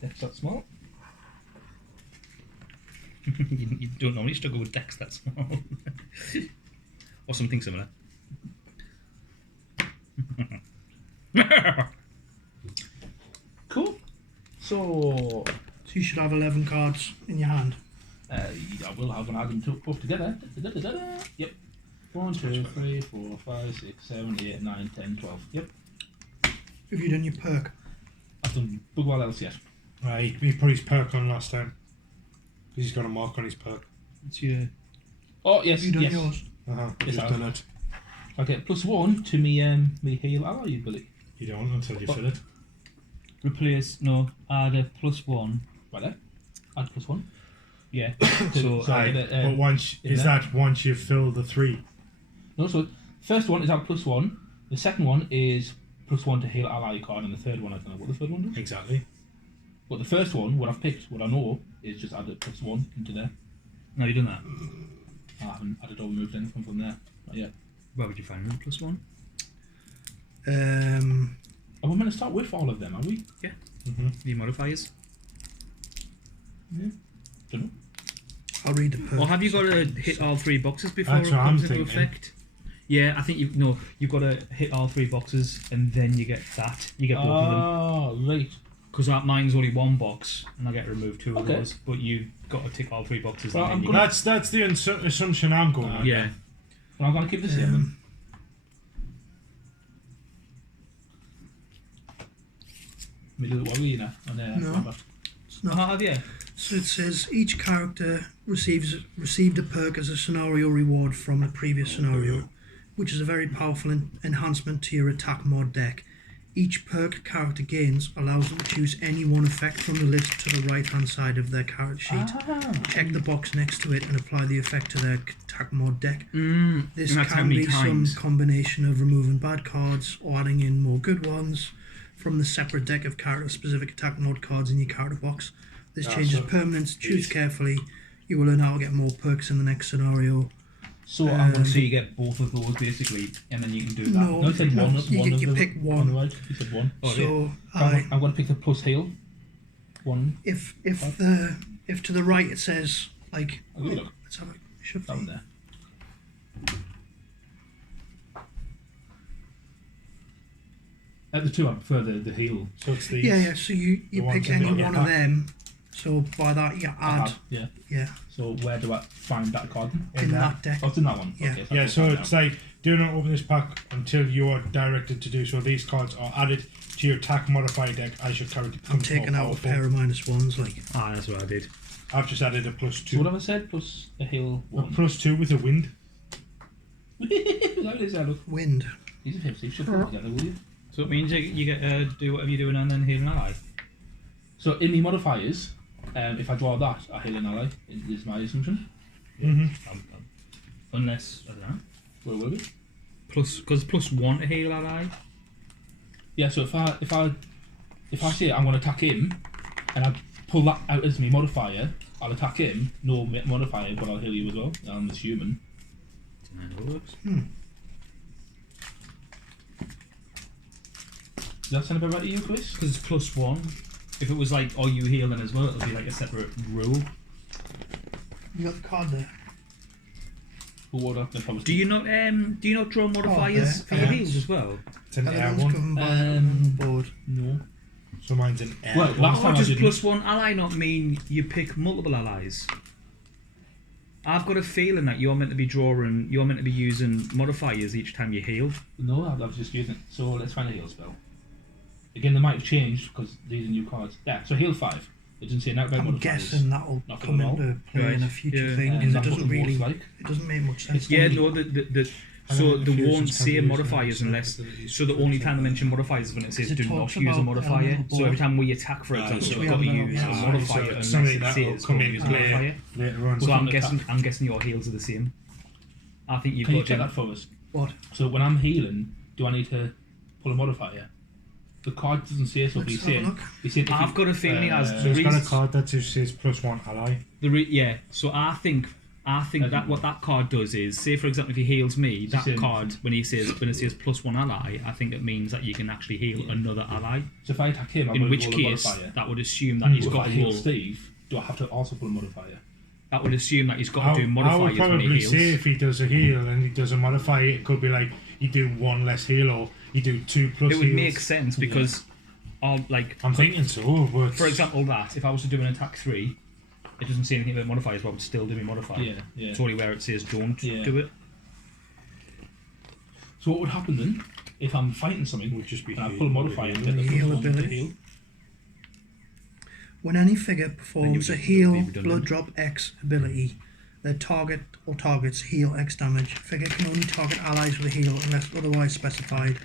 Decks that small. you don't normally struggle with decks that small. Or something similar. Cool. So you should have 11 cards in your hand. I will have an add them both together. Yep. 1, 2, 3, 4, 5, 6, 7, 8, 9, 10, 12. Yep. Have you done your perk? I've done bug all else yet. Right, he put his perk on last time. He's got a mark on his perk. It's your... Oh yes, Have you done yes. yours? Yes, Just I done have. it. I get +1 to me heal ally ability. You don't until you fill it. Replace, no, add a +1. Right there. Add +1. Yeah. So I Right, get it, but once in is there. that once you fill the 3? No, so first one is add +1. The second one is +1 to heal ally card, and the third one I don't know what the third one does. Exactly. But the first one, what I've picked, what I know, is just add a +1 into there. No, you done that? I haven't added or removed anything from there. Not yet. Where would you find them? +1? Are we meant to start with all of them, are we? Yeah. Mm-hmm. The modifiers. Yeah. Don't know. I'll read the perk. Or have you got to hit all 3 boxes before That's it what I'm comes into thinking. effect? Yeah, I think you've got to hit all 3 boxes and then you get that. You get both of them. Oh, right. Because mine's only 1 box and I get to remove 2 of Okay. those. But you've got to tick all 3 boxes. Well, and I'm then you gonna- get... That's the assumption I'm going on. Yeah. Well, I'm going to keep this here then. Middle, what are we in now? No. Robert. It's not. Oh, have you? So it says each character received a perk as a scenario reward from the previous scenario, which is a very powerful enhancement to your attack mod deck. Each perk character gains allows them to choose any one effect from the list to the right hand side of their character sheet. Check the box next to it and apply the effect to their attack mod deck. This and that's how can many be times? some combination of removing bad cards or adding in more good ones from the separate deck of character specific attack mod cards in your character box. This change is so permanent. Choose carefully. You will learn how to get more perks in the next scenario. So I'm going to say you get both of those basically, and then you can do that. No, it said no, one. you One get- of you the, pick On one. the right, you said 1. Oh, So I'm going to pick the plus heal. 1. if to the right it says like I'll give it a look. let's have a should That one there. At the 2, I prefer the heal. So it's these. yeah. So you ones pick in any the one pack. of them. So by that you add Yeah. yeah So where do I find that card? in that deck. Oh, it's in that one. Yeah. Okay, Yeah, I'll so put that it's down. like, do not open this pack until you are directed to do so. These cards are added to your attack modifier deck as your character I'm becomes taking more out a powerful. pair of -1s like Ah, that's what I did. I've just added a So +2. what have I said? Plus a heal A 1. +2 with a wind. That is look. wind. These are 50. Should put them together, will you? So it means you get to do whatever you're doing and then heal an ally. So in the modifiers, if I draw that, I heal an ally. Is my assumption. Mm-hmm. Unless, I don't know. Where will we? Because +1 to heal ally. Yeah. So if I say I'm going to attack him, and I pull that out as my modifier, I'll attack him. No modifier, but I'll heal you as well. I'm assuming. Does that sound about right to you, Chris? Because it's +1. If it was like, oh, you heal them as well, it'll be like a separate rule. You got the card there. Or what? No, probably. Do you not draw modifiers there. for your Yeah. heals as well? It's an air Everyone's one. governed by the board. No. So mine's an air Well, one. last Or time I does didn't. +1 ally not mean you pick multiple allies? I've got a feeling that you're meant to be using modifiers each time you heal. No, I was just using it. So let's find a heal spell. Again, they might have changed because these are new cards. Yeah, so heal 5. It didn't say nothing about I'm modifiers. guessing that'll Not come at all. into play in a Right, future yeah. thing And because it that's what doesn't the really war's like. it doesn't make much sense. Yeah, only- no, so And they the won't fusions say can be used modifiers in unless. abilities. So the only time they mention modifiers is when it says It do not talks use a about modifier. elemental So every board. time we attack, for example, so we've we got to have use a elemental modifier so unless something it that will says come don't in use a play modifier. later on. So Well, I'm guessing your heals are the same. I think you've Can you got check to. that for us? What? So when I'm healing, do I need to pull a modifier? The card doesn't say so, but Let's he's have a saying. look. He's saying if I've you- got a feeling he has So it's got a reasons- card that just says +1 ally. Yeah, so I think I think that what that card does is, say for example, if he heals me, that Same. card when it says +1 ally, I think it means that you can actually heal another ally. So if I attack him, I'm In going which to roll case, a modifier. that would assume that he's If got I to heal roll. Steve, do I have to also put a modifier? That would assume that he's got to do I would modifiers when he probably heals. say if he does a heal and he does a modifier, it could be like you do 1 less heal or you do 2 plus It would heals. make sense because, like, I'm thinking so, but for example, that if I was to do an attack 3, it doesn't say anything about modifiers, but I would still do my modifier. Yeah. It's only where it says don't do it. So what would happen then if I'm fighting something? would just be and I pull a modifier and get the Heal +1 to ability. heal. When any figure performs a just heal be redundant. blood drop X ability, their target or targets heal X damage. Figure can only target allies with a heal unless otherwise specified.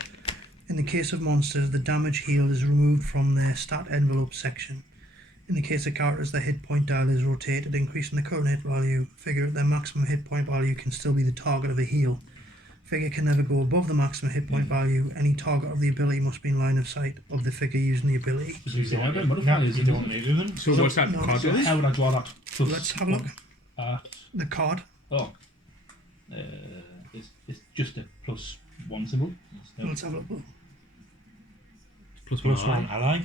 In the case of monsters, the damage healed is removed from their stat envelope section. In the case of characters, their hit point dial is rotated, increasing the current hit value. Figure their maximum hit point value can still be the target of a heal. Figure can never go above the maximum hit point value. Any target of the ability must be in line of sight of the figure using the ability. So you don't, don't modifiers you in don't it. need them. So what's that No, card so do? How would I draw that? Plus Let's have a look. The card. Oh. It's just a +1 symbol. No. Let's have a look. +1 Plus ally. 1 ally.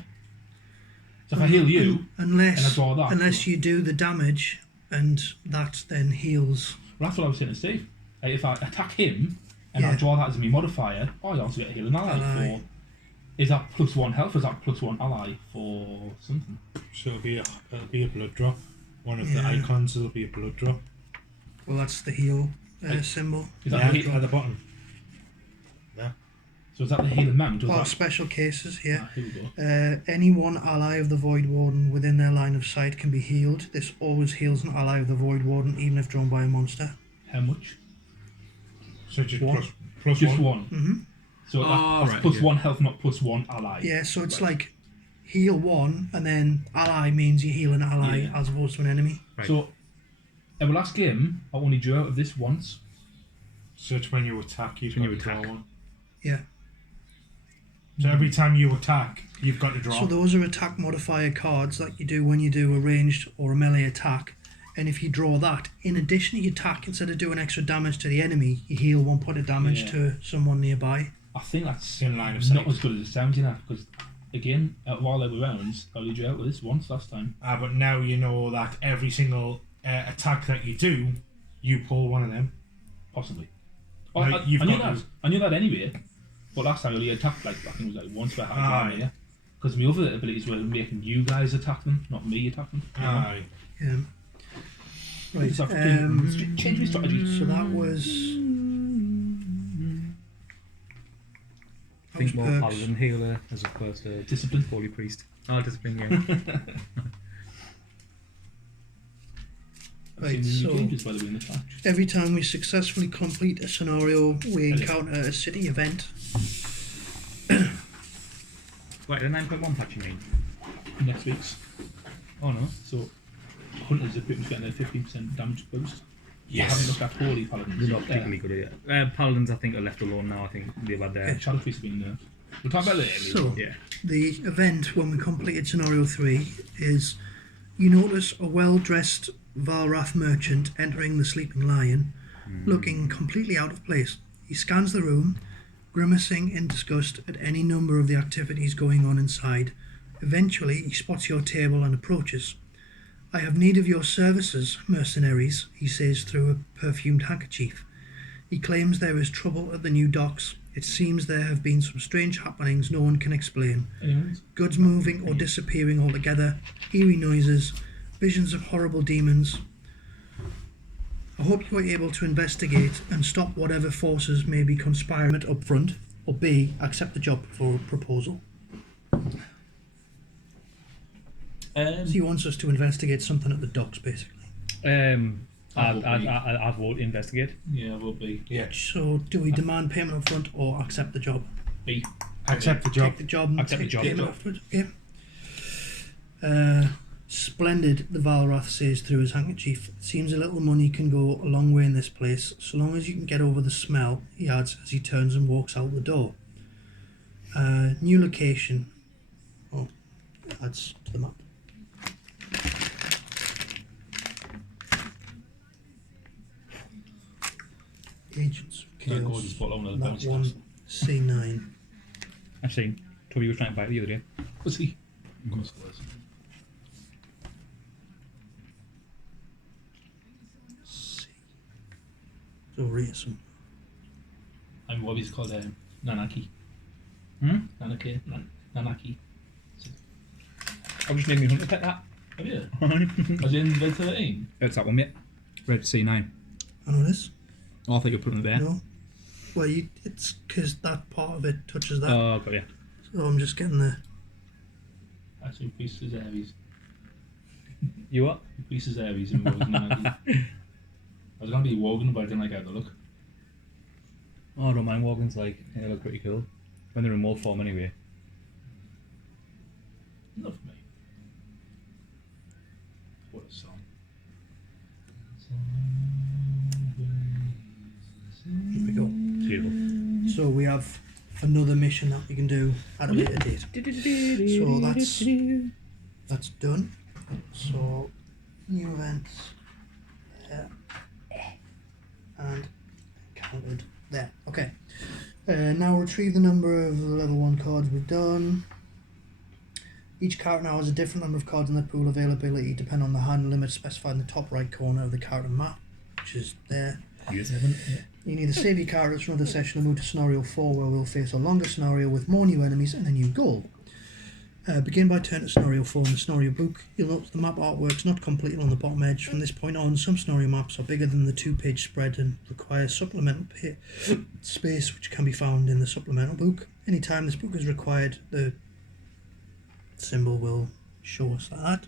So if I heal you, unless and I draw that, unless you do the damage, and that then heals. well, that's what I was saying to Steve. Like, if I attack him and I Yeah. draw that as my modifier, I also get a healing ally Ally. for. Is that +1 health? Or is that +1 ally for something? So it'll be a blood drop. One of the Yeah. icons will be a blood drop. Well, that's the heal symbol. Is that Yeah, the heal, at the bottom. so is that the healing mount? Or Well, is that, special cases, yeah. here we go. Any one ally of the Void Warden within their line of sight can be healed. This always heals an ally of the Void Warden, even if drawn by a monster. How much? So just One. plus Just 1. one. Mm-hmm. So Oh, that's right, +1 health, not +1 ally. Yeah, so it's like heal one, and then ally means you heal an ally Yeah. as opposed to an enemy. Right. So, in the last game, I only drew out of this once. So it's when you attack, you've When got you to draw attack. 1. Yeah. So every time you attack, you've got to draw. So those are attack modifier cards like you do when you do a ranged or a melee attack. And if you draw that, in addition to your attack, instead of doing extra damage to the enemy, you heal 1 point of damage Yeah. to someone nearby. I think that's In line of not sight. as good as it sounds, you know, because, again, out of all our rounds, I only drew out with this once last time. But now you know that every single attack that you do, you pull one of them. Possibly. Oh, Like, I you've knew got that. I knew that anyway. But last time I only attacked, like, I think it was like once for a Aye. half yeah. Because my other abilities were making you guys attack them, not me attack them. Aye. Yeah. Right. It's like fucking change my strategy. So that was. That was Think more perks. paladin healer as opposed to Discipline. holy priest. Oh, discipline, yeah. I've Right, seen the new so- changes, by the way, in the patch. Every time we successfully complete a scenario, we encounter a city event. Wait, the 9.1 patch you mean? Next week's. Oh no. So, Hunters equipment's getting a 15% damage boost. I haven't Yes. looked at Holy Paladins. They're not particularly good at it. Paladins, I think, are left alone now. I think they've had their. Shadow Priest have been nerfed. We'll talk about that later. So, Yeah. the event when we completed scenario 3 is you notice a well-dressed Valrath merchant entering the Sleeping Lion, looking completely out of place. He scans the room, grimacing in disgust at any number of the activities going on inside. Eventually, he spots your table and approaches. "I have need of your services, mercenaries," he says through a perfumed handkerchief. He claims there is trouble at the new docks. It seems there have been some strange happenings no one can explain. Anyways, Goods moving or disappearing altogether, eerie noises, visions of horrible demons. I hope you are able to investigate and stop whatever forces may be conspiring up front, or B, accept the job for proposal. So he wants us to investigate something at the docks, basically. I vote investigate. yeah, will be. Yeah. So do we demand payment up front or accept the job? B. Accept the job. Take the job and Accept the take job. payment Yeah. afterwards. Okay. Splendid, the Valrath says through his handkerchief. It seems a little money can go a long way in this place, so long as you can get over the smell, he adds as he turns and walks out the door. New location. Oh, adds to the map. Agents of Yeah, Chaos. Gordon's bought on the That bounce one, castle. C9. I've seen. Toby was trying to buy it the other day. Was he? Of course it was. C. So Reason. I mean, what he's called Nanaki. Nanaki. Nanaki. I just named me Hunter Pet that. Oh yeah. As in Red 13? It's that one, mate. Red C9. I know this. Oh, I thought you were putting it there. No. Well, it's because that part of it touches that. Oh, got you. So I'm just getting the. That's who increases Aries. You what? Increases Aries in Wogan Nanaki. I was going to be Wogan, but I didn't like how they look. Oh, I don't mind Wogan's like, they look pretty cool. When they're in wolf form anyway. Not for me. What a song. Here we go. Beautiful. So we have another mission that we can do at a later date. So that's done. So new events there and counted there. Okay. Now retrieve the number of level 1 cards we've done. Each character now has a different number of cards in their pool availability depending on the hand limit specified in the top right corner of the character map, which is there. You haven't. You need to save your characters from another session and move to scenario 4 where we'll face a longer scenario with more new enemies and a new goal. Begin by turning to scenario 4 in the scenario book. You'll notice the map artwork's not completed on the bottom edge. From this point on, some scenario maps are bigger than the 2-page spread and require supplemental space, which can be found in the supplemental book. Anytime this book is required, the symbol will show us that.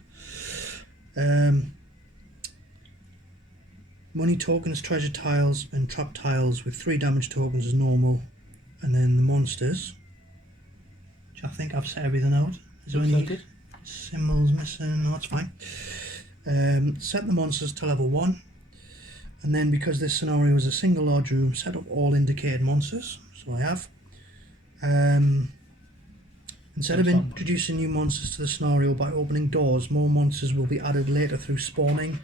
Money tokens, treasure tiles and trap tiles with 3 damage tokens as normal, and then the monsters, which I think I've set everything out. Is there any symbols missing? No, it's fine. Set the monsters to level 1, and then because this scenario is a single large room, set up all indicated monsters. So I have. Instead of introducing new monsters to the scenario by opening doors, more monsters will be added later through spawning.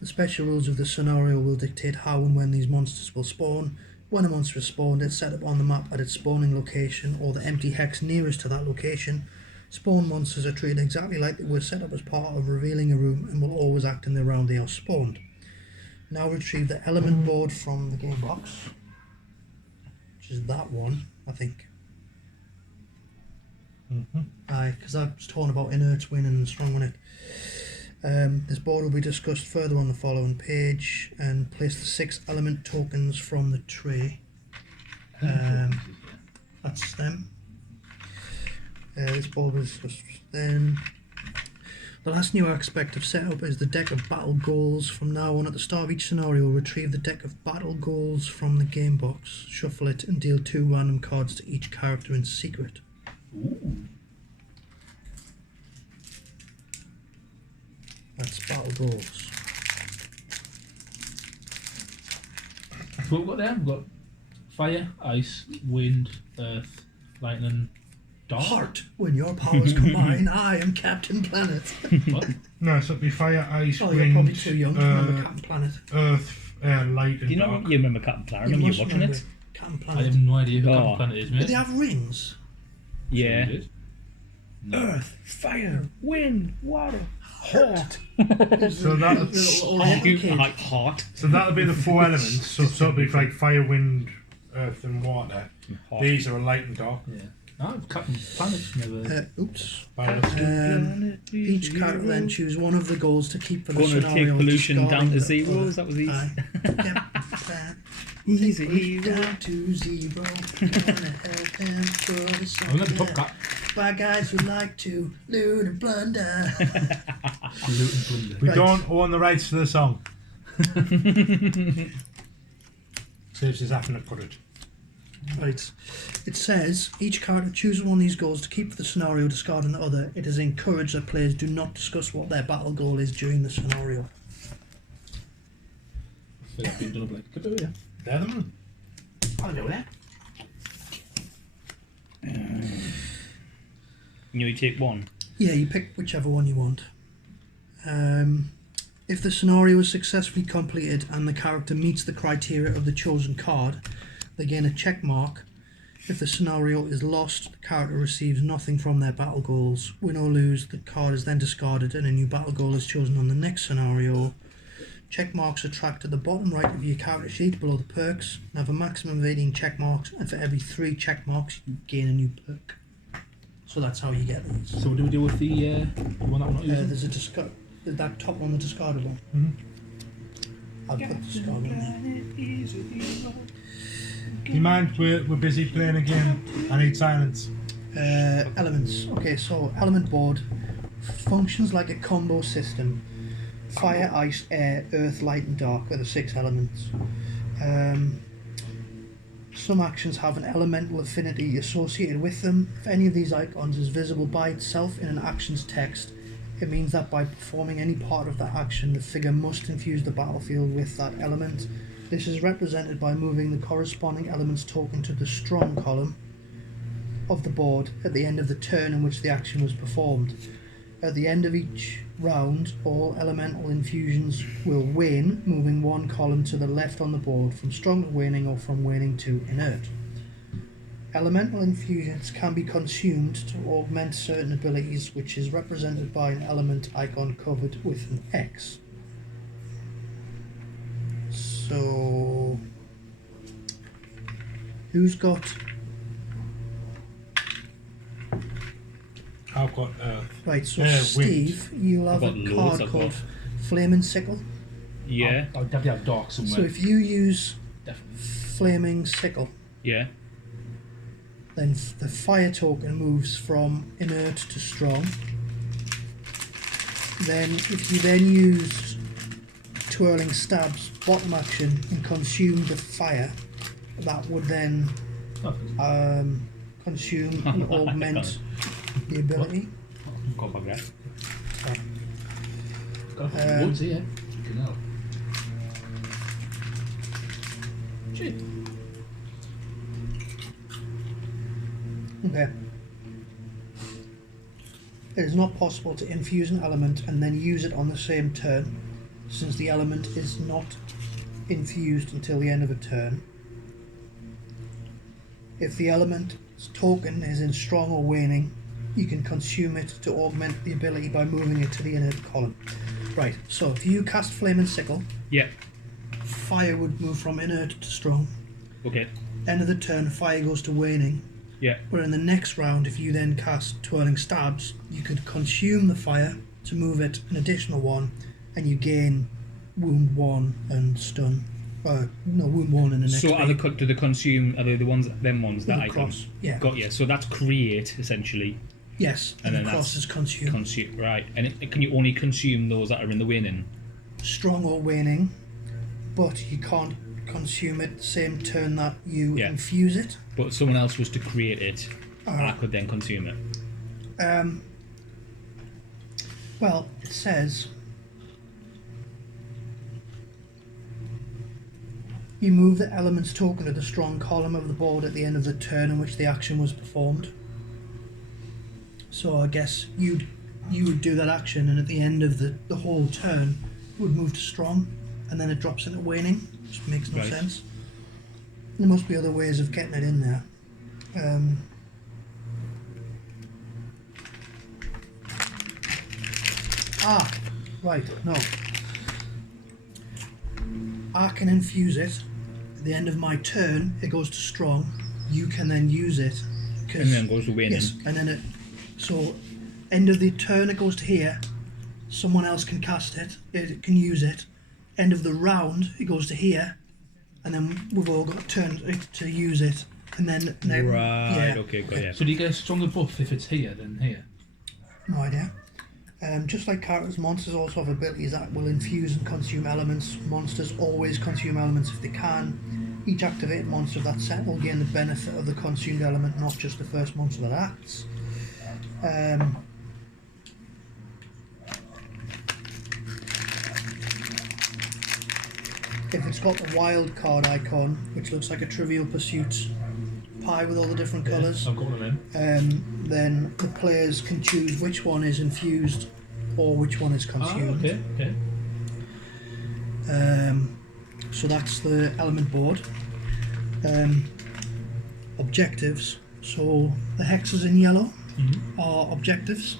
The special rules of the scenario will dictate how and when these monsters will spawn. When a monster is spawned, it's set up on the map at its spawning location or the empty hex nearest to that location. Spawn monsters are treated exactly like they were set up as part of revealing a room and will always act in the round they are spawned. Now retrieve the element board from the game box, which is that one, I think. Aye, because I was talking about inerts winning and strong winning. This board will be discussed further on the following page, and place the 6 element tokens from the tray. That's them. This board was discussed then. The last new aspect of setup is the deck of battle goals. From now on, at the start of each scenario, retrieve the deck of battle goals from the game box, shuffle it, and deal 2 random cards to each character in secret. Ooh. That's battle goals. What we've got there? We've got fire, ice, wind, earth, lightning, dark. Heart. When your powers combine, I am Captain Planet. What? No, so it'd be fire, ice, Oh, wind, you're probably too young to remember Captain Planet. earth, light, and Do you know dark. you remember Captain Planet? I You remember you must watching remember it? Captain I Planet. have no idea who Oh. Captain Planet is, Do mate. they have rings? Yeah. You did? No. Earth, fire, wind, water, heart. So that's Heart. so that'll be the 4 elements. So it'll be like fire, wind, earth, and water. Heart. These are light and dark. Yeah. Oh, Captain Planet's never. Oops. Fire. Each character then choose one of the goals to keep for the Going to scenario. take pollution down to discarding the 0. other. That was easy. Aye. Yep. Easy. Pollution down to 0. Gonna help him for the I'm gonna pop song. that. By guys who like to loot and plunder. Loot and plunder. We Right. don't own the rights to the song. Saves us having to put it. Right. It says each character chooses one of these goals to keep for the scenario, discarding the other. It is encouraged that players do not discuss what their battle goal is during the scenario. I feel like being done up like Kabuya. They're the man. I'll go there. You take one. Yeah, you pick whichever one you want. If the scenario is successfully completed and the character meets the criteria of the chosen card, they gain a check mark. If the scenario is lost, the character receives nothing from their battle goals. Win or lose, the card is then discarded and a new battle goal is chosen on the next scenario. Check marks are tracked at the bottom right of your character sheet below the perks and have a maximum of 18 check marks, and for every 3 check marks you gain a new perk. So that's how you get these. So what do we do with the one that we're not using? There's that top one, the discarded one. I'll put the discarded one there. Do you mind? We're busy playing a game. I need silence. Elements. Okay, so element board functions like a combo system. Fire, ice, air, earth, light and dark are the 6 elements. Some actions have an elemental affinity associated with them. If any of these icons is visible by itself in an action's text, it means that by performing any part of that action, the figure must infuse the battlefield with that element. This is represented by moving the corresponding element's token to the strong column of the board at the end of the turn in which the action was performed. At the end of each round, all elemental infusions will wane, moving 1 column to the left on the board from strong to waning or from waning to inert. Elemental infusions can be consumed to augment certain abilities, which is represented by an element icon covered with an X. So, who's got? I've got Earth. Right, so Wind. Steve, you'll have I've a got card loads, I've called got. Flaming Sickle. Yeah. I'll definitely have dark somewhere. So if you use Definitely. Flaming Sickle, Yeah. then the fire token moves from inert to strong. Then if you then use Twirling Stabs bottom action and consume the fire, that would then consume and augment the ability. Go back there. Got a couple woods here. Fucking hell. Shit. Okay. It is not possible to infuse an element and then use it on the same turn, since the element is not infused until the end of a turn. If the element's token is in strong or waning, you can consume it to augment the ability by moving it to the inert column. Right, so if you cast Flaming Sickle, Yeah. fire would move from inert to strong. Okay. End of the turn, fire goes to waning. Yeah. Where in the next round, if you then cast Twirling Stabs, you could consume the fire to move it an additional 1, and you gain Wound 1 and Stun. Wound 1 and the next. So are do they consume? Are they the ones? Them ones that With I the cross, yeah. Got you. So that's create essentially. Yes, And and then the cross that's is consumed. Consume right. And can you only consume those that are in the winning? Strong or waning, but you can't consume it the same turn that you Yeah. infuse it. But if someone else was to create it, I Alright. could then consume it. Well, it says you move the element's token to the strong column of the board at the end of the turn in which the action was performed. So I guess you would do that action, and at the end of the whole turn, it would move to strong, and then it drops into waning, which makes no Right. sense. There must be other ways of getting it in there. Right, no. I can infuse it. At the end of my turn, it goes to strong. You can then use it. And then goes to winning. Yes, and then so end of the turn it goes to here. Someone else can cast it. It can use it. End of the round it goes to here, and then we've all got a turn to use it. And then Right. yeah, Okay. Got you. So do you get a stronger buff if it's here than here? no idea. Just like characters, monsters also have abilities that will infuse and consume elements. Monsters always consume elements if they can. Each activated monster of that set will gain the benefit of the consumed element, not just the first monster that acts. If it's got the wild card icon, which looks like a Trivial Pursuit pie with all the different colours, I've got one of them. then the players can choose which one is infused or which one is consumed. Okay. So that's the element board. Objectives. So the hexes in yellow are objectives.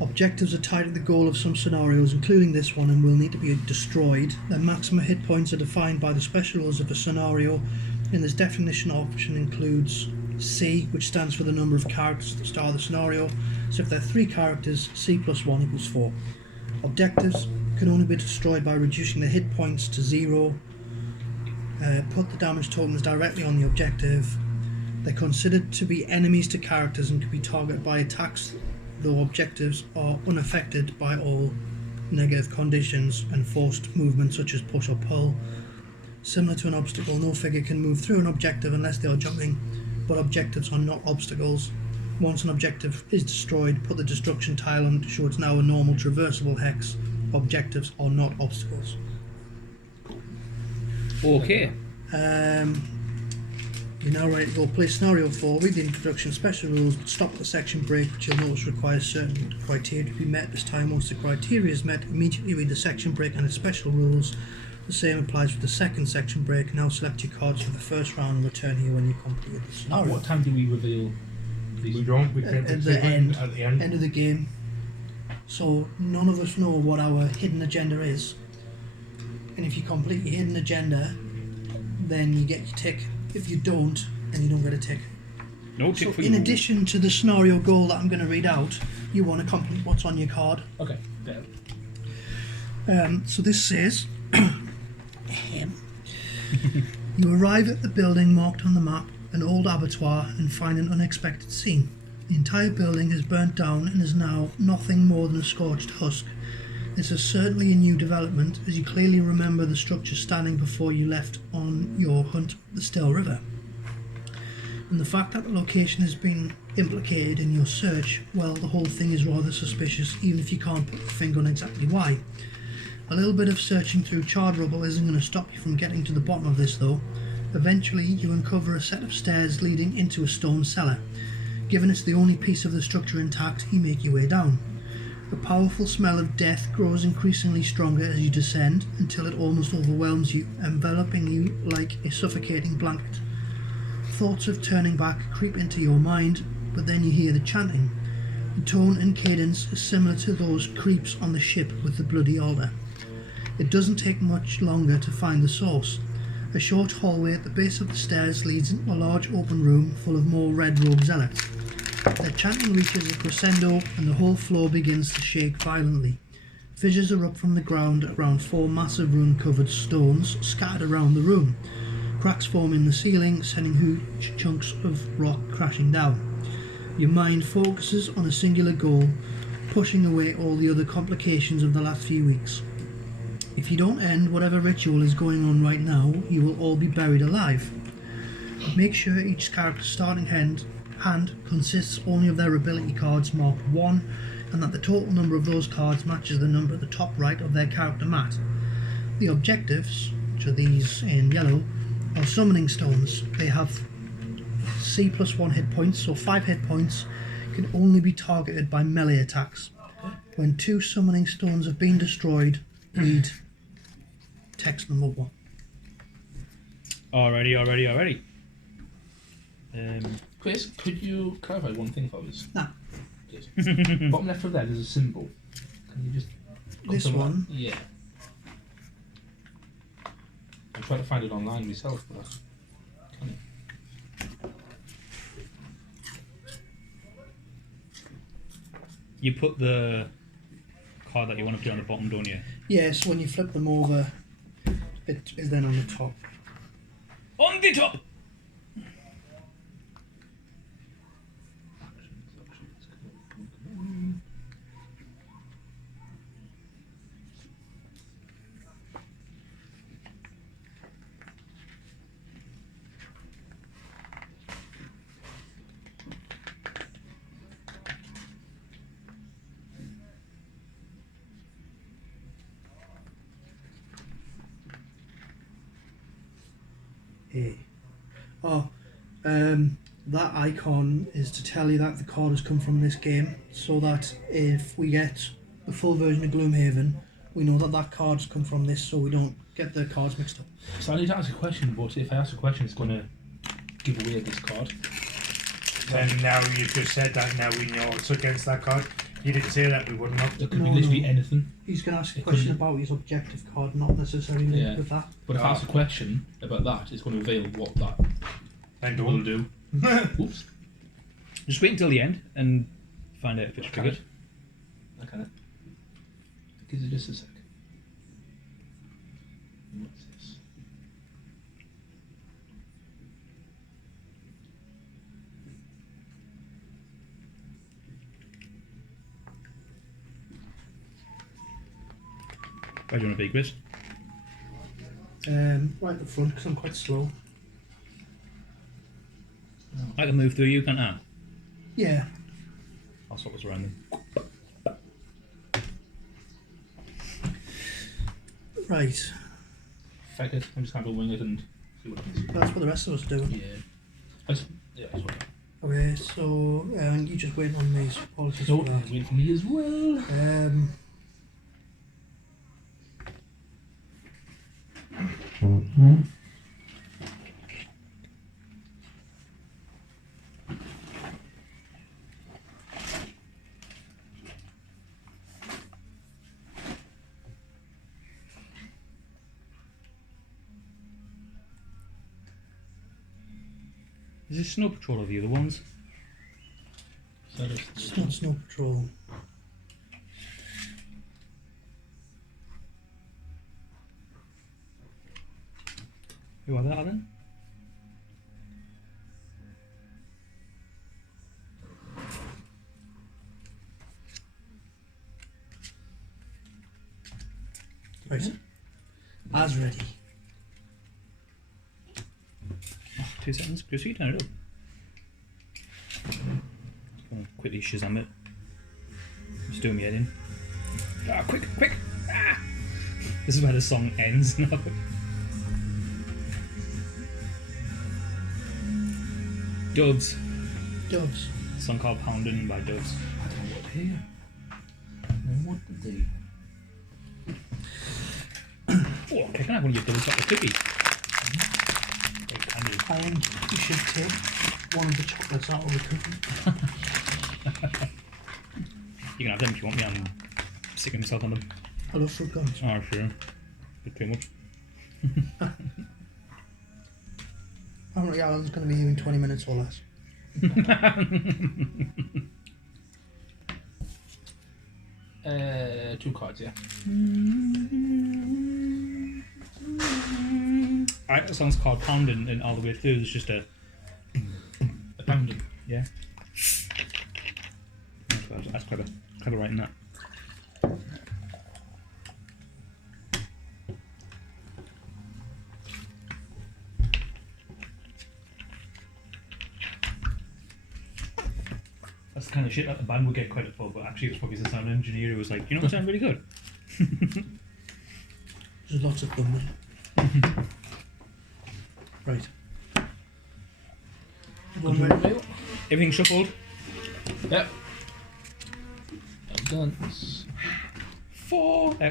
Objectives are tied to the goal of some scenarios, including this one, and will need to be destroyed. Their maximum hit points are defined by the special rules of a scenario, and this definition option includes C, which stands for the number of characters at the start of the scenario. So if there are 3 characters, C plus 1 equals 4. Objectives can only be destroyed by reducing the hit points to 0. Put the damage tokens directly on the objective. They're considered to be enemies to characters and can be targeted by attacks, though objectives are unaffected by all negative conditions and forced movement such as push or pull. Similar to an obstacle, no figure can move through an objective unless they are jumping, but objectives are not obstacles. Once an objective is destroyed, put the destruction tile on to show it's now a normal traversable hex. Objectives are not obstacles. Okay. You're now ready to go play scenario 4. Read the introduction, special rules, but stop at the section break, which you'll notice requires certain criteria to be met. This time, once the criteria is met, immediately read the section break and its special rules. The same applies for the second section break. Now select your cards for the first round and return here when you complete the At scenario. what time do we reveal these? We don't. We At can the end. At the end. End of the game. So none of us know what our hidden agenda is. And if you complete your hidden agenda, then you get your tick. If you don't, then you don't get a tick. No tick So for in you. addition to the scenario goal that I'm going to read out, you want to complete what's on your card. Okay. Yeah. So this says, you arrive at the building marked on the map, an old abattoir, and find an unexpected scene. The entire building has burnt down and is now nothing more than a scorched husk. This is certainly a new development, as you clearly remember the structure standing before you left on your hunt up the Still River. And the fact that the location has been implicated in your search, well, the whole thing is rather suspicious, even if you can't put your finger on exactly why. A little bit of searching through charred rubble isn't going to stop you from getting to the bottom of this, though. Eventually, you uncover a set of stairs leading into a stone cellar. Given it's the only piece of the structure intact, you make your way down. The powerful smell of death grows increasingly stronger as you descend, until it almost overwhelms you, enveloping you like a suffocating blanket. Thoughts of turning back creep into your mind, but then you hear the chanting. The tone and cadence is similar to those creeps on the ship with the bloody altar. It doesn't take much longer to find the source. A short hallway at the base of the stairs leads into a large open room full of more red-robed zealots. Their chanting reaches a crescendo and the whole floor begins to shake violently. Fissures erupt from the ground around 4 massive rune-covered stones scattered around the room. Cracks form in the ceiling, sending huge chunks of rock crashing down. Your mind focuses on a singular goal, pushing away all the other complications of the last few weeks. If you don't end whatever ritual is going on right now, you will all be buried alive. Make sure each character's starting hand consists only of their ability cards marked 1, and that the total number of those cards matches the number at the top right of their character mat. The objectives, which are these in yellow, are summoning stones. They have C plus 1 hit points, so 5 hit points, can only be targeted by melee attacks. When 2 summoning stones have been destroyed, read text number 1. Alrighty. Chris, could you clarify one thing for us? Nah. Please. Bottom left of that is a symbol. Can you just... This one? Yeah. I'm trying to find it online myself, but I can't. You put the card that you want to put on the bottom, don't you? Yes, when you flip them over, it is then on the top. On the top! That icon is to tell you that the card has come from this game, so that if we get the full version of Gloomhaven, We know that cards come from this, so we don't get the cards mixed up. So I need to ask a question, but if I ask a question, it's going to give away this card. Then now you just said that, now we know it's against that card. You didn't say that, we wouldn't have. It could No, be literally no. anything. He's going to ask a It question couldn't- about his objective card, not necessarily linked Yeah. with that. But if I ask a question about that, it's going to reveal what that Then will don't. do. Oops. Just wait until the end and find out if it's triggered. Okay. Give it just a sec. What's this? Why do you want a big bit? Right at the front, because I'm quite slow. I can move through you, can't I? Yeah. I'll swap what's around them. Right. Fuck it. I'm just going to wing it and see what happens. That's what the rest of us are doing. Yeah. That's what Okay, so you just wait on me. So apologies So, for that. wait for me as well. Is this Snow Patrol or the other ones? So It's not Snow Patrol. Who are they, Alan? Right. As ready. 2 seconds. Go see, turn it up. Gonna quickly Shazam it. Just doing me head in. Ah, quick, quick! Ah! This is where the song ends now. Dubs. Doves. A song called Poundin' by Dubs. I don't know what here. And what did they? Oh, okay, can I have one of your Dubs chocolate cookies? Oh, candy. You should take one of the chocolates out of the cookie. You can have them if you want me, I'm sicking myself on them. I love fruit gums. Oh, sure. Bit too much. How many Alan's going to be here in 20 minutes or less? 2 cards, yeah. Alright, that song's called Poundin', and all the way through there's just a. A pounding. Yeah. That's clever. Clever writing that. That's the kind of shit that the band would get credit for, but actually it was probably the sound engineer who was like, you know what sound really good? There's lots of them there. Right. One ready? Everything shuffled. Yep. Done.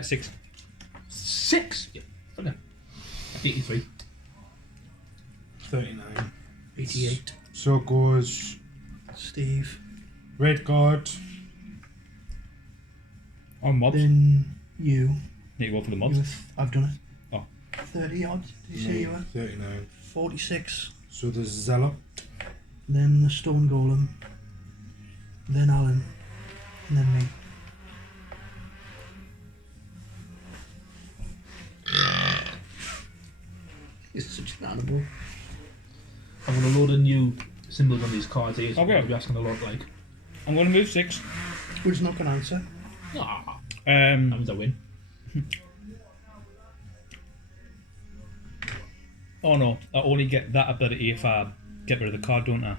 6. 6. Yeah. Okay. 83. 39. 88. So goes Steve. red card. On mobs. Then you. Need to go for the You mobs. with, I've done it. Oh. 30 odd. Did you say you were? 39. 46. So there's Zella. Then the Stone Golem. Then Alan. And then me. It's such an animal. I'm going to load a new symbols on these cards here. So Okay. I'll be asking a lot like, I'm going to move 6. We're just not going to answer. ah, that Um, means I win. oh no, I only get that ability if I get rid of the card, don't I?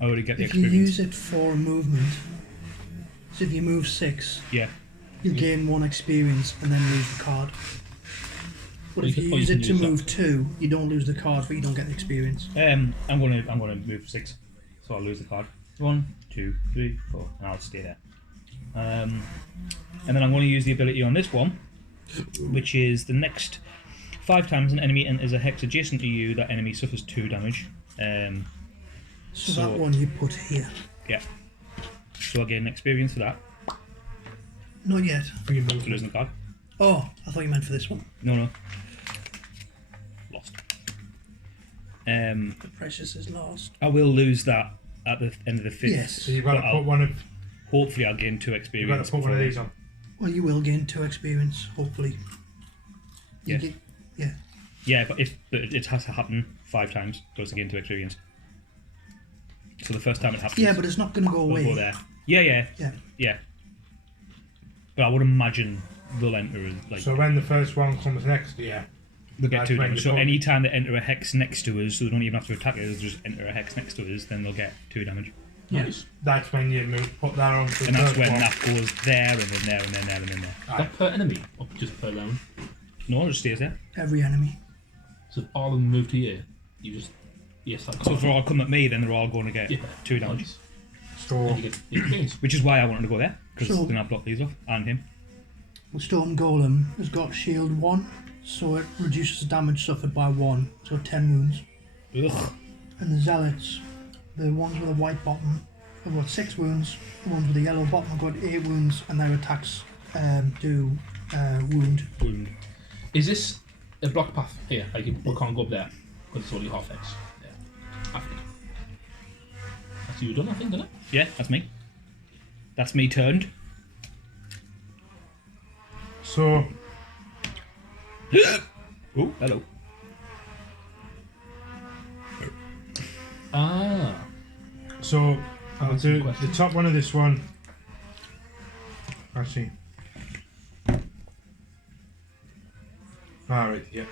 I already get the If you experience. use it for a movement, so if you move 6, Yeah. you gain 1 experience and then lose the card. But Or if you you can- or you use can it to use that. move 2, you don't lose the card, but you don't get the experience. I'm gonna move 6, so I'll lose the card. 1, 2, 3, 4, and I'll stay there. And then I'm going to use the ability on this one, which is the next 5 times an enemy enters a hex adjacent to you, that enemy suffers 2 damage. So that one you put here. Yeah. So I gain experience for that. Not yet. For losing the card. Oh, I thought you meant for this one. No. Lost. The precious is lost. I will lose that at the end of the 5th. Yes. So you've got to put one of. Hopefully I'll gain 2 You've experience. got to put one of these on. Well, you will gain 2 experience, hopefully. Yeah. Yeah. Yeah, but it has to happen 5 times for us to gain 2 experience. So the first time it happens, Yeah, but it's not going to go we'll away. go there. Yeah. But I would imagine they'll enter as, like, So when the first one comes next, yeah. they'll get that's 2 when damage. you So put- any time they enter a hex next to us, so they don't even have to attack us, they'll just enter a hex next to us, then they'll get 2 damage. Nice. That's when you put that on. And that's when that goes there and then there and then there and then there. Is that per enemy or just per round? No, it just stays there. Every enemy. So if all of them move to here, you just yes, that So if they're all come at me, then they're all going to get 2 damage. Nice. So And you get the experience. Which is why I wanted to go there, because So- then I'll block these off, and him. The Stone Golem has got shield 1, so it reduces damage suffered by 1, so 10 wounds. Ugh. And the Zealots, the ones with a white bottom, have got 6 wounds. The ones with the yellow bottom have got 8 wounds, and their attacks do wound. Wound. Is this a block path here? Like we can't go up there because it's only half X. Yeah. I think. That's you done, I think, isn't it? Yeah, that's me. That's me turned. So Oh, hello. Ah. So I'll That's do a question. the top one of this one. Actually. Alright, yeah.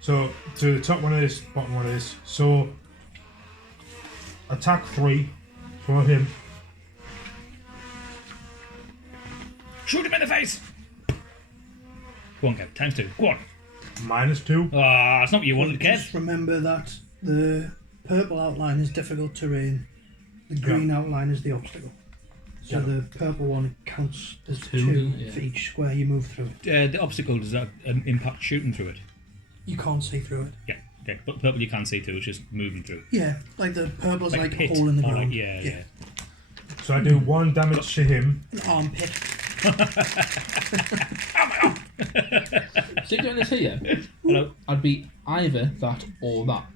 So to the top one of this, bottom one of this. So attack 3 for him. Shoot him in the face! Go on, Kev. Times 2. Go on. -2. Ah, it's not what you wanted, Just Kev. remember that the purple outline is difficult terrain, the green outline is the obstacle. So Yeah. the purple one counts as 2 yeah. for each square you move through. The obstacle, does that impact shooting through it? You can't see through it. Yeah. Okay. But purple you can see through, it's just moving through. Yeah, like the purple's like, a pit. a hole in the Or ground. like, yeah. So I do 1 damage to him. An armpit. So you're doing this here? Hello? I'd be either that or that.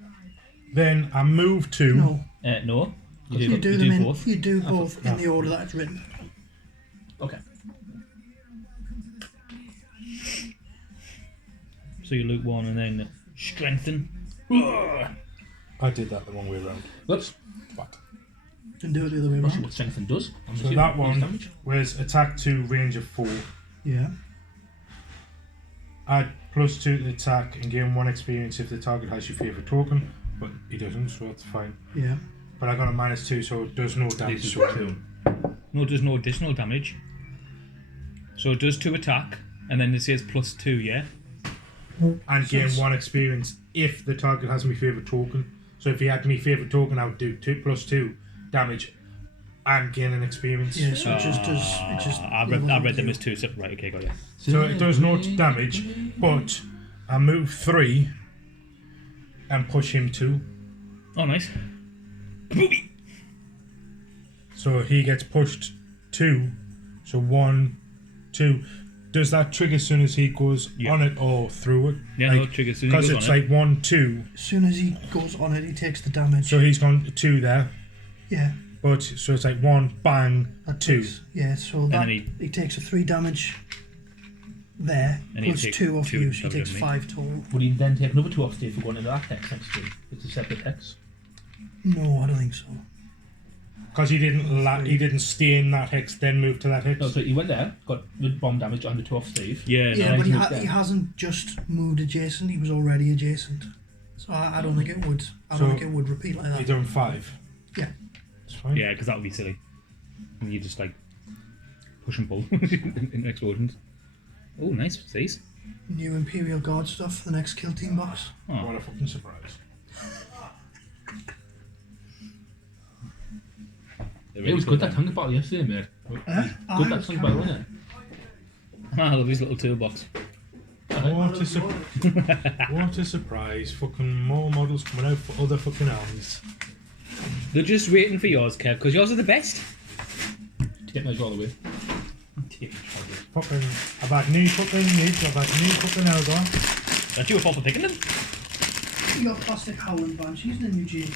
Then I move 2. No, No. you do do them both. in. You do both in the order that it's written. Okay. So you loot 1 and then strengthen. I did that the wrong way around. Whoops. But And do it the other way Let's see around. what strengthen does. I'm so assuming that it's one damage. was attack 2, range of 4. Yeah. Add +2 to the attack and gain 1 experience if the target has your favourite token, but he doesn't, so that's fine. Yeah. But I got a -2, so it does no damage. This is to two. him. No, it does no additional damage. So it does 2 attack, and then it says +2, yeah? And gain 1 experience if the target has my favourite token. So if he had my favourite token, I would do 2 + 2 damage and gain an experience. Yeah, so it just does. It just. I read them as 2 separate. Right, okay, got you. So it does no damage, but I move 3 and push him 2. Oh, nice. Booby! So he gets pushed 2. So 1, 2. Does that trigger as soon as he goes Yeah. on it or through it? Yeah, no, it triggers as soon as he Because goes it's on like 1, 2. As soon as he goes on it, he takes the damage. So he's gone 2 there. Yeah. But so it's like 1, bang, That 2. takes- yeah, so that then he takes a 3 damage there, And he'll plus take 2 off 2 you, so he damage takes on me. 5 total. Would he then take another 2 off Steve for going into that hex next to him? It's a separate hex. No, I don't think so. Because he didn't stay in that hex, then move to that hex. No, so he went there, got the bomb damage on the 2 off Steve. Yeah, Yeah, no. but he's moved he there. hasn't just moved adjacent; he was already adjacent. So I don't think it would. I don't So think it would repeat like He's that. done 5. Yeah. It's fine. Yeah, because that would be silly. And you just like push and pull in explosions. Oh, nice. These. New Imperial Guard stuff for the next kill team box. Oh. What a fucking surprise. It was good that tank battle yesterday, mate. Good that song, by the way, isn't it? I love his little toolbox. What a surprise. Fucking more models coming out for other fucking armies. They're just waiting for yours, Kev, because yours are the best. Take those all the way. Fucking, I've had new fucking mids, I've had new fucking Eldar. That's your fault for picking them. You got plastic Howling Banshees in the new G.R.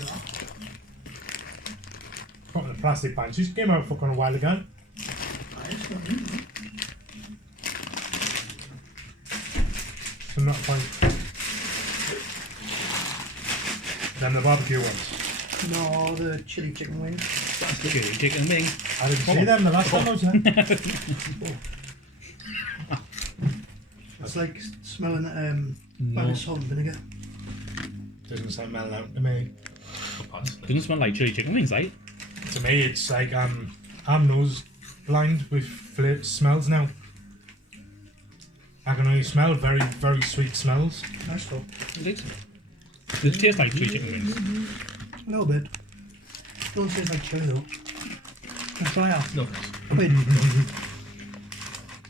Fucking the plastic banshees came out fucking a while ago. So not fine. Then the barbecue ones. No, the chili chicken wings. That's the chili chicken wing. I didn't see them the last time I was there. It's like smelling salt and vinegar. Doesn't smell out to me. Doesn't smell like chili chicken wings, like. To me, it's like I'm nose blind with smells now. I can only smell very, very sweet smells. Nice though. They taste like chili chicken wings. A little bit. Don't taste like chili though. Can I try out? No. Wait.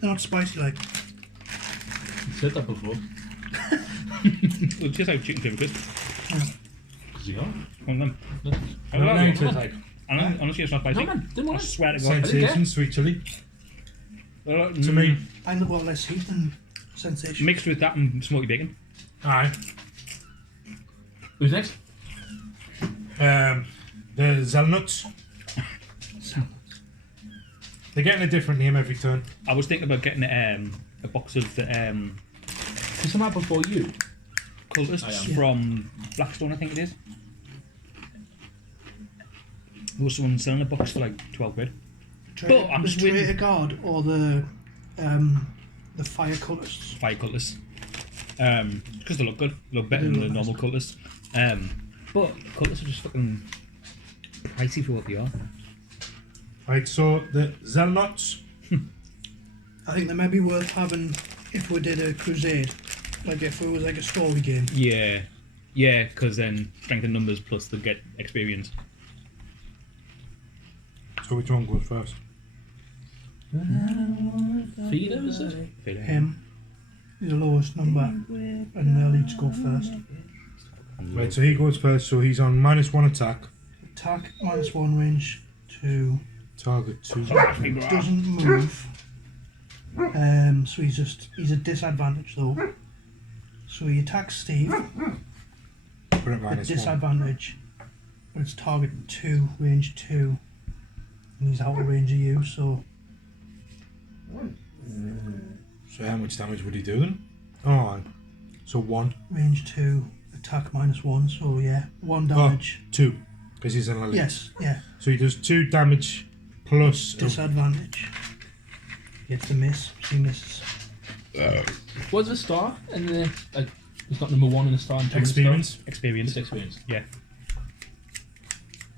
They're not spicy like. You said that before. It tastes like chicken flavor crisp. Yeah. One of them. I don't know, it tastes like Honestly, it's not spicy. No, man, didn't I want it. swear to God. sensation, sweet chili. To To me, I end up with less heat than sensation. mixed with that and smoky bacon. aye. Who's next? The Zelnuts. They're getting a different name every turn. I was thinking about getting a box of the Is someone before you? cultists from Blackstone, I think it is. There was someone selling a box for like 12 quid. But I'm just waiting. Traitor Guard or the fire cultists. Fire cultists. Because they look good. Look better They than do the look normal cultists. But cultists are just fucking pricey for what they are. Right, so the Zelnuts. I think they may be worth having if we did a crusade. Like if it was like a story game. Yeah. Yeah, because then strength in numbers plus they get experience. So which one goes first? Feeder, is it? Him is the lowest number, and they'll each go first. Right, so he goes first, so he's on -1 attack. Attack -1 range 2. Target 2. Doesn't move. So he's a disadvantage though. So he attacks Steve Put it at -1. disadvantage, but it's target 2, range 2, and he's out of range of you. So So how much damage would he do then? Oh, so 1. range 2, attack -1. So yeah, 1 damage. 2. Because he's an elite. Yes, yeah, So he does 2 damage plus... disadvantage. Gets the miss. He misses. What's the star? And the like, it's got number 1 and a star and 2 and a star. experience. Experience. It's experience. Yeah.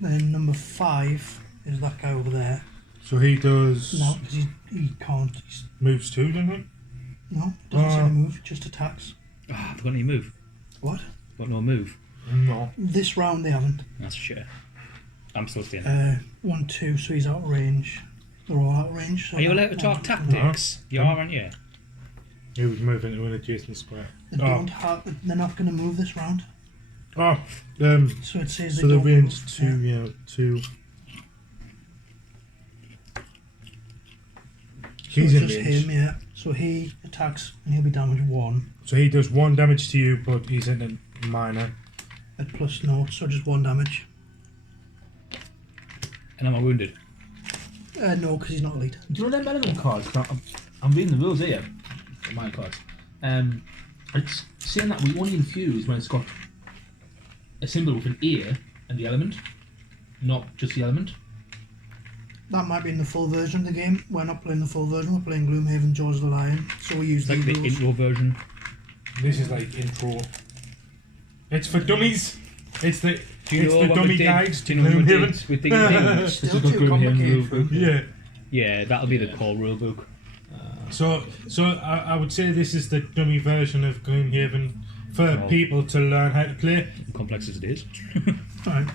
Then number 5 is that guy over there. So he does... No, because he can't. Moves 2, doesn't he? No, doesn't say to move. Just attacks. Ah, they've got any move. What? Got no move. No. This round they haven't. That's shit. I'm still staying. 1, 2. So he's out of range. They're all out of range. So Are you allowed to talk tactics? You are, aren't you? He would move into an adjacent square. They don't have. They're not going to move this round. Oh, So it says so they the don't range move. 2, Yeah. 2. So He's it's in just range. him, yeah. So he attacks and he'll be damage 1 So he does 1 damage to you, but he's in a minor. at +0. So just 1 damage. And am I wounded? No, because he's not elite. Do you know them element cards? 'Cause I'm reading the rules here. For my cards. It's saying that we only infuse when it's got a symbol with an ear and the element, not just the element. That might be in the full version of the game. We're not playing the full version. We're playing Gloomhaven, Jaws of the Lion. So we use It's like these the rules. intro version. This is like intro. It's for dummies. It's the Do you it's know the what dummy we did? guides Do to you know what we did Gloomhaven. with things? Still This is too Gloomhaven complicated for rulebook. him. Yeah. Yeah, that'll be the Yeah. core rulebook. So I would say this is the dummy version of Gloomhaven for Oh. people to learn how to play. Complex as it is. Right.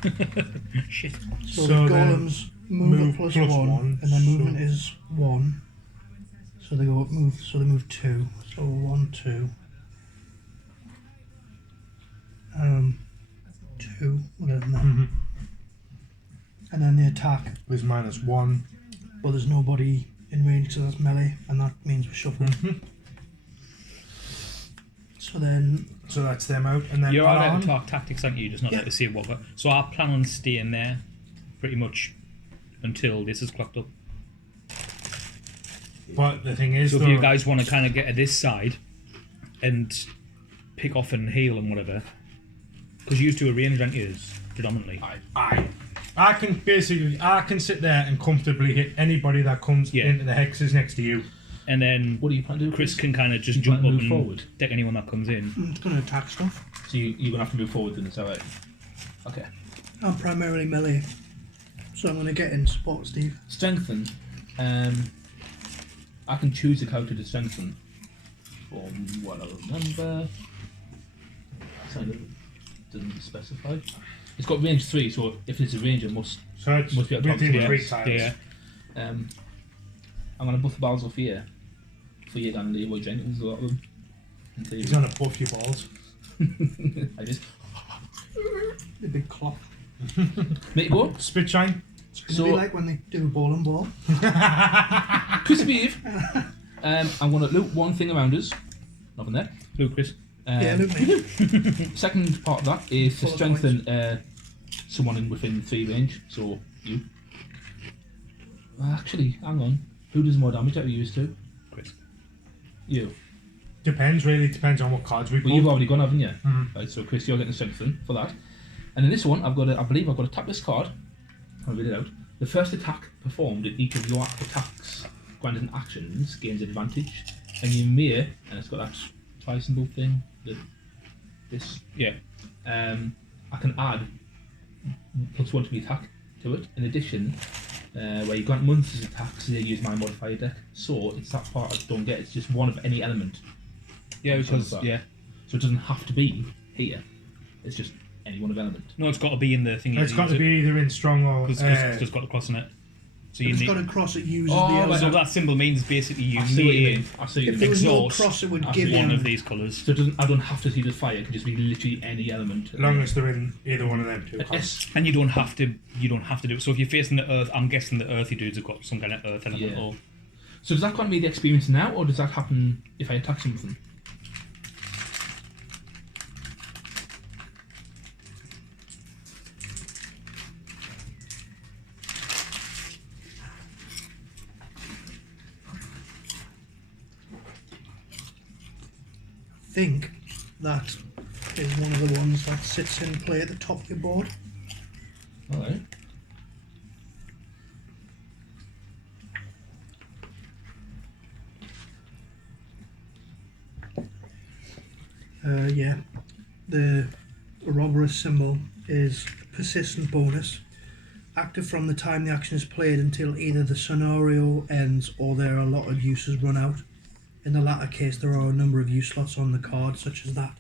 Shit. So So the then- golems move plus plus one, one, and then so- movement is 1. So they go move. So they move 2. So 1, 2. 2. Whatever. That. Mhm. And then the attack. There's -1. But there's nobody in range, so that's melee, and that means we shuffle. Mhm. So then, So that's them out, and then You're allowed on. to talk tactics, aren't you? Just not Yeah. allowed to see what. So I plan on staying there, pretty much, until this is clocked up. But the thing is, So if though, you guys want to kind of get to this side, and pick off and heal and whatever, because you used to arrange, aren't you, predominantly. I can sit there and comfortably hit anybody that comes Yeah. into the hexes next to you. And then What do you plan to do? Chris can kind of just You jump plan up to move and forward? deck anyone that comes in. it's going to attack stuff. So you're going to have to move forward then, is that right? Okay. I'm primarily melee, so I'm going to get in support, Steve. Strengthen. I can choose a character to strengthen. From what I remember. Sorry, it doesn't specify. It's got range 3, so if it's a range, it must. So it's Must be able to within talk to 3 us. tiles. Yeah. I'm going to buff the balls of fear. For you and Leroy Jenkins, a lot of them. Until He's you- gonna buff your balls. I just The big clock. make it go. Spit shine. It's going to So- be like when they do ball and ball. Crispy Eve. I'm going to loot one thing around us. Nothing there. Luke, Chris. Yeah, look me. Second part of that is to Full of strengthen someone in within 3 range. So you. Actually, hang on. Who does more damage that we used to? Chris. You. Depends, really. Depends on what cards we Well, you've pull. already gone, haven't you? Mhm. Right. So Chris, you're getting strengthen for that. And in this one, I believe I've got to tap this card. I'll read it out. The first attack performed in each of your attacks granted actions gains advantage, and you may, and it's got that tri-symbol thing. This. Yeah. I can add +1 to the attack to it. In addition, where you grant monsters attacks, they use my modifier deck. So it's that part I don't get. It's just one of any element. Yeah, because So yeah. So it doesn't have to be here. It's just any one of element. No, it's got to be in the thing. It's got to be either in strong or. because it's just got the cross on it. So you It's need. got a cross that uses Oh, the right. element. So that symbol means basically you I see what you may mean. I see what you If mean. there was no exhaust cross, it would I give see you one of these colours. So it doesn't, I don't have to see the fire. It can just be literally any element. as long as they're in either one of them two. Yes. And you don't have to. You don't have to do it. So if you're facing the earth, I'm guessing the earthy dudes have got some kind of earth element. Yeah. Or So does that grant me the experience now, or does that happen if I attack something? I think that is one of the ones that sits in play at the top of your board. Alright. Yeah. The Ouroboros symbol is a persistent bonus. Active from the time the action is played until either the scenario ends or their allotted uses run out. In the latter case, there are a number of use slots on the card, such as that.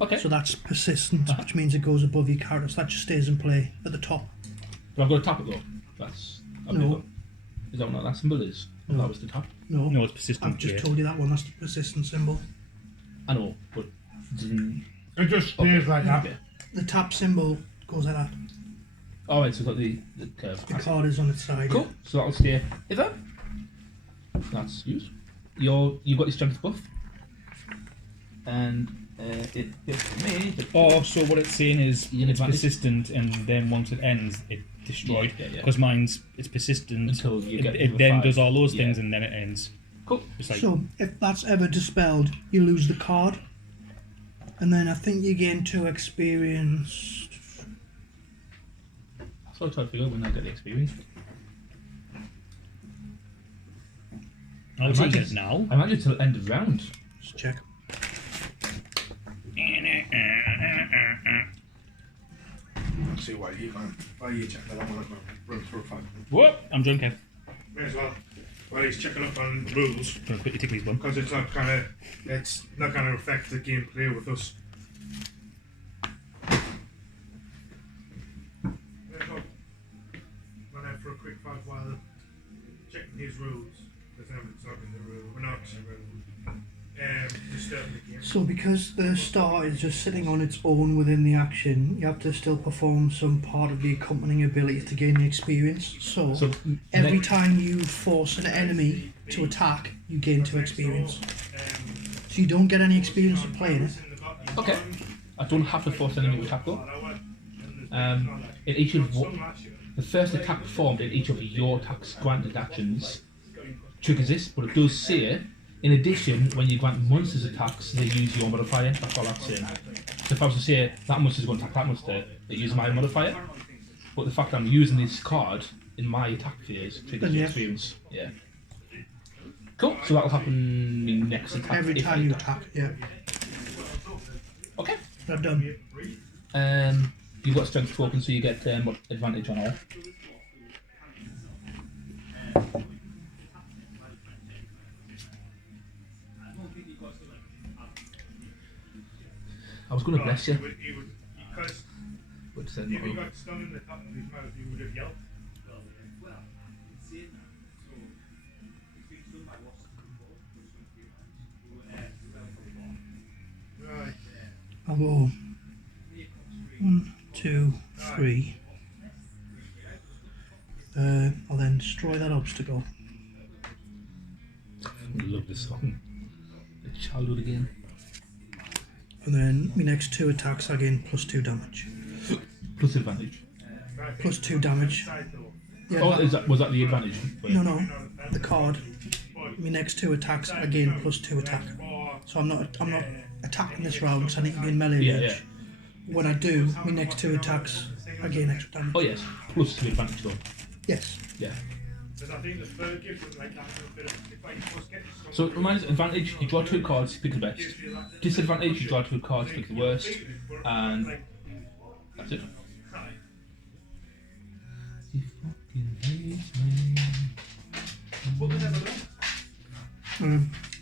Okay. So that's persistent, which means it goes above your character. So that just stays in play at the top. But I've got to tap it though. That's. No. Is that what that symbol is? Or No. that was the tap? No, no, it's persistent. I've just yeah. told you that one. That's the persistent symbol. I know, but. It just stays like that. Okay. The tap symbol goes like that. Alright, so I've got the curve. The card is on its side. Cool. So that'll stay either. That's used. You've got your strength buff. And it hits me. Oh, so what it's saying is You get it's advantage? persistent, and then once it ends, it destroyed. Yeah, yeah, yeah. Because mine's it's persistent Until you get to it the then 5. does all those Yeah. things, and then it ends. Cool. It's like So if that's ever dispelled, you lose the card, and then I think you gain 2 experience. That's what I try to figure out when I get the experience. I'll imagine- take it now. I imagine till end of round. Just check. Let's see why you check that. I want to run through a fight. What? I'm drunk, Kev. May as well. While he's checking up on rules, Gonna quickly tickle his bum. because it's not going to affect the gameplay with us. May as well. Run out for gives rules. There's never talking the rule. We're not disturbing the game. So because the star is just sitting on its own within the action, you have to still perform some part of the accompanying ability to gain the experience. So every time you force an enemy to attack, you gain 2 experience. So you don't get any experience of playing it. Okay. I don't have to force enemy to attack though. In each of the first attack performed in each of your attacks granted actions triggers this, but it does say, in addition, when you grant monsters attacks, they use your modifier. That's all that's saying. So if I was to say that monster's going to attack that monster, they use my modifier. But the fact that I'm using this card in my attack phase triggers the experience. Yeah. Cool. So that'll happen in next attack. Every time you attack, yeah. Okay. That's done. You've got strength token, so you get advantage on all. I was going to bless you. But said if he no. got stung in the top of his mouth, he would have yelped. Right. I'll go 1, 2, 3. I'll then destroy that obstacle. I love this song. The childhood again. And then my next 2 attacks I gain +2 damage. Plus advantage. +2 damage. Yeah, Oh, was that the advantage? no. The card. My next 2 attacks I gain +2 attack. So I'm not attacking this round because I need to gain melee range. Yeah. When I do, my next 2 attacks I gain extra damage. Oh yes, plus the advantage though. Yes. Yeah. Because I think the third gives them like that little bit of, if I just get stuck. So reminds advantage, you draw 2 cards, pick the best. Disadvantage, you draw 2 cards, pick the worst. And that's it.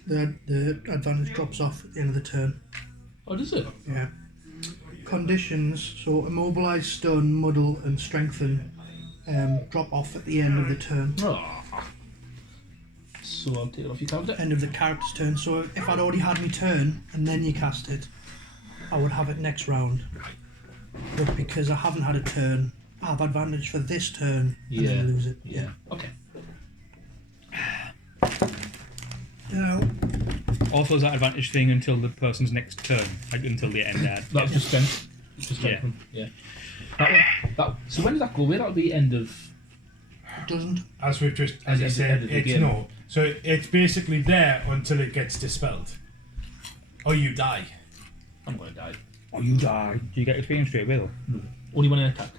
The advantage drops off at the end of the turn. Oh, does it? Yeah. Conditions, so immobilize, stun, muddle, and strengthen drop off at the end of the turn. Oh. So I'll take it off your counter. End of the character's turn. So if I'd already had my turn and then you cast it, I would have it next round. But because I haven't had a turn, I have advantage for this turn and then lose it. Yeah. Okay. Now, Also, is that advantage thing until the person's next turn, like until the end ad. That's just strength. Just strength. Yeah. So when does that go away? That'll be end of. it doesn't. As we've just, As as you the said, end of the it's game. no. So it's basically there until it gets dispelled. Or you die. I'm gonna die. Oh, you die. Do you get experience straight away though? No. Only when I attack.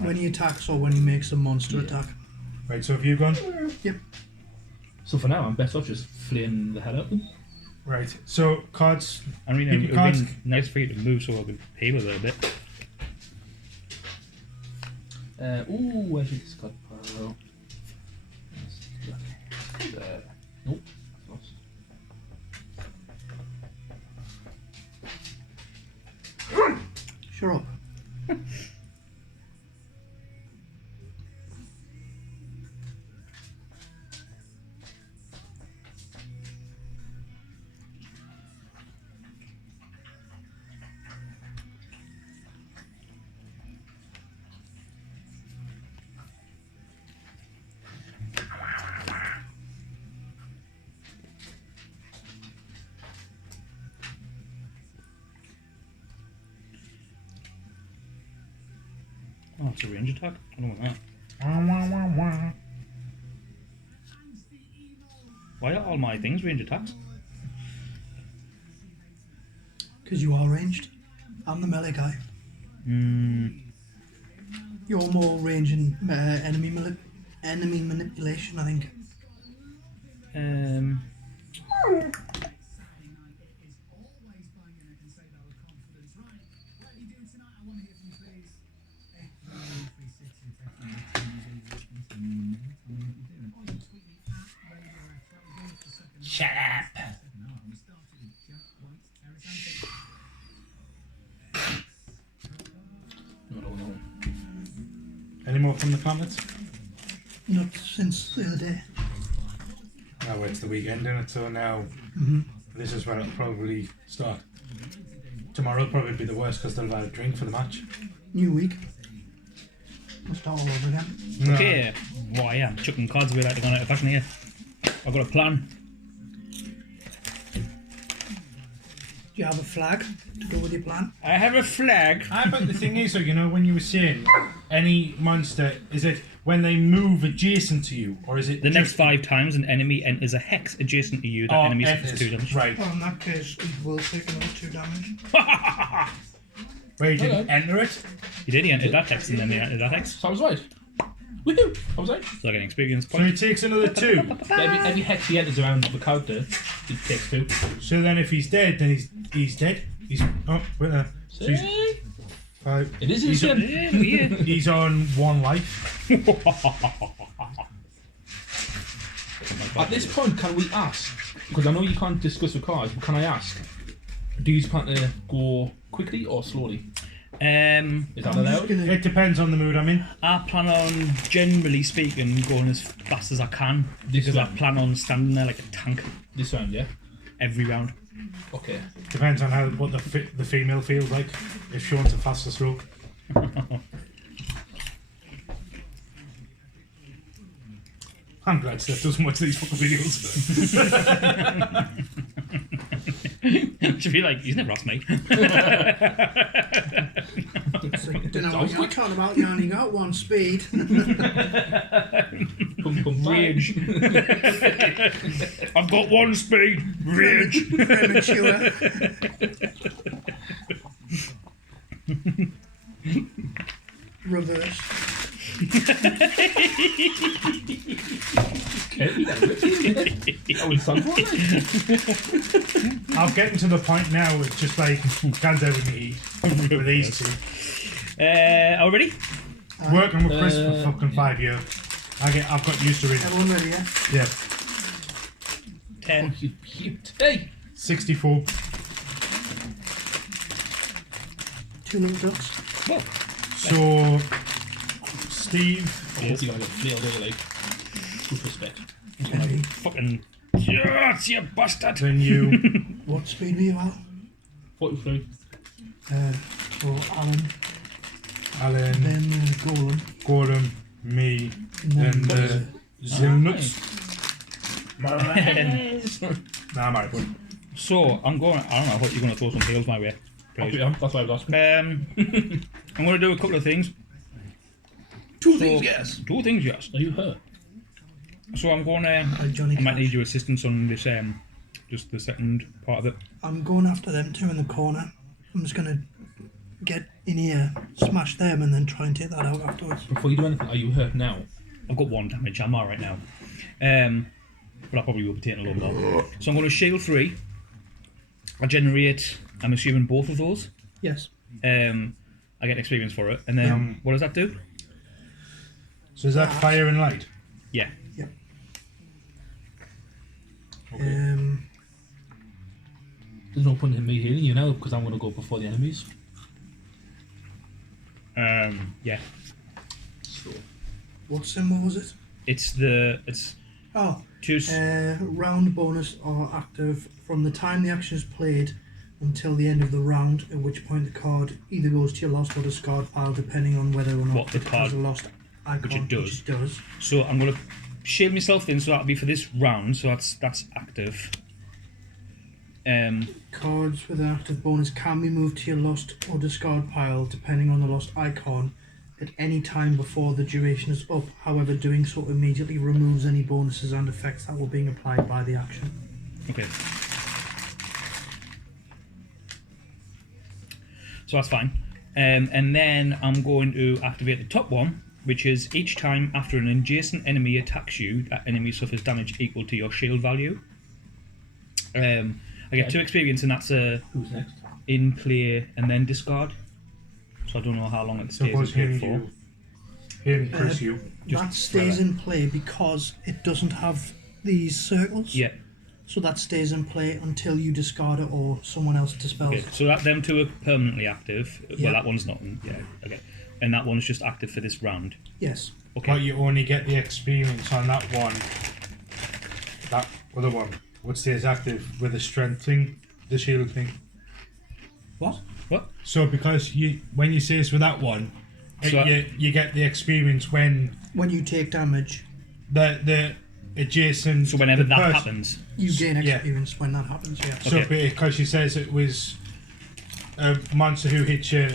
When he attacks or when he makes a monster attack. Right, so have you gone? Yep. So for now, I'm best off just flaying the hell out of them. Right, so cards. I mean, Keep it your would cards. be nice for you to move so I could heal a little bit. Where's your discard pile? Nope. Lost. Shut up. Oh, it's a range attack? I don't want that. Why are all my things range attacks? Because you are ranged. I'm the melee guy. You're more range and enemy manipulation, I think. Shut up. Any more from the comments? Not since the other day. Now it's the weekend, isn't it? So now this is where it'll probably start. Tomorrow will probably be the worst because they'll have had a drink for the match. New week. We'll start all over again. No. Okay. Why, yeah, chucking cards away like they're going out of fashion here. I've got a plan. Do you have a flag to go with your plan? I have a flag. But the thing is, though, you know, when you were saying any monster, is it when they move adjacent to you, or is it The just next 5 times an enemy enters a hex adjacent to you, that enemy suffers enters? 2 damage. Right. Well, in that case, it will take another 2 damage. Where you didn't enter it? You did, he entered that hex and then he entered that hex. So I was right. Woohoo! I was right. So I get an experience So point. he takes another 2. Every hex he enters around the character, he takes 2. So then if he's dead, then he's dead. He's wait there. So he's See? 5. It is He's insane. Yeah, weird. He's on 1 life. At this point, can we ask? Because I know you can't discuss with cards, but can I ask? Do you plan to go quickly or slowly? Is that I'm just allowed? gonna. It depends on the mood I'm in. I plan on, generally speaking, going as fast as I can. This Because I round. plan on standing there like a tank This round, yeah? every round. Okay. Depends on what the female feels like. If she wants a faster stroke. I'm glad Steph doesn't watch these fucking videos. Should be like, he's never asked me. Don't know what you're talking about. You only got 1 speed. Rage. I've got 1 speed. Rage. Premature. Reverse. I will stand for it. I'm getting to the point now. It's just like can't ever eat with these 2. Are we ready? Working with Chris for fucking 5 years. I've got used to it. Everyone ready, yeah? Yeah. 10. You cute. Hey! 64. 2 little ducks. Whoa. So Steve. I hope you're gonna get flailed there, like. With respect. Ready. Fucking. Yes, you bastard. Then you. What speed were you at? 43. So Alan, Alan. then Golem, Gordon. Me. and Then then the Zilnuts. Nah, I'm alright, bud. So, I'm going, I don't know, I thought you were going to throw some heals my way. Please. Yeah, that's why I was asking. I'm going to do a couple of things. 2 things, yes. 2 things, yes. Are you hurt? So I'm going to, Johnny I might Cash. need your assistance on this, just the second part of it. I'm going after them 2 in the corner. I'm just gonna get in here, smash them, and then try and take that out afterwards. Before you do anything, are you hurt now? I've got 1 damage, I'm alright now. But I probably will be taking a little more. So I'm going to shield 3. I generate, I'm assuming both of those. Yes. I get experience for it. And then, what does that do? So is that fire and light? Yeah. Yep. Okay. There's no point in me healing you now because I'm going to go before the enemies. Yeah. So, What symbol was it? It's Oh, two. round bonus are active from the time the action is played until the end of the round, at which point the card either goes to your lost or discard pile, depending on whether or not What the it has card- a lost icon. which it does. Which it does. So I'm going to shield myself in, so that'll be for this round. So that's active. Cards with an active bonus can be moved to your lost or discard pile, depending on the lost icon, at any time before the duration is up. However, doing so immediately removes any bonuses and effects that were being applied by the action. Okay. So that's fine. And then I'm going to activate the top one, which is each time after an adjacent enemy attacks you, that enemy suffers damage equal to your shield value. I get 2 experience, and that's who's next? in play and then discard. So I don't know how long it stays in Suppose play him, for. you. Him, Chris, you. That stays in play because it doesn't have these circles. Yeah. So that stays in play until you discard it or someone else dispels Okay. it. So that them 2 are permanently active. Yeah. Well, that one's not. Yeah. Okay. And that one's just active for this round. Yes. Okay. But you only get the experience on that one that other one would stay as active with the strength thing, the shield thing. What? What? So because when you say it's with that one, So- you get the experience when When you take damage, the adjacent. So whenever the that pers- happens, you gain Yeah. experience when that happens, yeah. So Okay. because she says it was a monster who hits you,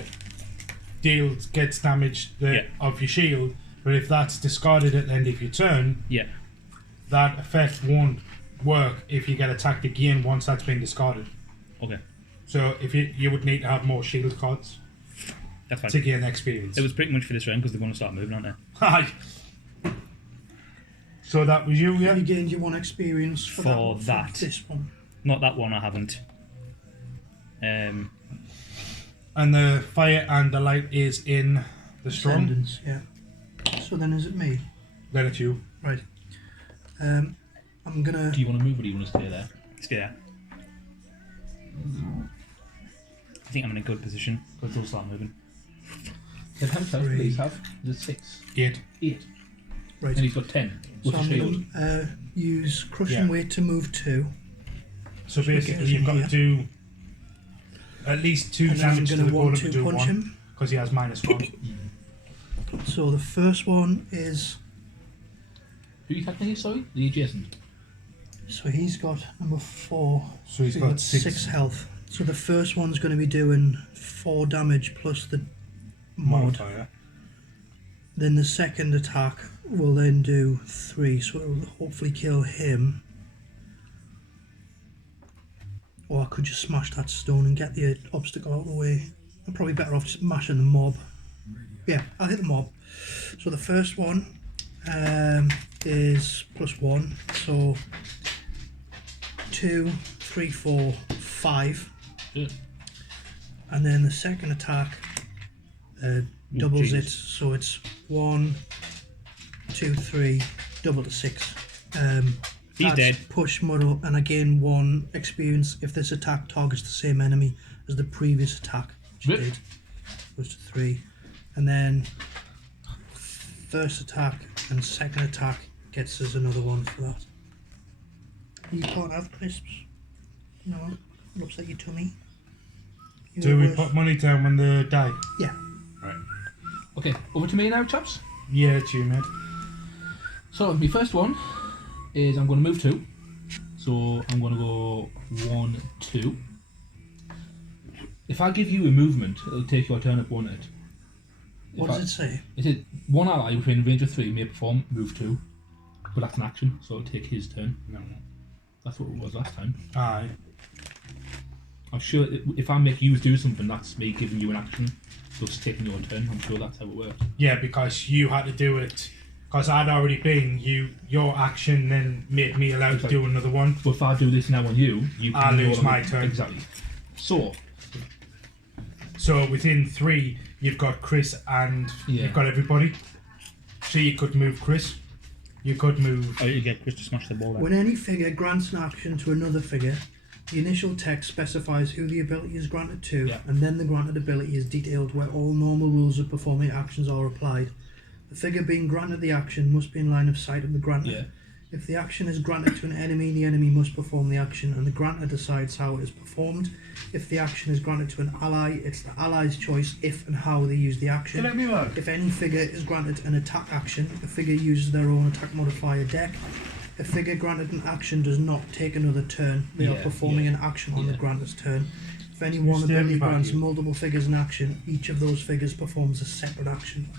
gets damage Yeah. of your shield, but if that's discarded at the end of your turn, yeah. that effect won't work if you get attacked again once that's been discarded. Okay, So if you would need to have more shield cards that's fine. to gain experience. It was pretty much for this round because they're going to start moving, aren't they? Hi. So that was you, yeah? You gained your 1 experience for that. For one, that. this one. Not that one. I haven't. And the fire and the light is in the storm. Ascendance, yeah. So then is it me? Then it's you. Right. I'm gonna. Do you want to move or do you want to stay there? Stay there. I think I'm in a good position because they'll start moving. Then how much health Three. do these have? Is it 6? 8. 8. Right. And he's got 10. So What's I'm the shield? gonna use crushing Yeah. weight to move 2. So get basically us you've in got here. to do at least 2 And then I'm damage to gonna the want golem to to do punch 1. him. Because he has -1. So the first one is. Who are you attacking here, sorry? The adjacent. So he's got number 4. So he's got 6 health. So the first one's going to be doing 4 damage plus the mod. modifier. Then the second attack will then do 3, so it will hopefully kill him. Or I could just smash that stone and get the obstacle out of the way. I'm probably better off just mashing the mob. Yeah, I'll hit the mob. So the first one is +1, so 2, 3, 4, 5. Good. And then the second attack doubles it, Jesus. so it's 1, 2, 3, double to 6. He's That's dead. Push muddle, and I gain 1 experience if this attack targets the same enemy as the previous attack, which it Yep. did. Goes to 3. And then first attack and second attack gets us another 1 for that. You can't have crisps. No, it upset your tummy. You're Do we worse. put money down when they die? Yeah. Right. Okay, over to me now, chaps. Yeah, it's you, mate. So, my first one is I'm going to move 2. So, I'm going to go 1, 2. If I give you a movement, it'll take your turn up, won't it? What does it say? It says one ally within range of 3 may perform move 2. But that's an action, so it'll take his turn. No. That's what it was last time. Aye. I'm sure if I make you do something, that's me giving you an action. So it's taking your turn. I'm sure that's how it works. Yeah, because you had to do it. Because I'd already been your action, then made me allowed to do another one. But if I do this now on you, you I'll can lose roll my on it. turn. Exactly. So, So within 3, you've got Chris and Yeah. you've got everybody. So you could move Chris. You could move. Oh, you get Chris to smash the ball out. When any figure grants an action to another figure, the initial text specifies who the ability is granted to, Yeah. and then the granted ability is detailed where all normal rules of performing actions are applied. The figure being granted the action must be in line of sight of the grantor. yeah. If the action is granted to an enemy, the enemy must perform the action, and the grantor decides how it is performed. If the action is granted to an ally, it's the ally's choice if and how they use the action. Let me work. If any figure is granted an attack action, the figure uses their own attack modifier deck. A figure granted an action does not take another turn. They are Yeah, performing yeah, an action on the yeah. grantor's turn. If any one Stand ability by grants you. multiple figures an action, each of those figures performs a separate action.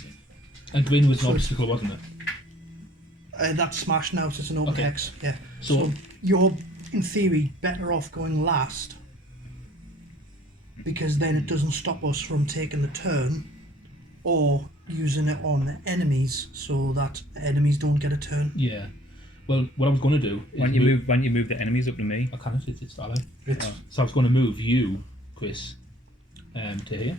And green was an So it's- obstacle, wasn't it? That's smashed now, so it's an open Okay. hex. Yeah. So- So you're, in theory, better off going last because then it doesn't stop us from taking the turn or using it on the enemies so that enemies don't get a turn. Yeah. Well, what I was going to do is When you move the enemies up to me. I can't. It's that way. It's, So I was going to move you, Chris, to here.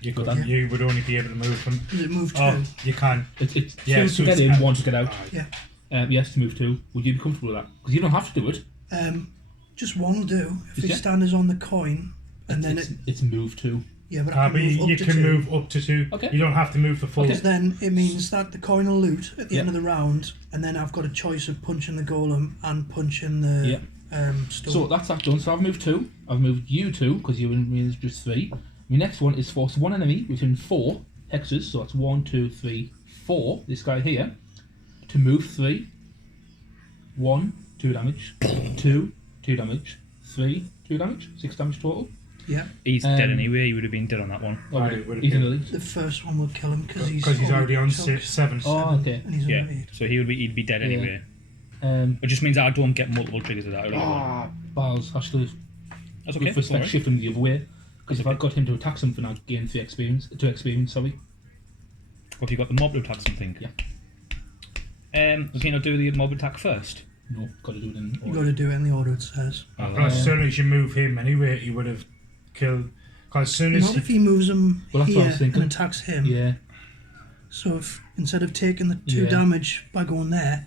you, Got could, that? you would only be able to move from. Does it move 2? Oh, you can. It's Yeah, 2 so to get it's- in, 1 to get out. Aye. Yeah. Yes, to move 2. Would you be comfortable with that? Because you don't have to do it. Just one will do. If the Yeah. stand is on the coin, and then it's, it. it's move 2. Yeah, but I But can move up you to can 2. move up to 2. Okay. You don't have to move the full. Because then it means that the coin will loot at the Yeah. end of the round, and then I've got a choice of punching the golem and punching the stone. So that's that done. So I've moved 2. I've moved you 2 because you and me is just 3. My next one is force one enemy within 4 hexes. So that's 1, 2, 3, 4. This guy here to move 3. 1, 2 damage. 2, 2 damage. 3, 2 damage. 6 damage total. Yeah, He's dead anyway. He would have been dead on that one. Oh, Aye, would have he's in been. the lead. the first one will kill him because he's already on took 7. Oh, okay. and he's Yeah. on 8. So he'd be dead Yeah. anyway. Um, It just means I don't get multiple triggers of that. I only get one. Balls. Actually, That's okay. with respect, alright. shifting the other way. Because if I got him to attack something, I'd gain 2 experience. Sorry. What if you got the mob to attack something? Yeah. Does he not do the mob attack first? No, got to do it in You order. got to do it in the order it says. But as soon as you move him anyway, he would have killed. Because as soon as Not if he moves him Well, that's what I here was thinking. and attacks him. Yeah. So if instead of taking the 2 Yeah. damage by going there,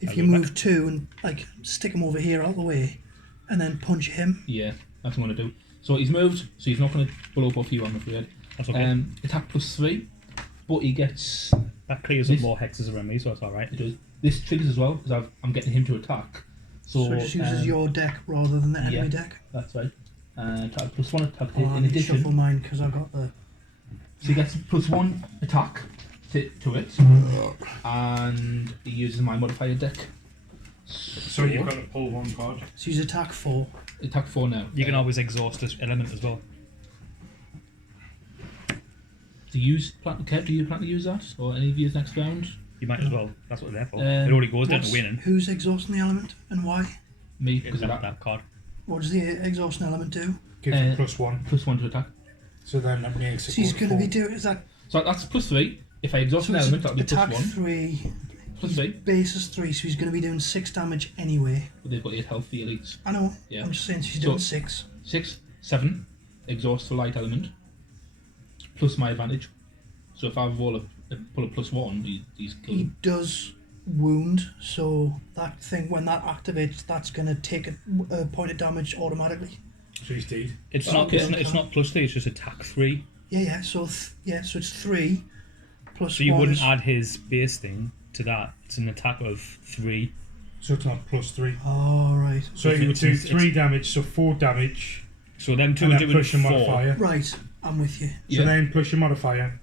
if I'll you go move back. 2 and like stick him over here out the way, and then punch him. Yeah, that's what I'm going to do. So he's moved, so he's not going to blow up off you, I'm afraid. That's okay. Attack plus 3, but he gets. That clears up this- more hexes around me, so that's alright. It does. This triggers as well, because I'm getting him to attack. So, So it just uses your deck rather than the enemy yeah. deck. That's right. Attack plus 1 attack Oh, I in need to addition. shuffle mine because I got the. So he gets plus 1 attack to it, and he uses my modifier deck. So you've got to pull 1 card. So use attack 4. Attack 4 now. You can always exhaust this element as well. Do you plan to use that, or any of you next round? You might as well. That's what they're for. Um, it already goes down to What's- winning. Who's exhausting the element and why? Me, because of That, that. that card. What does the exhausting element do? Gives you plus 1. Plus 1 to attack. So then that makes it. So he's go going to be 4. doing. Is that So that's plus 3. If I exhaust so an it's element, that'll be attack plus 1. 3? Plus 3. Base is 3, so he's going to be doing 6 damage anyway. But they've got 8 health, the elites. I know. Yeah. I'm just saying she's So- doing 6. 6, 7. Exhaust for light element. Plus my advantage. So if I pull a plus 1, he's He killed. does wound, so that thing when that activates, that's going to take a point of damage automatically. So he's dead. It's Oh, not. okay. It's not plus 3. It's just attack 3. Yeah. So so it's 3 plus. So you 1 wouldn't is- add his base thing to that. It's an attack of 3. So it's not plus 3. Oh right. So you would do It's- 3 damage, so 4 damage. So them two And are then doing plus your 4. modifier. Right. I'm with you. So Yeah. then plus your modifier.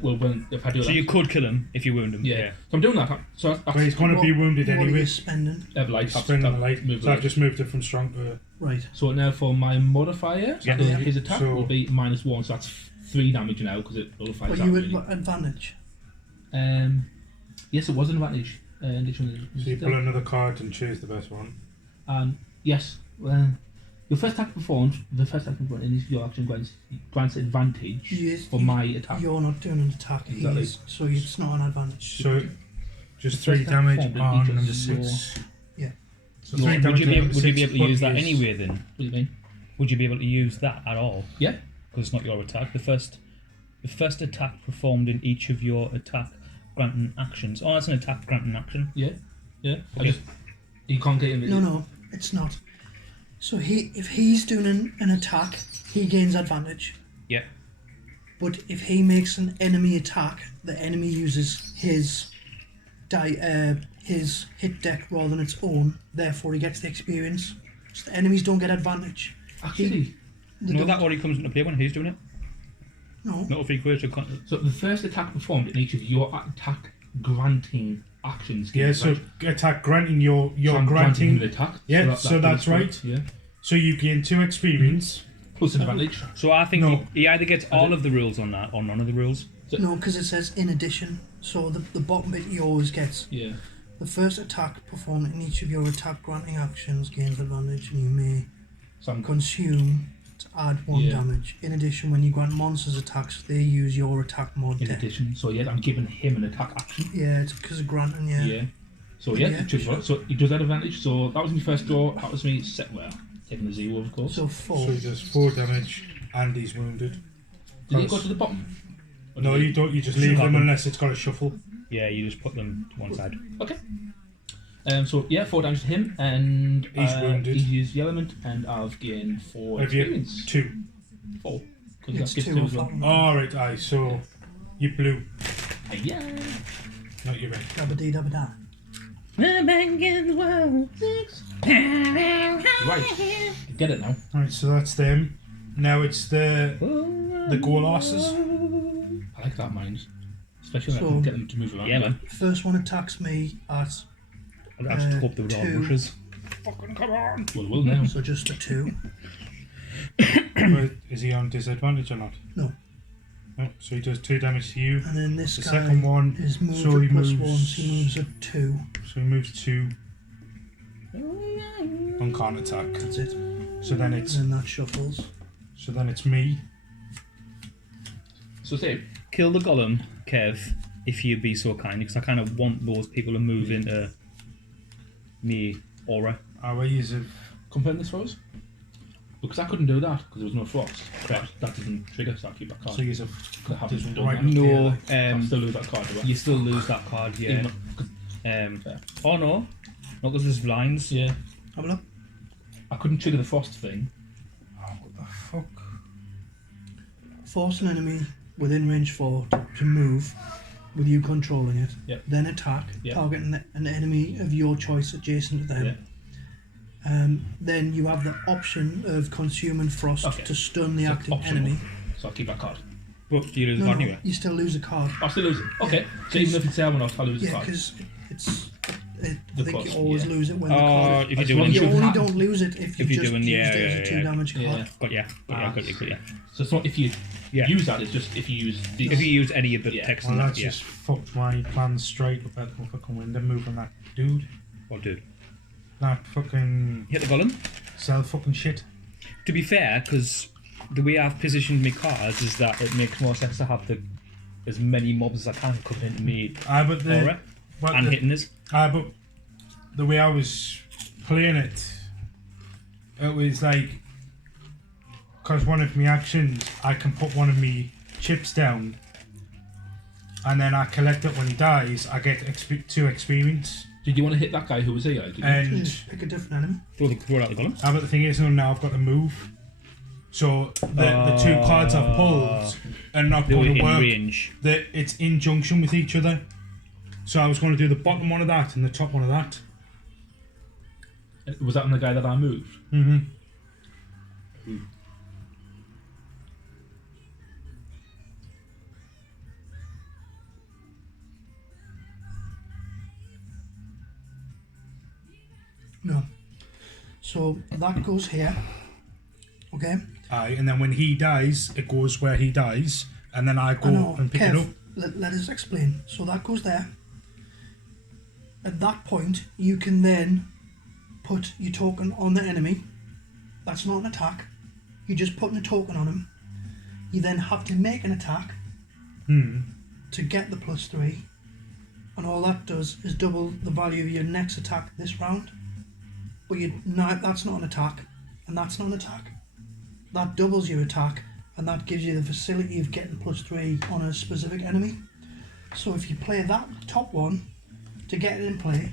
Well, if I do So that. you could kill him if you wound him. Yeah. So I'm doing that. So that's But he's going to be wounded What are anyway. you spending? light. Spending the light. Move So I've just moved it from strong to. Right. So now for my modifier, Yeah. so his attack So- will be -1, so that's 3 damage now because it nullifies But that. you Really. would advantage. Yes, it was an advantage. Literally. So you pull another card and choose the best one. Yes, your first attack performed. The first attack performed in your action grants advantage Yes, for my attack. You're not doing an attack. he Exactly. is, so it's not an advantage. So just The 3 first damage attack on formed in number each 6. Yeah. So Your- 3 Would damage you on be able, number would you be 6, able to use but that is- anyway then? What do you mean? Would you be able to use that at all? Yeah. Because it's not your attack. The first attack performed in each of your attack granting actions. Oh, that's an attack granting action. Yeah. I Okay. just you can't get him. No, it's not. So if he's doing an attack, he gains advantage. Yeah. But if he makes an enemy attack, the enemy uses his hit deck rather than its own. Therefore, he gets the experience. So the enemies don't get advantage. Actually, They No, don't- that already comes into play when he's doing it. No. Not if he creates a so the first attack performed in each of your attack granting actions. Yeah, gains so advantage. attack granting your So I'm granting him granting. an attack. Yeah, so that's right. Yeah. So you gain 2 experience. Plus an advantage. So I think No. he either gets all of the rules on that or none of the rules. No, because it says in addition. So the bottom bit he always gets. Yeah. The first attack performed in each of your attack granting actions gains advantage, and you may So I'm consume to add 1 Yeah. damage. In addition, when you grant monsters attacks, they use your attack mod in deck. addition. So yeah, I'm giving him an attack action. Yeah, it's because of granting, yeah. Yeah. So yeah, Yeah, it should work. So he does that advantage. So that was my first draw. That was me set well. Taking the 0, of course. So 4. So he does 4 damage and he's wounded. Did he go to the bottom? Or No, did he- you don't. You just leave them unless it's got a shuffle. Yeah, you just put them to one side. Okay. So yeah, 4 damage to him, and He's wounded. He's used the element, and I've gained 4 Have you experience. 2? 4. Because It's that gives 2 two or as well. flat. Alright, aye, so you blue, Yeah. not you red. Dabba dee dabba da. Right. Get it now. Alright, so that's them. Now it's the goal horses. I like that mines. Especially when I So- can get them to move around. Yeah, man. First one attacks me at, I just hope there were all 2. rushes. Fucking come on! Well, will now. so just a 2. But is he on disadvantage or not? No. No, so he does 2 damage to you. And then this The guy second one, is moved so he at plus moves- 1, so he moves at 2. So he moves 2. And can't attack. That's it. So then it's And then that shuffles. me. So say, Kill the golem, Kev, if you'd be so kind, because I kind of want those people to move into me aura. Our ways of confirm this for us. Because I couldn't do that because there was no frost. Correct. That didn't trigger, so I keep that card. so he's a I haven't just done right that. up No, here. I um, still lose that card, do I? you still lose that card, yeah. Even though- Yeah. Oh no, not because there's blinds. yeah. Have a look. I couldn't trigger the frost thing. Oh, what the fuck? Force an enemy within range 4 to move with you controlling it. Yep. Then attack, Yep. targeting an enemy of your choice adjacent to them. Yeah. Then you have the option of consuming frost Okay. to stun the So active optional. enemy. So I'll keep that card. But you lose the No, card no, anyway. you still lose a card. I'll still lose it. Okay. So even if it's there or not, I'll lose the Yeah, card. because it's. I The think cost, you always yeah. lose it when the Oh, card. if you're As doing long as You you only have- don't lose it if you If you're just doing- used yeah, it as yeah, a 2 yeah. damage card. Yeah. Got yeah, got you. So it's not if you Yeah. use that, it's just if you use these. If you use any of the Yeah. text Well, in that, that's yeah. just fucked my plans straight with that fucking window moving that dude. What do? That fucking Hit the golem. sell fucking shit. To be fair, because the way I've positioned my cards is that it makes more sense to have as many mobs as I can coming into me But the aura but and the, hitting us. but the way I was playing it, it was like, because one of my actions, I can put one of my chips down, and then I collect it when he dies. I get 2 experience, Did you want to hit that guy who was here? Did you? and Just pick a different enemy. Throw out the golem. but the thing is, now I've got to move. So the 2 cards I've pulled are not They were going to in work. range. It's in junction with each other. So I was going to do the bottom one of that and the top one of that. Was that on the guy that I moved? Mm-hmm. No. So that goes here. Okay. Aye, and then when he dies, it goes where he dies, and then I go I know. and pick it up. Kev, let us explain. So that goes there. At that point, you can then put your token on the enemy. That's not an attack. You're just putting a token on him. You then have to make an attack to get the +3. And all that does is double the value of your next attack this round. But that's not an attack, and that's not an attack. That doubles your attack, and that gives you the facility of getting +3 on a specific enemy. So if you play that top one to get it in play,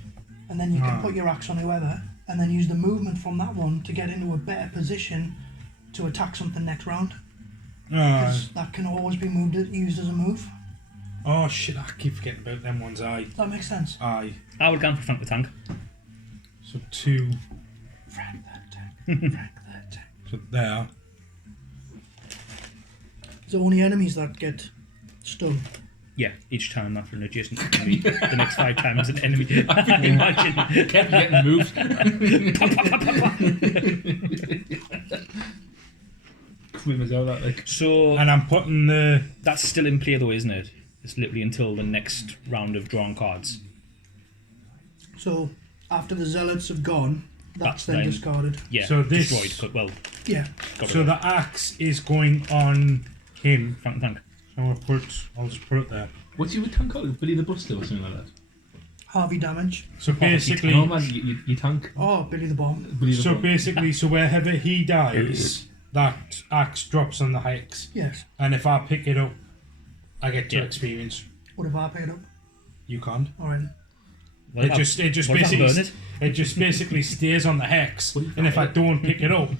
and then you can put your axe on whoever, and then use the movement from that one to get into a better position to attack something next round. Because that can always be used as a move. Oh shit, I keep forgetting about them ones. Aye. Does that make sense? Aye. I would go for Frank the Tank. So 2. Frank that tank. Frank that tank. So there. It's only enemies that get stunned. Yeah, each time after an adjacent enemy. The next 5 times an enemy. Imagine. Kept getting moved. Swimmers out that like. So And I'm putting the. that's still in play though, isn't it? It's literally until the next round of drawn cards. So after the zealots have gone, that's then then- discarded. Yeah, So this- destroyed. But, well, Yeah. got So rid of the axe is going on him. Frank the Tank. So I'll just put it there. What's your tank called? Billy the Buster or something like that? Harvey damage. So basically, No man, you tank. Oh, Billy the Bomb. Billy the so Buster. basically, so wherever he dies, that axe drops on the hex, Yes. and if I pick it up, I get 2 Yeah. experience. What if I pick it up? You can't. Alright. What It about- just what about basically burn it? it just basically stays on the hex, What do you and if I think? don't pick it up,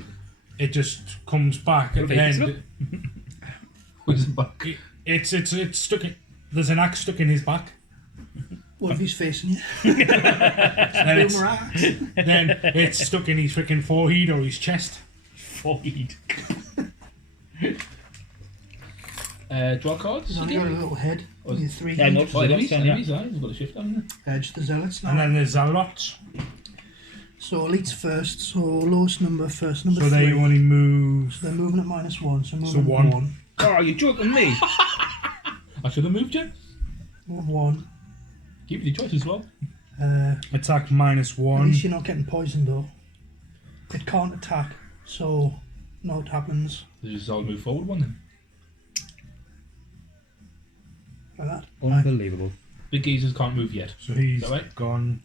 it just comes back at the Picks it end. Where's the back? It's stuck in. There's an axe stuck in his back. What if he's facing you? Then it's, Boomerang. then it's stuck in his freaking forehead or his chest. Forehead. Draw cards. He's only got a little head. Oh, With 3 yeah, no. heads. Oh, enemies, Yeah. enemies, aye. We've got a shift on there. Edge the zealots now. And then there's a lot. So elites first. So lowest number first. Number So 3. they only move. So they're moving at -1. So moving So at one. 1. Oh, you're joking me. I should have moved you. Move 1. Give you the choice as well. Attack At -1. least you're not getting poisoned though. It can't attack. So no, it happens Just I'll move forward one then. like that. Unbelievable. Big geezers can't move yet. So he's Is that right? gone.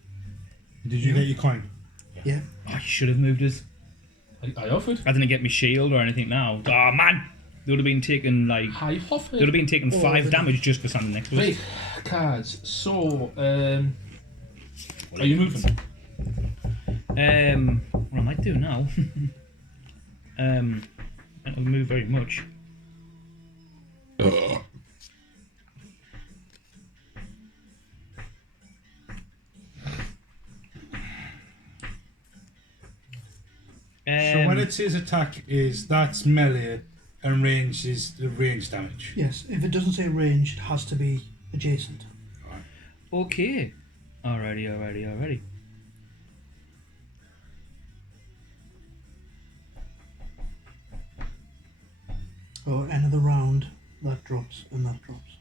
Did you get your coin? Yeah. Oh, you should have moved us. I offered. I didn't get my shield or anything now. Oh, man. They would have been taking, like... I They would offered. have been taking Oh, 5 the- damage just for standing next to us. Right, cards. So, are you moving? What I might do now... I don't move very much. So when it says attack that's melee and range is the range damage. Yes. If it doesn't say range, it has to be adjacent. Okay. Alrighty. Or end of the round, that drops and that drops.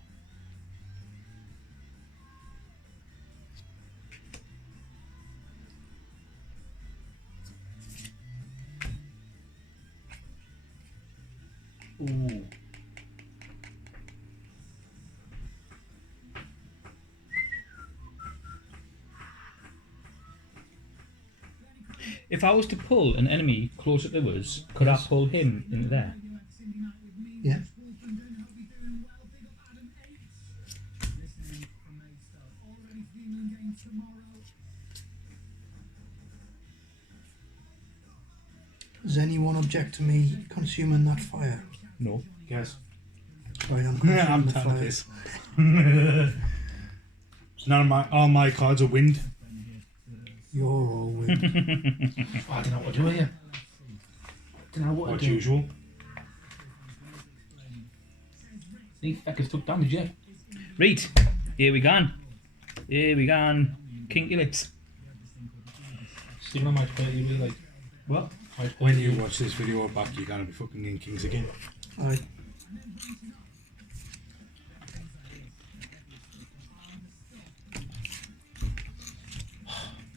Ooh. If I was to pull an enemy closer to us, could I pull him into there? Yeah. Does anyone object to me consuming that fire? No. Yes. Right, I'm consuming I'm the tired of fire. this. All my cards are wind. You're all wind. Oh, I don't know what to do here. Don't know what As to do. usual. These fuckers took damage, yeah. Right. Here we gone. Kinky lips. Stephen, I might play you really like. Well, Might when you watch this video back, you're gonna be fucking in Kings again. Aye.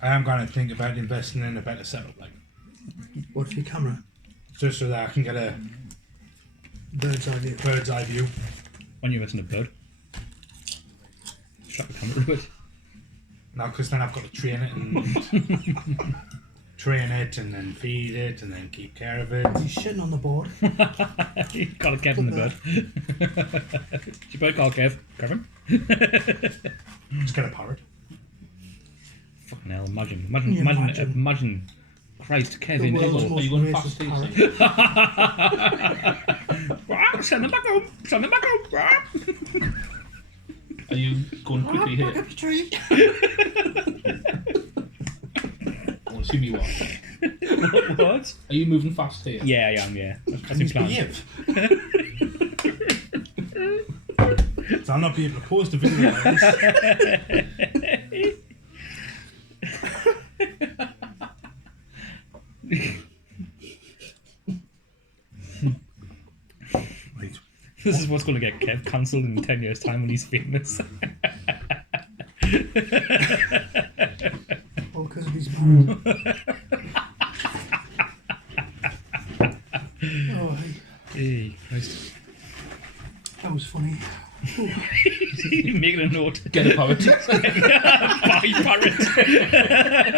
I am gonna think about investing in a better setup, like What for your camera? just so that I can get a Bird's eye view. bird's eye view. When you listen to bird. Strap the camera to it. Now, because then I've got to train it and train it and then feed it and then keep care of it. He's shitting on the board. You got a Kev in the bird. Is your bird called Kev? Kevin? Just get a parrot. Fucking hell, imagine. Can you imagine? Imagine. Christ, Kevin. The world's Eagle. most you going racist fast, parrot. Send them back home. Send them back home. Are you going quickly Back here? up the tree. I want to see me what. What? Are you moving fast here? Yeah, I am, yeah. That's Can the you plan. behave? So I'll not be able to post a video like this. Right. This is what's going to get Kev cancelled in 10 years' time when he's famous. All because of his mouth. Oh, hey, Hey, Christ. that was funny. Making a note. Get a parrot. Buy parrot.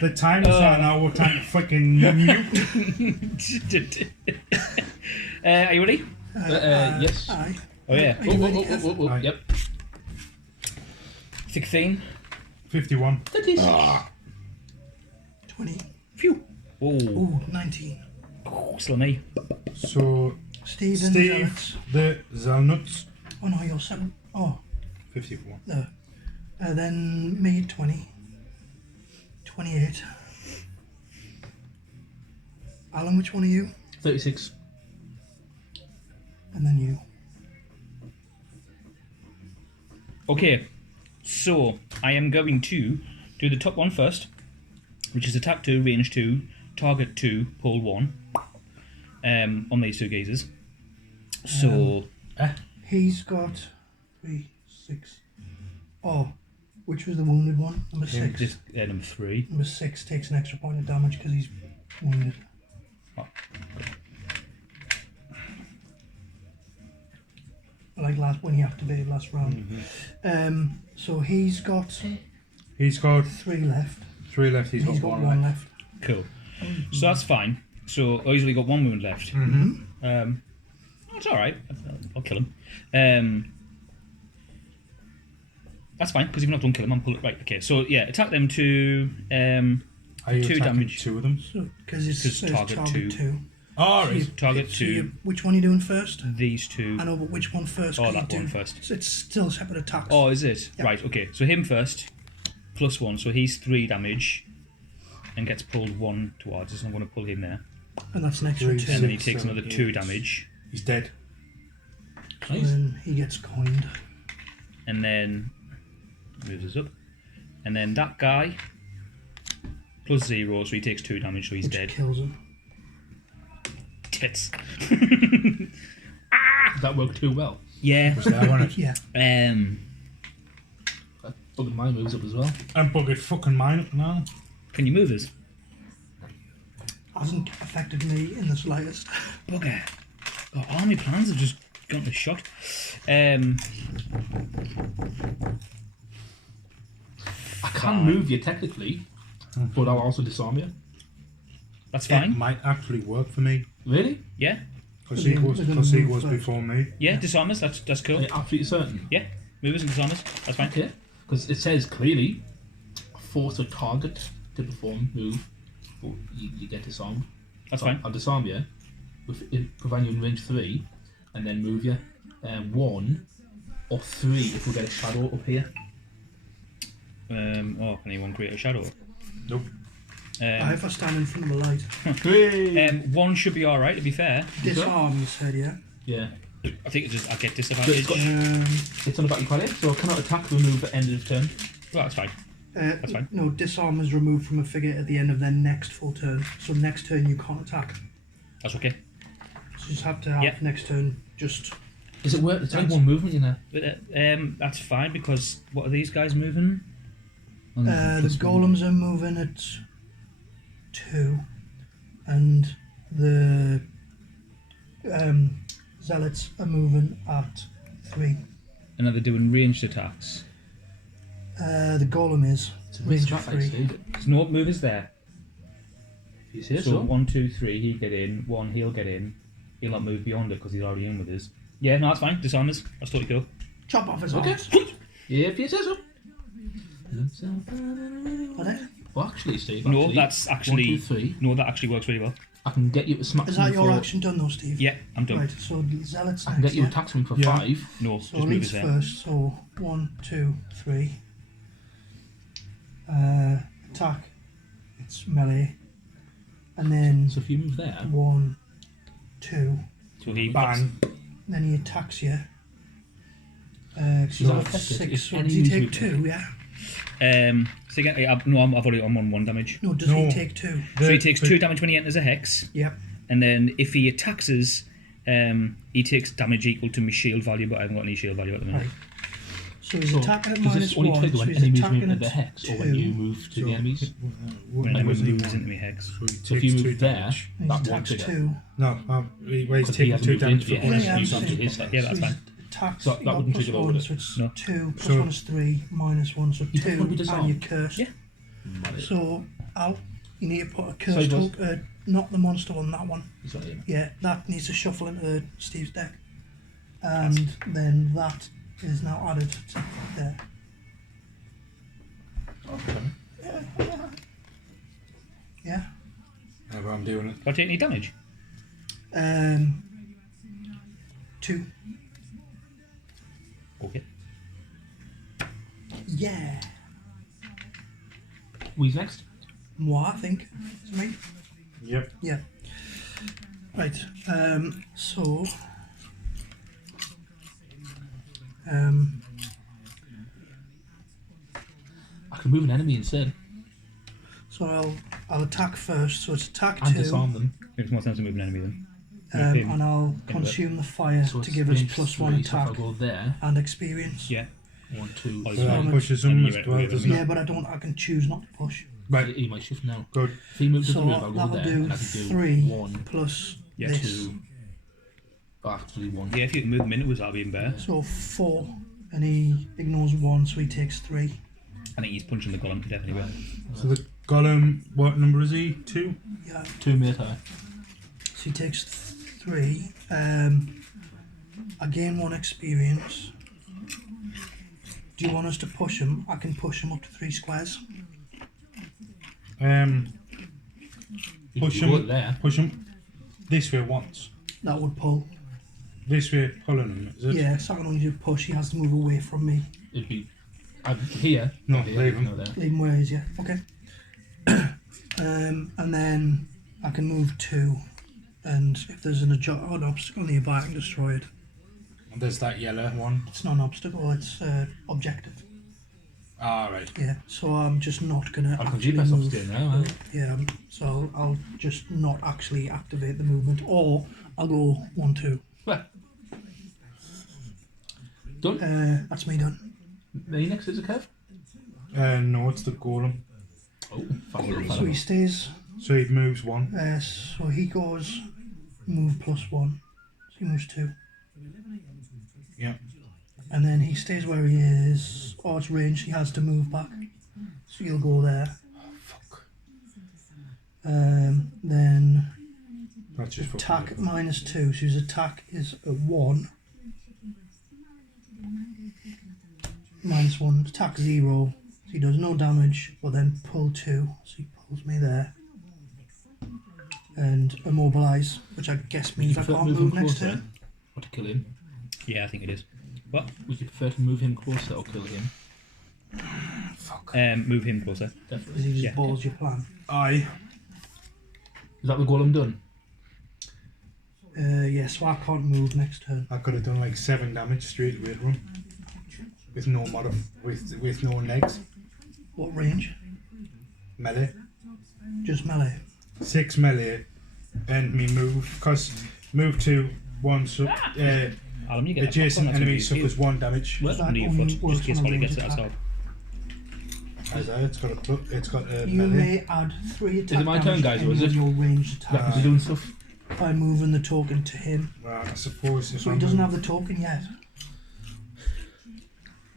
The time is right now, we're time to freaking mute. Are you ready? Yes. Aye. Oh, yeah. Are you ready, Kev? Aye. Yep. 16. 51. That is. 20. Phew. Oh, Ooh, 19. still me. So, Steve and Steve, Zealots. the Zelnuts, Oh no, you're 7. Oh, 54. there. Then me, 20. 28. Alan, which one are you? 36. And then you. Okay, so I am going to do the top one first, which is attack 2, range 2, target 2, pull 1. On these two geezers. So He's got 3, 6. Oh, which was the wounded one? Number 6. this number 3. Number 6 takes an extra point of damage because he's wounded. Oh. Like when he activated last round. So he's got He's got 3 left. 3 left, he's got 1 left. left. Cool. So that's fine. So he's only got 1 wound left. That's all right. I'll kill him. That's fine because if you're not done kill him, I'm pull it right. Okay. So yeah, attack them to Are you 2 attacking damage. 2 of them? So because it's 'Cause target two. 2. Oh, So you- target so 2. you- which one are you doing first? These 2. I know, but which one first? Oh, 'Cause that you one do- first. So it's still separate attacks. Oh, is it? Yeah. Right. Okay. So him first, +1. So he's 3 damage, and gets pulled 1 towards us. So I'm going to pull him there, And that's an extra 3, 2. and then he 6, takes 7, another 2 8. damage, He's dead. So Nice. then he gets coined. and then moves us up, and then that guy +0, so he takes 2 damage, so he's Which dead. kills him. Tits. That worked too well. Yeah. Was there, wasn't it? Yeah. That fucking mine moves up as well. I'm buggered fucking mine up now. Can you move us? Hasn't affected me in the slightest. Bugger. Oh, all my plans have just gone to shot. I can move you technically, but I'll also disarm you. That's It fine. might actually work for me. Really? Yeah. Because They're he gonna- was, they're gonna because he move was first. before me. Yeah. Disarm us. That's cool. Are you absolutely certain? Yeah. Move us and disarm us. That's fine. Okay. Because it says clearly, force a target to perform move, or you get disarmed. That's So fine. I'll disarm you, providing you in range 3, and then move you 1 or 3 if we get a shadow up here. Oh, anyone create a shadow? Nope. If I stand in front of a light. 1 should be all right. To be fair, Disarm, you said, yeah? Yeah. I think I get So disadvantage. it's got- Um, It's on a battle credit, so I cannot attack or remove at end of turn. Well, that's fine. That's fine. No, disarm is removed from a figure at the end of their next full turn. So next turn you can't attack. That's okay. So you just have to have Yeah. next turn just... Does it work? It's only one movement, you know. But, that's fine because what are these guys moving? the golems are moving at 2. And the zealots are moving at 3. And are they doing ranged attacks? The golem is It's a big range of strat, like 3. Steve. There's no movers there. If you say So so. 1, 2, 3, he'll get in. 1, he'll get in. He'll not move beyond it because he's already in with us. Yeah, no, that's fine. Disarm us. That's totally cool. Chop off his Okay. arms. Yeah, if you say so. Are they? Well, actually, Steve. No, actually, that's 1, actually 2, 3. no, that actually works really well. I can get you to smack Is that me your for, action done though, Steve? Yeah, I'm done. Right, so the zealots I can next, get you yeah? attack swing for Yeah. 5. No, So just move elites us there. first, so 1, 2, 3. Attack, it's melee. And then So if you move there, 1, 2, So he Bang. then he attacks you. Is that affected? 6, If so any does he use take movement- 2, yeah? So again, I'm already I'm on 1 damage. No, does No. he take 2? So he takes 2 damage when he enters a hex, Yep. and then if he attacks us, he takes damage equal to my shield value, but I haven't got any shield value at the minute. Right. So he's so attacking at does minus this only 1, trigger so when he's enemies move attacking into at the hex or when 2. you move to the enemies? When I he wasn't moves even- into my hex. So he So if takes you 2 move there, damage. He that won't attacks trigger. 2. No, he's Because he taking hasn't 2 moved damage into for the Yeah, one. hex, yeah, he's I'm onto saying- his hex. Yeah, that's so fine. he's attacks, So you that got wouldn't plus trigger, 1, would it? so it's No. 2, plus So- 1 is 3, minus 1, so You don't 2, want to be and disarmed? you're cursed. Yeah. So, you need to put a Sorry, cursed boss. hook, not the monster one, that one. Sorry, Yeah, that needs to shuffle into Steve's deck. And then that is now added to there. I'm doing it. Do I take any damage? 2. Okay. Yeah. Who's next? Moi, I think. Is it me? Yep. Yeah. Right. So. I can move an enemy instead So I'll attack first. So it's attack and 2. disarm them. Makes more sense to move an enemy then. Move him. And I'll it. consume the fire So to it's give us range +1 3, so if attack I go there, and experience. Yeah. 1, 2, Oh, So that So pushes and them you're as well, at- doesn't Yeah, it? but I can choose not to push. Right. he might shift now. Good. If he moves to So the move, I'll go that'll there do and I can do 3 1, plus Yeah. this. 2, actually 1. Yeah, if you can move him into us, that'll be even better. So 4, and he ignores 1, so he takes 3. I think he's punching the golem to death anyway. So the golem, what number is he? 2? Yeah, 2 meter. so he takes 3. I gain 1 experience. Do you want us to push him? I can push him up to 3 squares. Push You go him. there. Push him this way once. That would pull. This way, pulling him, is it? Yeah, so I can only do push. He has to move away from me. It'd be here. No, not here, leave him. no there. Leave him where he is, yeah. Okay. And then I can move 2. And if there's an obstacle nearby, I can destroy it. And there's that yellow one. It's not an obstacle, it's objective. Ah, right. Yeah, so I'm just not going to I'll actually keep myself move. still now. Huh? Yeah, so I'll just not actually activate the movement, or I'll go 1, 2. Well, done. That's me done. Me next is a curve. No, it's the golem. Oh, fast little So fella. he stays, So he moves 1. so he goes move +1, so he moves 2. Yeah. And then he stays where he is, or it's range, he has to move back. So he'll go there. Fuck. Then That's just attack fucking- -2, so his attack is a 1. -1, attack 0, so he does no damage, but then pull 2, so he pulls me there. And immobilize, which I guess means I prefer can't to move move him next closer? turn. Or to kill him. Yeah, I think it is. What? Would you prefer to move him closer or kill him? Fuck. Move him closer. Because Definitely. he just Yeah. balls your plan. Aye. Is that the golem done? Yeah, so I can't move next turn. I could have done like 7 damage straight away to him. With no with no negs. What range? Melee. Just melee. 6 melee. And me move. Because move to 1 so Alan, you get that adjacent popcorn, that's enemy gonna be suffers 1 damage. Well, That under your only foot, works just in case on a Holly gets range it attack. herself. As it's got a You melee. may add 3 attack it my turn, damage guys, to or is any it? of your ranged That attacks was doing stuff. by moving the token to him. Well, I suppose if So I he doesn't move- have the token yet.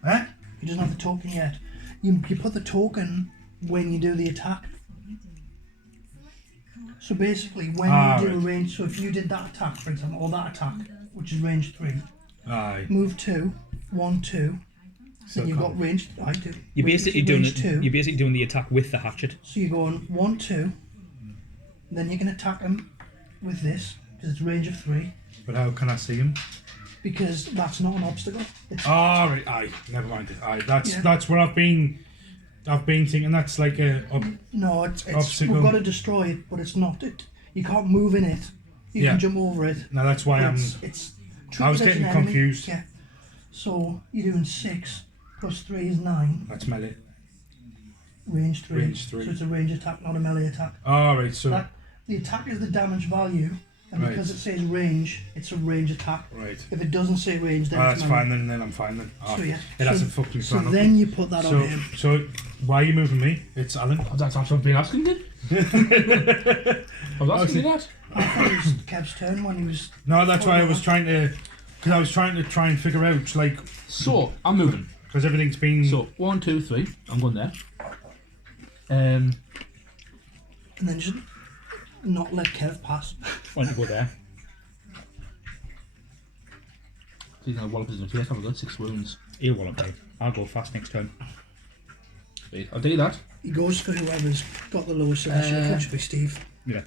Huh? He doesn't have the token yet. You put the token when you do the attack. So basically, when Ah, you do a right. range, so if you did that attack, for example, or that attack, which is range 3, Aye. move 2, 1, 2, So then you've can't- got range. I do. You're basically doing range 2. You're basically doing the attack with the hatchet. So you're going 1, 2, then you can attack him with this because it's range of 3. But how can I see him? Because that's not an obstacle. It's Ah, right. Aye. Never mind it. Aye. Yeah. That's what I've been thinking. That's like a. no, it's Obstacle. we've got to destroy it, but it's not it. You can't move in it. You Yeah. can jump over it. Now that's why I'm. It's I was treated as getting an enemy. confused. Yeah. So you're doing 6 plus 3 is 9. That's melee. Range 3. Range 3. So it's a range attack, not a melee attack. All right. So That, the attack is the damage value, and Right. because it says range, it's a range attack. right. If it doesn't say range, then Ah, it's that's melee. fine then. Then I'm fine then. Ah, So yeah. It hasn't fucked me. So plan up. then you put that So on him. so why are you moving me? It's Alan. That's what I've been asking you. I was asking you that. I thought it was Kev's turn when he was. No, that's why I was trying to. Because I was trying to try and figure out like So, I'm moving. because everything's been. So, 1, 2, 3. I'm going there. And then just not let Kev pass. Why don't you go there? He's going to wallop us in the face. I've got 6 wounds. He'll wallop me. I'll go fast next turn. Sweet. I'll do that. He goes for whoever's got the lowest initiative, which would be Steve. Yeah.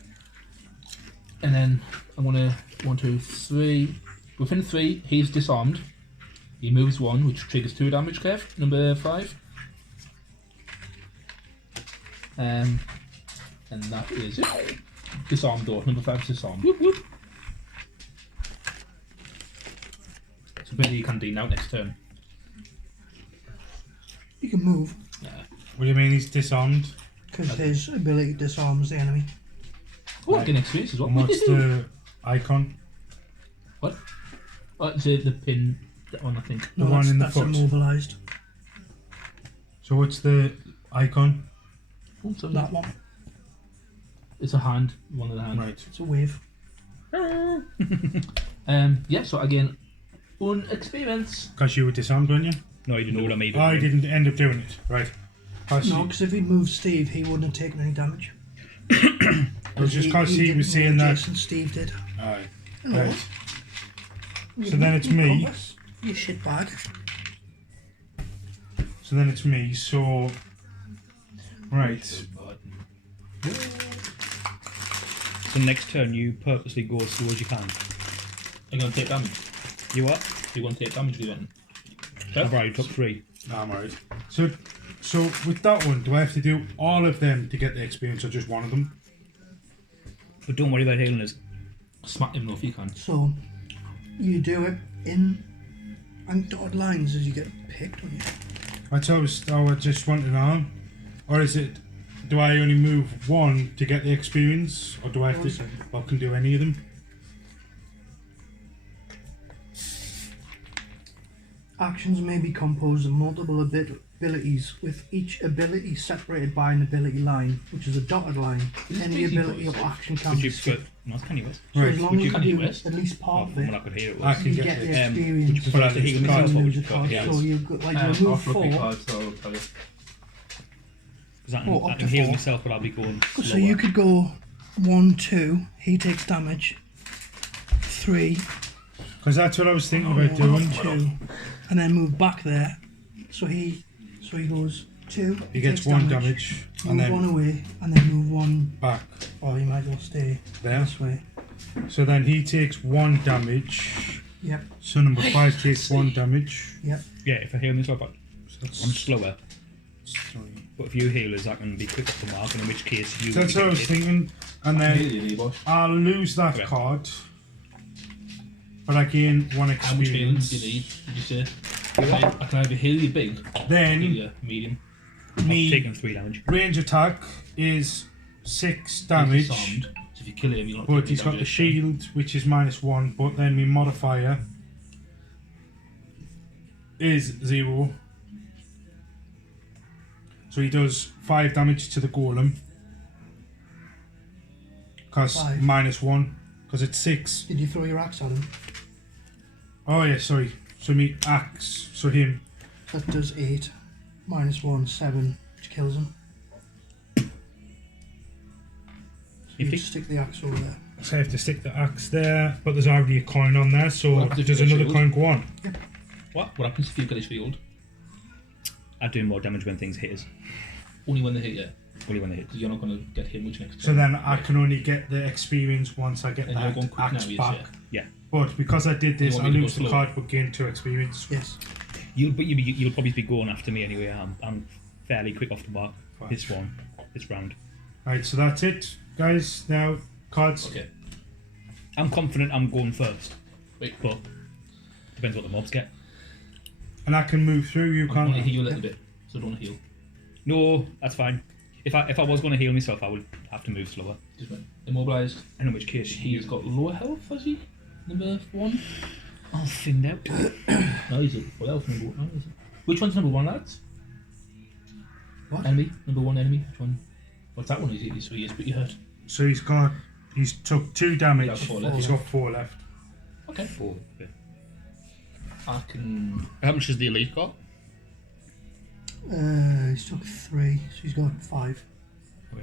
And then I'm gonna 1, 2, 3. Within 3, he's disarmed. He moves 1, which triggers 2 damage. Kev, number 5. And that is it. Disarmed door. Number 5 is disarmed. Whoop, whoop. So maybe you can do now next turn. You can move What do you mean he's disarmed? because his ability disarms the enemy. Oh, Right. get an experience as well. And what's the icon? What? Oh, it's the pin. That one, I think. The one in the that's foot. immobilized. So what's the icon? Oh, so That one. It's a hand. One of the hands. Right. It's a wave. Yeah. So again, experience. Because you were disarmed, weren't you? No, you didn't know what I made. Oh, I didn't end up doing it. Right. No, because if he'd moved Steve, he wouldn't have taken any damage. It was just because he didn't was saying move that. Jason, Steve did. Aye. Hello. Right. So then it's me. You shitbag. So then it's me. So. Right. So next turn, you purposely go as slow as you can. I'm gonna take damage. You what? You want to take damage, then? I've already took 3. I'm alright. So with that one, do I have to do all of them to get the experience, or just one of them? But don't worry about healing us. Smack him though if you can. So, you do it in dotted lines as you get picked, don't you? I just want to know. Or is it, do I only move one to get the experience? Or do I have to, or can do any of them? Actions may be composed of multiple abilities, with each ability separated by an ability line, which is a dotted line. Is this Any busy ability boys? or action can Would be you skipped. prefer? No, it's Kenny West. So Right, as long would as you you can do do West? at least Oh, part of when it, I could hear it I was. can you get get the this. experience. Would you prefer to heal myself or You would lose you a prefer card, to heal so us? you like I'll you move flip your 4. cards, so I'll tell you. Because I Oh, can, up I can to heal 4. myself, but I'll be going slower. So you could go 1, 2. He takes damage. 3. Because that's what I was thinking about 1, doing. 2, and then move back there. So he goes 2. He gets takes 1 damage, and Move then 1 away, and then move 1. back Or you might as well stay there. this way. So then he takes 1 damage. Yep. So number 5 takes 1 damage. Yep. Yeah, if I heal myself, So that's I'm slower. 3. But if you heal us, I can be quick off the mark, and in which case you. So that's will what I be was hit. thinking. And then Heal you, Bosh. I'll lose that Okay. card. But I gain 1 How much healing experience. do you need? Did you say? I can either heal you big, heal Then you medium. I've me taken 3 damage. range attack is 6 He's damage. disarmed, so if you kill him, you'll not But take he's any got the damage. shield, which is -1. But then my modifier is 0. So he does 5 damage to the golem. Because 5. -1. Because it's 6. Did you throw your axe at him? Oh yeah, sorry. So me axe. So him. That does 8. -1, 7, which kills him. So you If he- stick the axe over there. So I have to stick the axe there. But there's already a coin on there. So What happens if does you get another shield? coin go on? What happens if you've got his shield? I do more damage when things hit us. Only when they hit you, Only when they hit. because you're not going to get hit much next So turn. then I can only get the experience once I get And you're that going quick axe now, you back. say? Yeah. But because I did this, You I want me to lose go the slow? card but gain 2 experience. Yes. You'll probably be going after me anyway. I'm fairly quick off the mark. Right. This round. Right, so that's it, guys. Now, cards. Okay. I'm confident I'm going first. Wait. But depends what the mobs get. And I can move through, you I want to can't. heal you a little bit, so don't heal. No, that's fine. If I was going to heal myself, I would have to move slower. Just went immobilized. And in which case, He's got lower health, has he? Number 1? I'll find out. No, he's at full health. Number 1. Is it? Which one's number 1, lads? What? Enemy. Number 1 enemy. Which one? What's that one? Is he? So he is pretty hurt. So he's took 2 damage. He's got 4 left. He's got 4 left. Okay. 4. Yeah. I can. How much is the elite got? He's took 3, so he's got 5. Okay.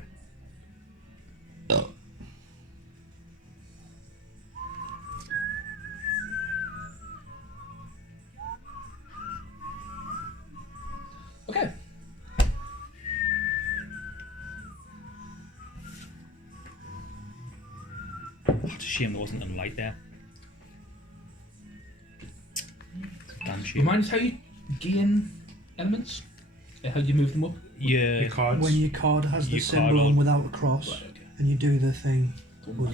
Okay. shame there wasn't a light there. Damn shame. Remind us how you gain elements? How do you move them up? Yeah. Your cards. When your card has the Your symbol card on on. without a cross, Right, okay. and you do the thing.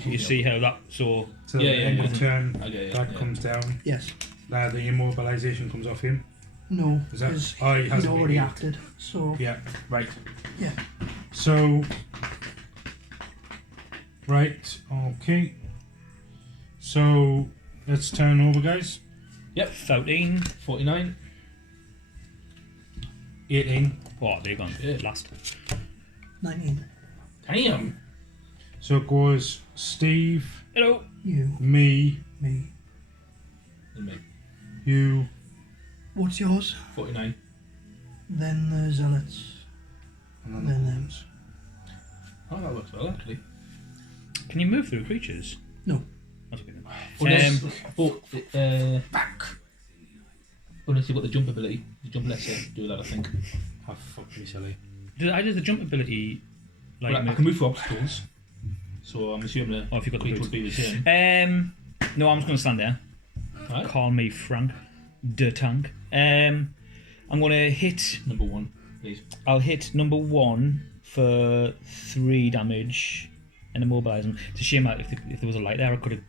You see how that, so So Yeah, at the yeah, end yeah. of the turn, Okay, yeah, that yeah. comes down. Yes. Now the immobilization comes off him. No, Is that- because oh, he he'd hasn't already been acted. So Yeah, right. yeah. So, right, okay. So, let's turn over, guys. Yep. 13. 49. 18. Oh, they're gone. Yeah. Last. 19. Damn. So it goes Steve, Hello. You, me, me. And me. you, What's yours? 49. Then the zealots. and Then then them. Oh, that works well, actually. Can you move through creatures? No. That's okay then. Back. Unless you've got the jump ability. The jump lets you do that, I think. Oh, fuck me, silly. I did the jump ability. Like, Right, I can move through obstacles. So I'm assuming the Oh, if you've got the creature boots. would be the same. No, I'm just going to stand there. Alright. Call me Frank the Tank. I'm going to hit. Number 1, please. I'll hit number 1 for 3 damage and immobilize him. It's a shame that if there was a light there, I could have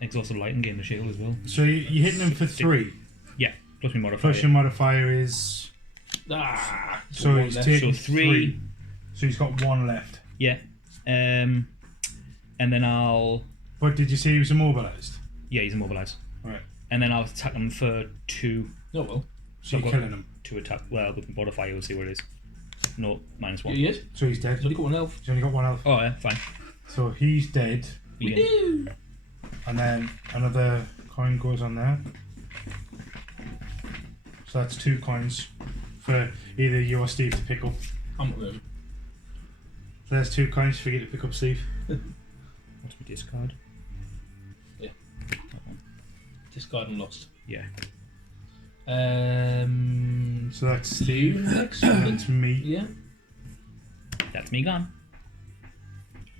exhausted light and gained the shield as well. So you're hitting him for 3. Yeah, plus my modifier. Plus your modifier is. Ah! So one he's left. taking So 3. So he's got 1 left. Yeah. And then I'll. But did you say he was immobilized? Yeah, he's immobilized. Right. And then I'll attack him for 2 Oh, well. So I've you're got- killing him. to attack. Well, with the modifier, we'll see what it is. No, -1. He is. So he's dead. He's only got 1 health. He's only got 1 health. Oh, yeah, fine. So he's dead. You can- And then another coin goes on there. So that's 2 coins for either you or Steve to pick up. I'm not really. So there's 2 coins for you to pick up, Steve. What's my discard? Yeah. That one. Discard and lost. Yeah. So that's You Steve. next. And that's me. Yeah. That's me gone.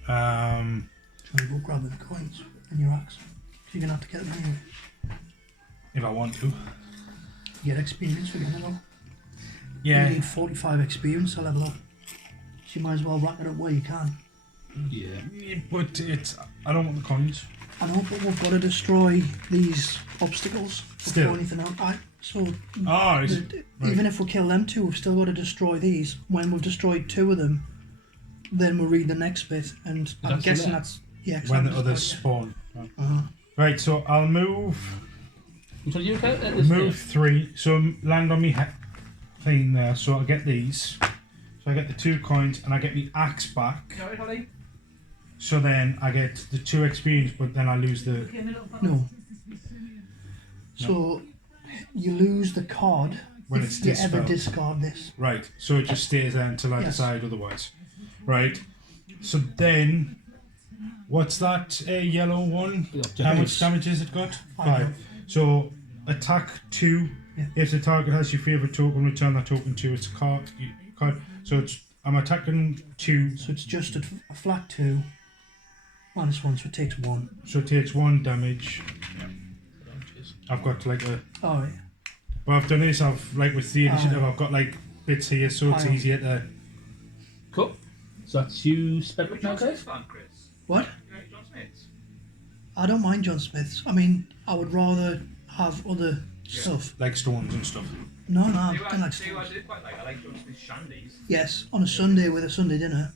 Um, Try to go grab the coins and your axe. You're gonna have to get them anyway. if I want to. You get experience for getting it all. Yeah. You need 45 experience to level up. So you might as well rack it up where you can. Yeah. But it's. I don't want the coins. I know, but we've got to destroy these obstacles Still. before anything else. So Oh, it's, even if we kill them 2, we've still got to destroy these. When we've destroyed 2 of them, then we'll read the next bit. And I'm That's guessing still that's when the exactly others spawn. Uh-huh. Right, so I'll move. Which one do you count? This Move 3. So land on me thing there. So I'll get these. So I get the 2 coins and I get the axe back. So then I get the 2 experience, but then I lose the. No. So you lose the card When if it's you ever dispelled. discard this. Right, so it just stays there until I Yes. decide otherwise. Right, so then, what's that yellow one? How much damage has it got? 5. So attack 2. Yeah. If the target has your favourite token, return that token to its card. So it's I'm attacking 2, So it's just a flat 2. -1, so it takes 1. so it takes 1 damage. I've got like a. Oh, yeah. Well, I've done this. I've like with the initiative, I've got like bits here, so it's Aye. easier to. Cool. So that's you spent up now, guys? What? I don't mind John Smith's. I mean, I would rather have other stuff. Like stones and stuff. No, I don't like stuff. I like John Smith's shandies. Yes, on a Sunday with a Sunday dinner.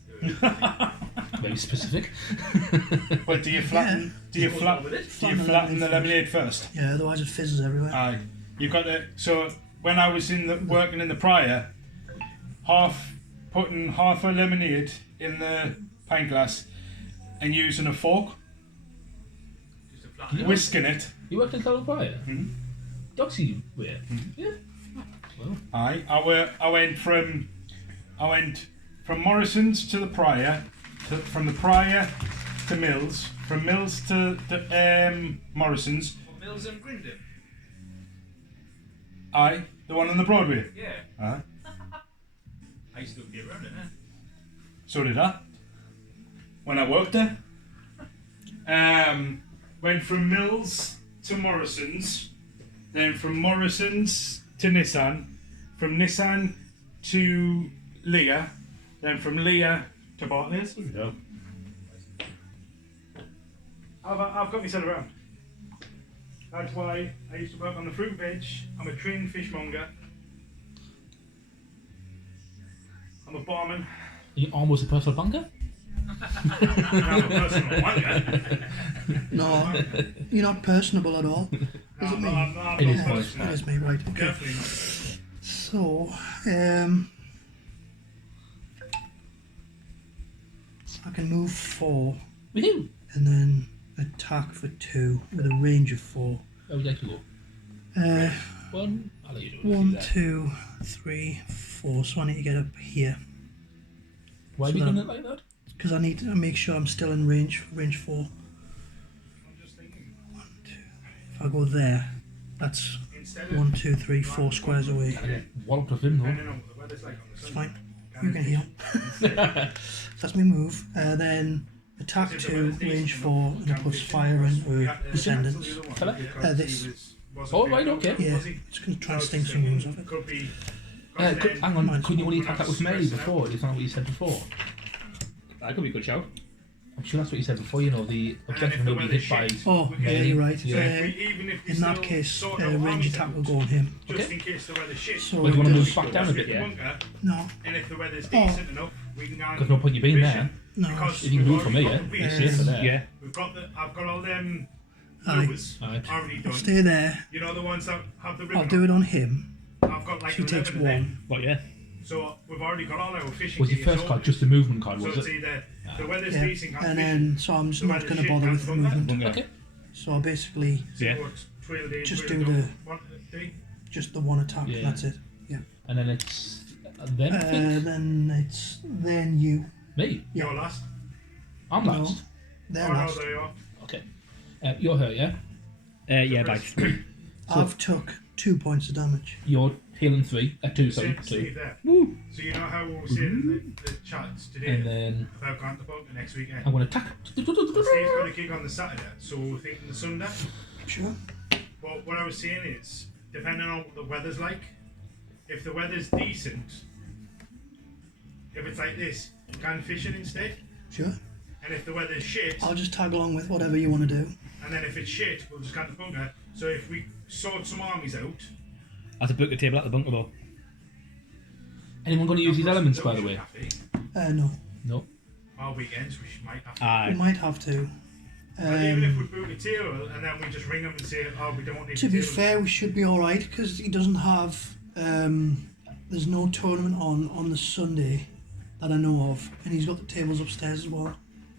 Very specific. But do you flatten? Do you flatten the lemonade first? Yeah, otherwise it fizzes everywhere. Aye. You've got the. So when I was working in the prior, putting half a lemonade in the pint glass and using a fork, whisking it. You worked in Cloud Prior? Mhm. Doxy wear? Yeah. Aye. I went from Morrison's to the prior, from the prior to Mills, from Mills to the Morrison's. Mills and Grindon. Aye, the one on the Broadway. Yeah. Aye. I used to be around it, eh? So did I. When I worked there. went from Mills to Morrison's, then from Morrison's to Nissan, from Nissan to Leah, then from Leah to Bartley's. No. I've got myself around. That's why I used to work on the fruit veg. I'm a trained fishmonger. I'm a barman. You're almost a personal bunker? I'm a personal wonder. No, you're not personable at all. Is it me? I'm It is not fine. personal. It is me, right? Okay. Definitely not. So, I can move 4 Woohoo! and then attack for 2 with a range of 4. Where would you like to go? One? I'll let you do it. 1, 2, 3, 4. So I need to get up here Why are so you that- doing it like that? because I need to make sure I'm still in range 4. I'm just thinking, If I go there, that's instead of 1, 2, 3, 4 squares away. I get walloped with him depending though. on what the weather's like on the It's Sunday, fine. You can heal. That's me move. Then attack if the 2, weather's range decent 4, enough, and we I can put fish fire because and we had to descendants. cancel the other Fella? one because This. he wasn't Oh, picked right, up, okay. Yeah, was he? just going to try I and was sting just some wounds thinking, off it. could be. Hang on, couldn't you only When I attack that was with melee stressing out, before? Is that not what you said before? That could be a good shout. I'm sure that's what you said before, you know, the And objective if the may be weather's hit by... shit, Oh, we can- yeah, you're right. So Yeah. if we, even if we In that still case, sort our range armies attack out, will go on him. Okay. just in case the weather's shit. So Well, do you want to does- move back down a bit, The yeah? bunker, No, and if the weather's Oh. decent enough, we can go and Because no point you being fish there. it. no. Because If you can we've move from already here, got the you're beast. safer there. Yeah. I've got all them Aye. lures Alright. already I'll done. stay there. You know the ones that have the ribbon I'll do it on him. on? I've got like She 11 takes of them. 1. But yeah. So we've already got all our fishing Was your gear first sorted. card just a movement card, So was it's it? either the weather's Yeah. decent, can't And fish then, so I'm just The not weather's going to shit, bother can't with the bunker. movement. Bunker. Okay. So I'll basically So Yeah. it's twirled in, Just twirled do up. the- What, three? just the 1 attack. Yeah. That's it. And then it's... then I think... Then it's then you. Me? Yeah. You're last. I'm No. last. They're Oh no, last. there you are. Okay. You're her, yeah? Yeah, by 3. I've took 2 points of damage. You're healing 3. 2, sorry. Same 2. Steve there. Woo! So you know how we were saying in the chats today And then about going to bunker next weekend? I'm going to attack. Steve's got a gig on the Saturday, so we're thinking the Sunday. Sure. But what I was saying is, depending on what the weather's like, if the weather's decent, if it's like this, can fishing instead. Sure. And if the weather's shit, I'll just tag along with whatever you want to do. and then if it's shit, we'll just go to the bunker. So if we sort some armies out, At the bunker table at the bunker though. Anyone going to use these elements, by the way? No. No. Our weekends, we might have to. We Aye. might have to. And even if we book a table and then we just ring them and say, oh, we don't need To a be table. fair, we should be alright because he doesn't have. There's no tournament on the Sunday that I know of, and he's got the tables upstairs as well.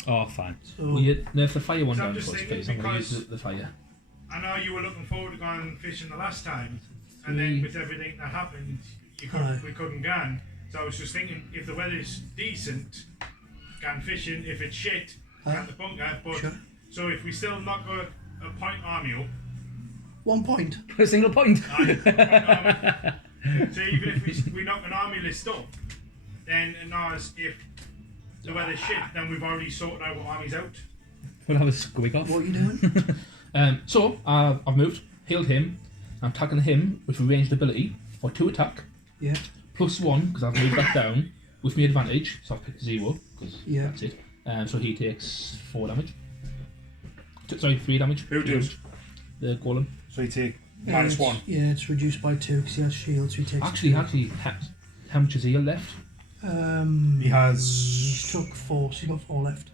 Oh, fine. So Will you nerf the fire one So I'm down just for us, thinking please? I'm going to because- use the fire. I know you were looking forward to going fishing the last time, and then with everything that happened, Aye. we couldn't go. So I was just thinking, if the weather's decent, go fishing. If it's shit, go Aye. the bunker. But Sure. so if we still knock a point army up, 1 point. A single point. aye, point army. So even if we knock an army list up, then if the weather's shit, then we've already sorted our armies out. We'll have a squig off. What are you doing? So, I've moved, healed him. I'm attacking him with a ranged ability for 2 attack, Yeah. +1, because I've moved that down, with me advantage, so I've picked 0, because Yeah. that's it. So he takes 4 damage. Sorry, 3 damage. Who does? The golem. So you take It's- Yeah, it's reduced by 2 because he has shields. So he takes. Actually, 2. how much has he left? He has. took 4, so he got 4 left.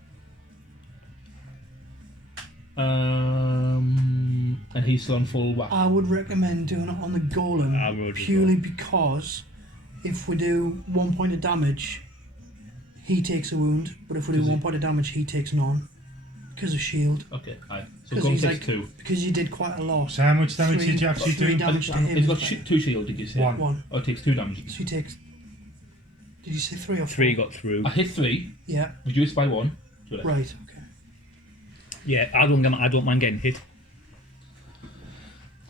And he's still on full whack. I would recommend doing it on the golem I would as purely because if we do 1 point of damage, he takes a wound, but if we do Does he? 1 point of damage, he takes none because of shield. Okay, aye. So 'Cause golem he's takes like- 2. Because you did quite a lot. So how much damage Three- did you actually three do? damage to him. He's got 2 shield, did you say? One. 1. Oh, it takes 2 damage. So he takes. Did you say 3 or 4? 3 got through. I hit 3, Yeah. reduced by 1. 2 left. Right. Okay. Yeah, I don't mind getting hit.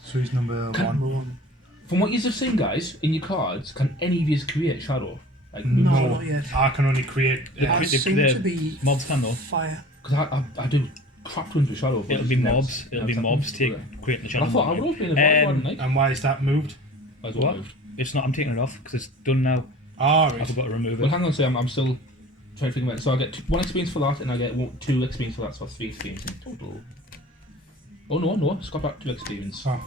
So he's number Number 1. From what you've seen, guys, in your cards, can any of you create shadow? Like, No, No. not yet. I can only create. The- I the- seem the to be mobs can though. fire. Because I do. crap ones with shadow. but It'll it's be never- mobs. It'll be never mobs happened. creating the I shadow. thought I mob. would have been a void one, And why is that moved? What? It's not. I'm taking it off because it's done now. Ah, I right. forgot to remove Well, it. hang on, so I'm still trying to figure out. So I get 1 experience for that, and I get 2 experience for that, so that's 3 experience in total. Oh no, it's got back 2 experience. Oh,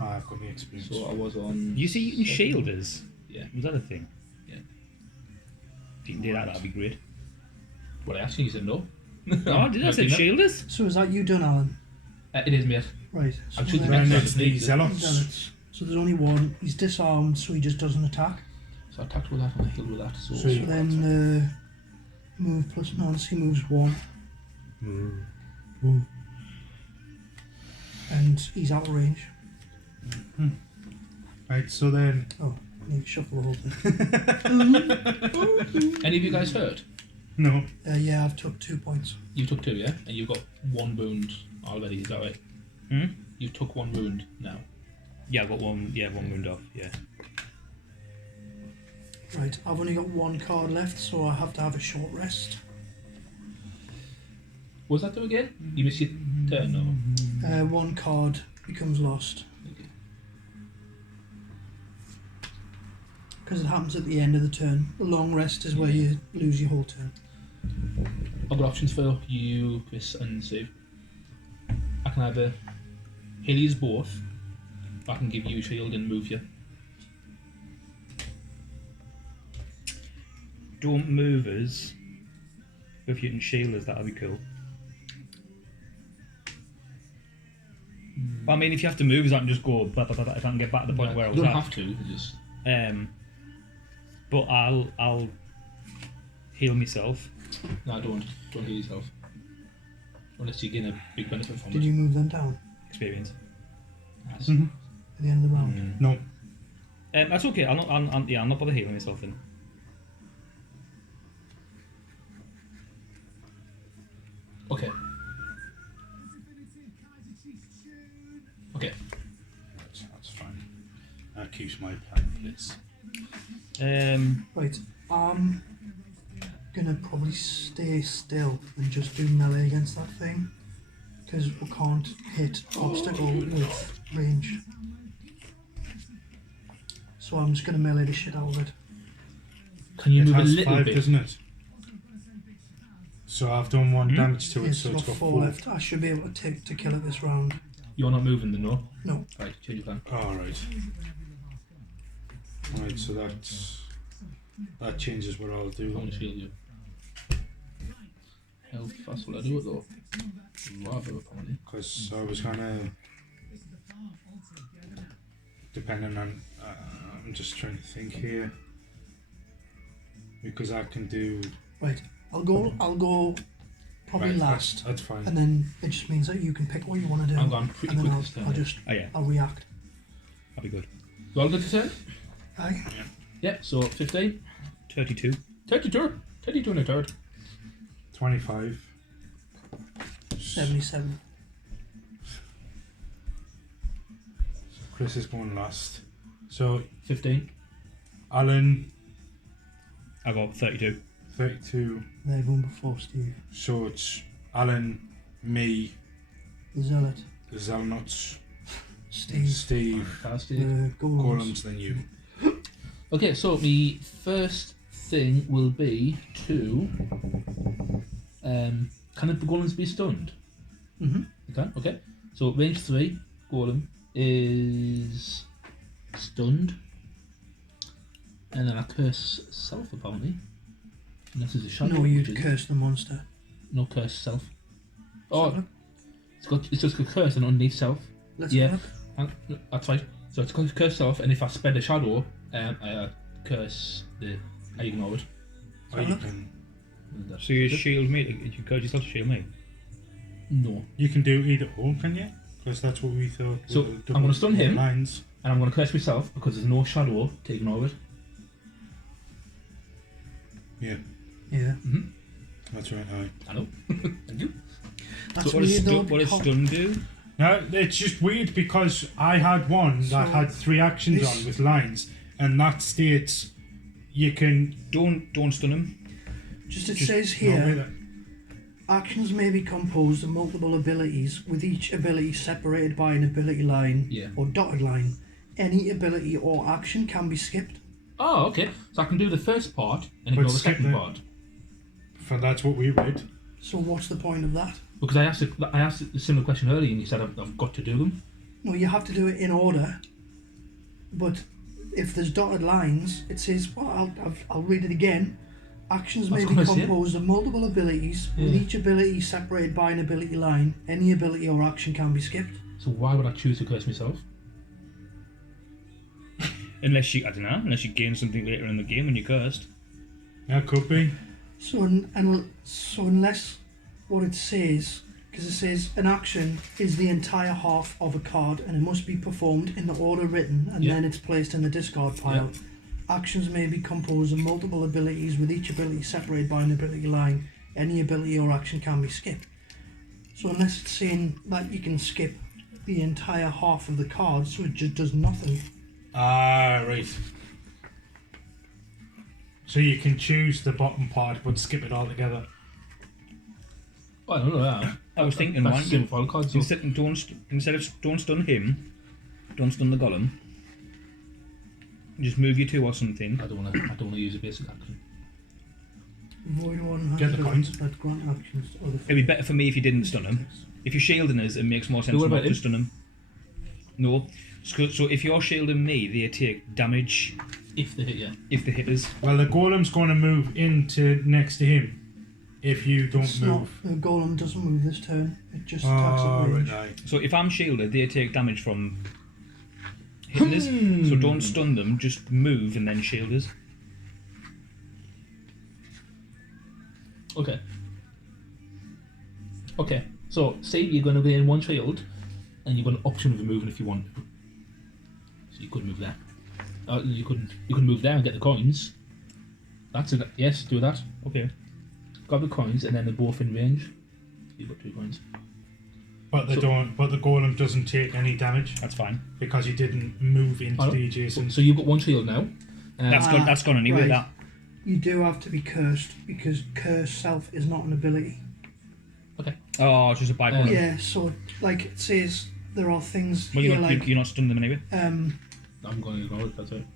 I've got the experience. So I was on. You see, you can shield us. Yeah. Was that a thing? Yeah. If you can do that, that'd be great. What I asked you, you said no. Oh, did I say shield us? So is that you done, Alan? It is, mate. Right. So, I'm shooting then- Then Next it's time, the please. zealots. Zealots. So there's only one. He's disarmed, so he just doesn't attack. So I attacked with that and I healed with that. So, So So you- then move plus nonce, he moves 1. And he's out of range. Right, so then. Oh, I need to shuffle the whole thing. any of you guys hurt? No. Yeah, I've took 2 points. You took 2, yeah? And you've got 1 wound already, is that right? Hmm? You took 1 wound now. Yeah, I've got one. Yeah, one wound off. Yeah. Right, I've only got 1 card left, so I have to have a short rest. What was that do again? You missed your turn, no? 1 card becomes lost. Because it happens at the end of the turn. A long rest is where you lose your whole turn. I've got options for you, Chris, and Steve. I can either heal you both, or I can give you a shield and move you. Don't move us. If you can shield us, that'd be cool. I mean, if you have to move us, I can just go. If I can get back to the point where I You was don't at. have to, you just. But I'll heal myself. No, don't heal yourself. Unless you gain a big benefit from Did it. you move them down Experience. Yes. Mhm. at the end of the round? No. That's okay. I'll not bother healing myself then. Okay. Okay. That's fine. That keeps my plan, please. Right, I'm gonna probably stay still and just do melee against that thing. Because we can't hit obstacle with range. So I'm just gonna melee the shit out of it. Can you It move a has little 5, bit? doesn't it? So I've done 1 damage to it, It's so it's got got 4 4. left. I should be able to kill it this round. You're not moving, then, no? No. Right, change your plan. Oh, right. Right, so that changes what I'll I'm do. going to shield you. How fast will I do it, though? Rather, apparently. Because I was kind of depending on. I'm just trying to think here. Because I can do. Right, I'll go probably Right, last. That's fine. And then it just means that you can pick what you want to do. I'm going pretty and then quick this turn. I'll just Oh yeah, I'll react. that'd be good. You all good to turn? Aye. Yeah, so 15. 32. 32. 32 and a third. 25. 77. Chris is going last. So 15. Alan, I got 32. 32. They're going before Steve. So it's Alan, me, The Zealot. the Zalnuts, Steve. Steve, Fantastic. The Golems. Golems, then you. Okay, so the first thing will be to. Can the golems be stunned? Mhm. They can, okay. So range 3 golem is stunned. And then I curse self apparently. Unless there's a shadow. No, which you'd is- curse the monster. No curse self. Oh, Oh, it's just a curse and underneath self. let's Yeah. look. That's right. So it's called curse self, and if I spend a shadow, I curse I ignore it. Or you can, So you shield me. You could yourself to shield me. No. you can do either or, can you? Because that's what we thought. So, with I'm gonna stun him. Lines. And I'm going to curse myself because there's no shadow to ignore it. Yeah, Yeah. that's right. Aye. I know. Thank you. That's So what does weird though. what does stun do? Now it's just weird because I had one that So, had 3 actions this- on with lines, and that states you can. Don't stun him. Just it just says No, wait, here, Actions may be composed of multiple abilities, with each ability separated by an ability line Yeah. or dotted line. Any ability or action can be skipped. Oh, okay. So I can do the first part and But ignore the skip second the- part. For that's what we read. So what's the point of that? Because I asked a similar question earlier and you said I've got to do them. No, you have to do it in order. But if there's dotted lines, it says, well, I'll read it again. Actions may Of be course, yeah. composed of multiple abilities, with Yeah. each ability separated by an ability line. Any ability or action can be skipped. So why would I choose to curse myself? Unless you, I don't know, unless you gain something later in the game when you're cursed. That could be. So, so unless what it says, because it says an action is the entire half of a card and it must be performed in the order written and Yeah. then it's placed in the discard pile. Actions may be composed of multiple abilities, with each ability separated by an ability line. Any ability or action can be skipped. So unless it's saying that you can skip the entire half of the card, so it just does nothing. Ah, right. So you can choose the bottom part but skip it altogether. Oh, I don't know that. I was thinking, That's why the same with wild cards. So instead of don't stun him, don't stun the golem. Just move you two or something. I don't want to use a basic action. Void one has Get the abilities coins. that grant actions to other It'd be better for me if you didn't stun him. If you're shielding us, it makes more sense what not about to him? stun him. No. So if you're shielding me, they take damage If they hit you. if they hit us. Well, the golem's going to move into next to him if you don't It's not, move. the golem doesn't move this turn. It just attacks Oh, at right, range. aye. So if I'm shielded, they take damage from hitting us. So don't stun them, just move and then shield us. Okay. Okay. So say you're going to be in one shield, and you've got an option of moving if you want. So you could move there. You could move there and get the coins. That's it. Yes, do that. Okay. Grab the coins, and then they're both in range. You've got 2 coins. But they So- don't. But the golem doesn't take any damage That's fine. because he didn't move into Oh. the adjacent. So you've got one shield now. That's gone anyway. right. That. You do have to be cursed because curse self is not an ability. Okay. Oh, it's just a byproduct. Yeah, so like it says there are things Well, here you're not stunning them anyway. I'm going to ignore it. That's it.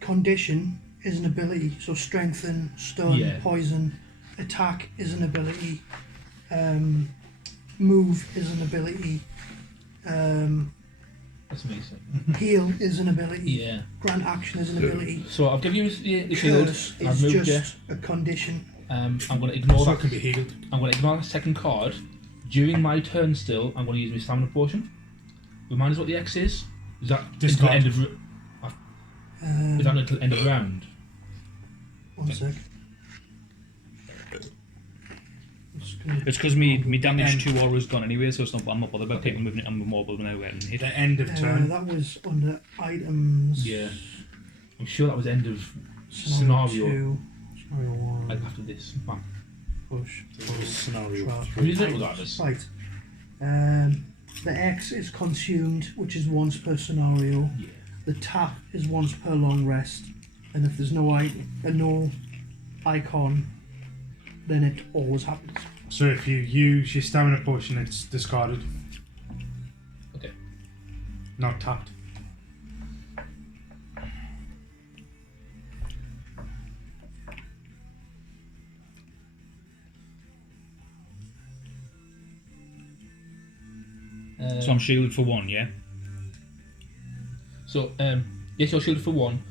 condition is an ability. So strengthen, stun, Yeah. poison, attack is an ability. Move is an ability. That's amazing. Heal is an ability. Yeah. Grant action is an ability. So I've given you the shield. Curse I've is moved just a condition. I'm going to ignore So that. it can be healed. I'm going to ignore the second card. During my turn still, I'm going to use my stamina potion. Remind us what the X is? Is that until Discard. end of is that until end of round? 1 sec. Just gonna- It's because me damage to aura's gone anyway, so it's not. I'm not bothered about Okay. people moving it. I'm more bothered now and hit. The end of turn. that was under items. Yeah. I'm sure that was end of Scenario Scenario. 2. Scenario 1. like after this map. Push. It was scenario Trap. I'm using it regardless. Right. The X is consumed, which is once per scenario. Yeah. The tap is once per long rest, and if there's no icon, then it always happens. So if you use your stamina potion, it's discarded, Okay. not tapped. So I'm shielded for 1, yeah. So yes, you're shielded for 1.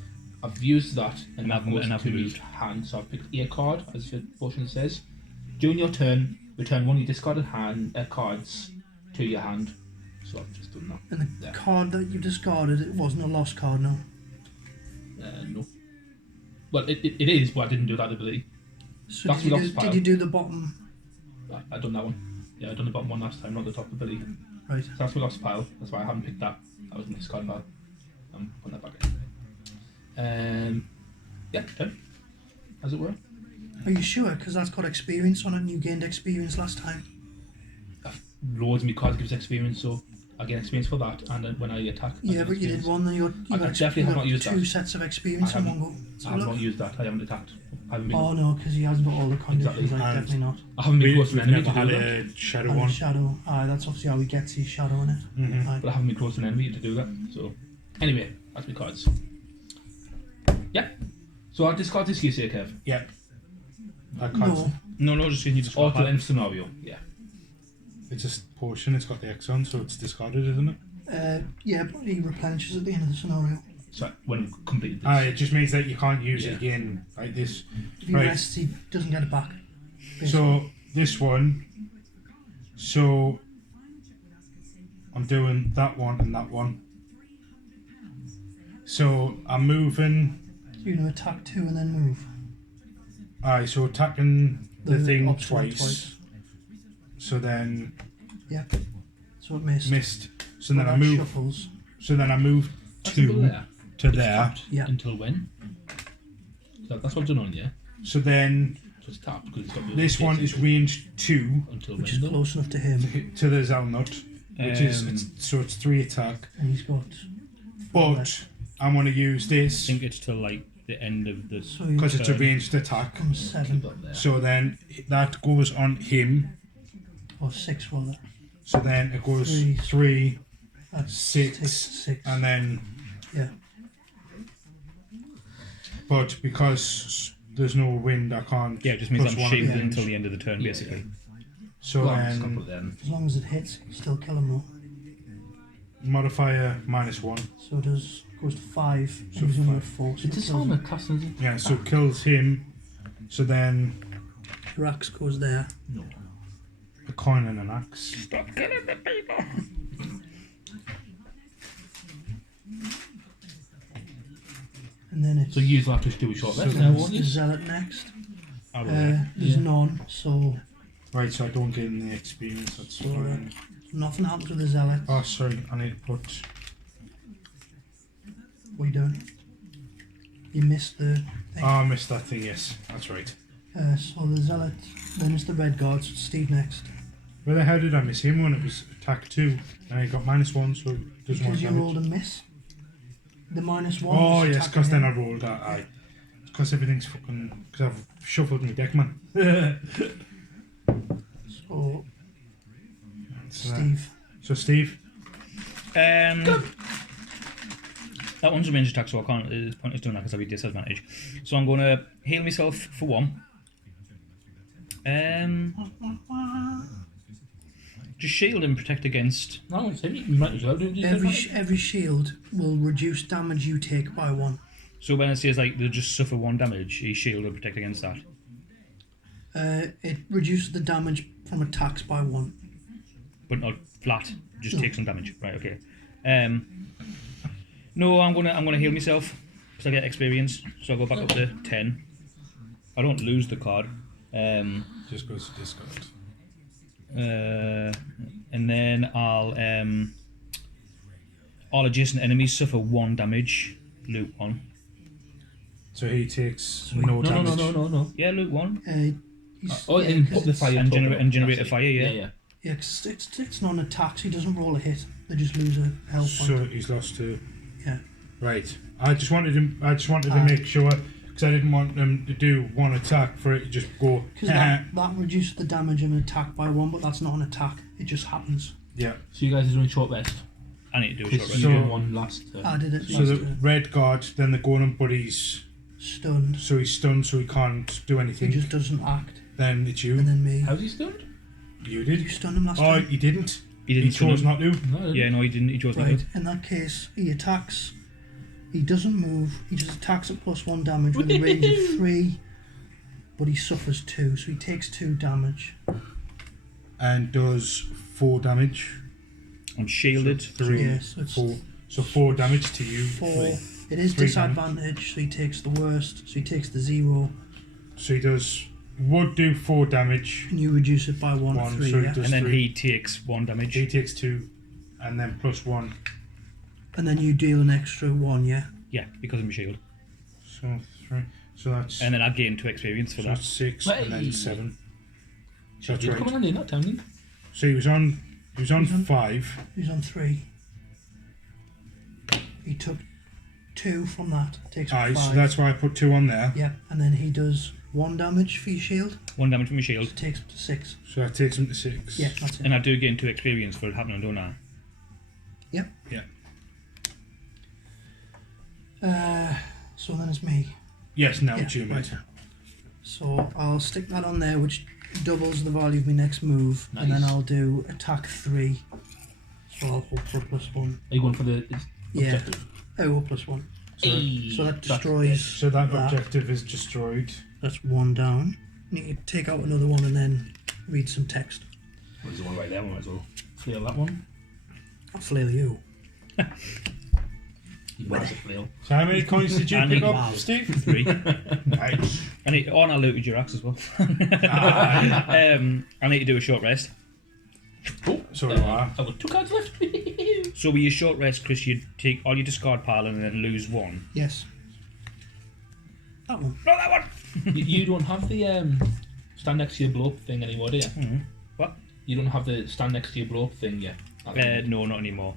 I've used that and I've- that goes and I've to moved. hand. So I've picked a card, as your potion says. During your turn, return one of your discarded cards to your hand. So I've just done that. And the Yeah. card that you discarded, it wasn't a lost card, no. No. Well, it is, but I didn't do that ability. So That's did the you, lost did pile. you do the bottom? I done that one. Yeah, I done the bottom one last time, not the top ability. Right. So that's my lost pile. That's why I haven't picked that. That was my discard pile. I'm putting that back in. Yeah, done. As it were. Are you sure? Because that's got experience on it and you gained experience last time. Loads of my cards gives experience, so I get experience for that, and then when I attack, I Yeah, get but you did experience. one. Then I definitely have not used two that. sets of experience I in one go. I have not used that. I haven't attacked. I haven't been. Oh no, because he hasn't got all the conditions. Exactly. Like, And- definitely not. I haven't been close to We've an enemy never to do had that. a shadow And one. shadow. Aye, that's obviously how he gets his shadow in it. Mhm. Aye. But I haven't been close to an enemy to do that. So, anyway, that's my cards. Yeah. So I'll discard this here, say, Kev. Yeah. I can't. No, No, just you just Auto end scenario. Yeah. It's a potion, it's got the X on, so it's discarded, isn't it? yeah, but he replenishes at the end of the scenario. So when we completed this. It just means that you can't use Yeah. it again like this. If he Right. rests, he doesn't get it back. So this one, so I'm doing that one and that one. So I'm moving. You're going to attack 2 and then move. Aye, so attacking the thing obstacle twice. So then Yeah. So it missed. missed. So Well, then I that move. shuffles. So then I move That's simple 2 there. to there. Yeah. Until when? So that's what I'm doing on, yeah? So then So it's tapped because it's got the this one is range 2 until Which when, is though? close enough to him. to the Zalnut, which is Um, so it's 3 attack. And he's got. But I want to use I this think it's till like the end of the. So he because it's a turn. ranged attack. becomes Keep 7 up there. So then that goes on him. or 6 rather. So then it goes Three. 3, That's 6, takes 6. and then. Yeah. But because there's no wind, I can't. Yeah, it just means plus I'm one shielded damage. until the end of the turn, Yeah, basically. So Well, I'm just gonna then put it there. As long as it hits, you still kill him though. modifier -1. So it does goes to 5. So and he's only at 5. 4. So It's it his kills him. armor class, isn't it? Yeah, so kills him. So then Your axe goes there. No. a coin and an axe. Stop killing the people! And then it's. So you will have to do a short So rest then now, it's won't the you? zealot next. Out of there. There's Yeah. none, so Right, so I don't get any experience. That's fine. nothing happens with the zealot. Oh, sorry, I need to put. What are you doing? You missed the thing. Oh, I missed that thing. Yes, that's right. So the zealot, then it's the red guard, so it's Steve next. Where the hell did I miss him when it was attack 2? And I got -1, so it does 1 Because you damage. rolled a miss. The -1. Oh, was yes, attacking because then I him. rolled that. Aye. Because everything's fucking. Because I've shuffled my deck, man. So So, Steve. so Steve. That one's a range attack, so I can't. It's pointless doing that because I'll be disadvantage. So I'm going to heal myself for 1. Just shield and protect against. No, it's him. You might as well do it. Every shield will reduce damage you take by 1. So when it says like they just suffer 1 damage, he shield and protect against that. It reduces the damage from attacks by 1. But not flat. Just No. take some damage. Right. Okay. No, I'm gonna heal myself because I get experience. So I go back up to 10. I don't lose the card. Just goes to discard. And then all adjacent enemies suffer 1 damage. Loot 1. So he takes Sweet. no No, damage. no. Yeah, loot 1. He's, Oh, yeah, and 'cause put the it's- fire And token generate- up. and generate That's a fire, it. yeah. Yeah. Yeah, 'cause it's non-attack, so he doesn't roll a hit. They just lose a health point. So he's lost 2. Yeah. Right. I just wanted to Aye. make sure because I didn't want them to do 1 attack for it to just go. Because that reduces the damage of an attack by 1, but that's not an attack. It just happens. Yeah. So you guys are doing short rest. I need to do a Because short you rest. So- did one last. I did it So last the turn. red guard, then the golem, but he's Stunned. so he's stunned, so he can't do He anything. just doesn't act. Then it's you. And then me. How's he stunned? You You did. stunned him last Oh, turn. he didn't. He He didn't stun chose him. not to. No, Yeah, no, he didn't. He chose not Right. to. In that case, he attacks. He doesn't move. He just attacks at +1 damage with a range of 3. But he suffers 2, so he takes 2 damage. And does 4 damage. I'm shielded. 3, Yeah, so it's 4. So 4 damage to you. 4. It is 3 disadvantage, so he takes the worst. So he takes the 0, So he would do 4 damage. and you reduce it by 1 1, 3, so he yeah? does And then 3. he takes 1 damage. He takes 2, and then +1. And then you deal an extra 1, yeah? Yeah, because of my shield. So 3. So that's And then I gain 2 experience for so that. that's 6, and then Hey. 7. So That's did right. come on in that time, didn't So he was on He was on He's on- 5. He's on 3. He took 2 from that. Takes Aye, 5. so that's why I put 2 on there. Yep, and then he does 1 damage for your shield. 1 damage from your So shield. it takes him to 6. So that takes him to 6. Yeah, that's it. And I do gain 2 experience for it happening, don't I? Yep. Yeah. So then it's me. Yes, now Yeah, it's you, mate. right. So I'll stick that on there, which doubles the value of my next move, and then Nice. I'll do attack 3. So I'll hope for a +1. Are you going for the Yeah. objective? Oh, +1. Hey, So that that's destroys. So that that. objective is destroyed. That's 1 down. Need to take out another one and then read some text. Well, there's one right there. We might as well flail that one. I'll flail you. He was a flail. So how many coins did you I pick need- up, wow. Steve? 3. Nice. I need. Oh, and I looted your axe as well. Aye. I need to do a short rest. Oh, So do I. I've got 2 cards left. So with your short rest, Chris, you take all your discard pile and then lose 1. Yes. That one. Not that one. You don't have the stand next to your blow up thing anymore, do you? What? You don't have the stand next to your blow up thing yet. No, not anymore.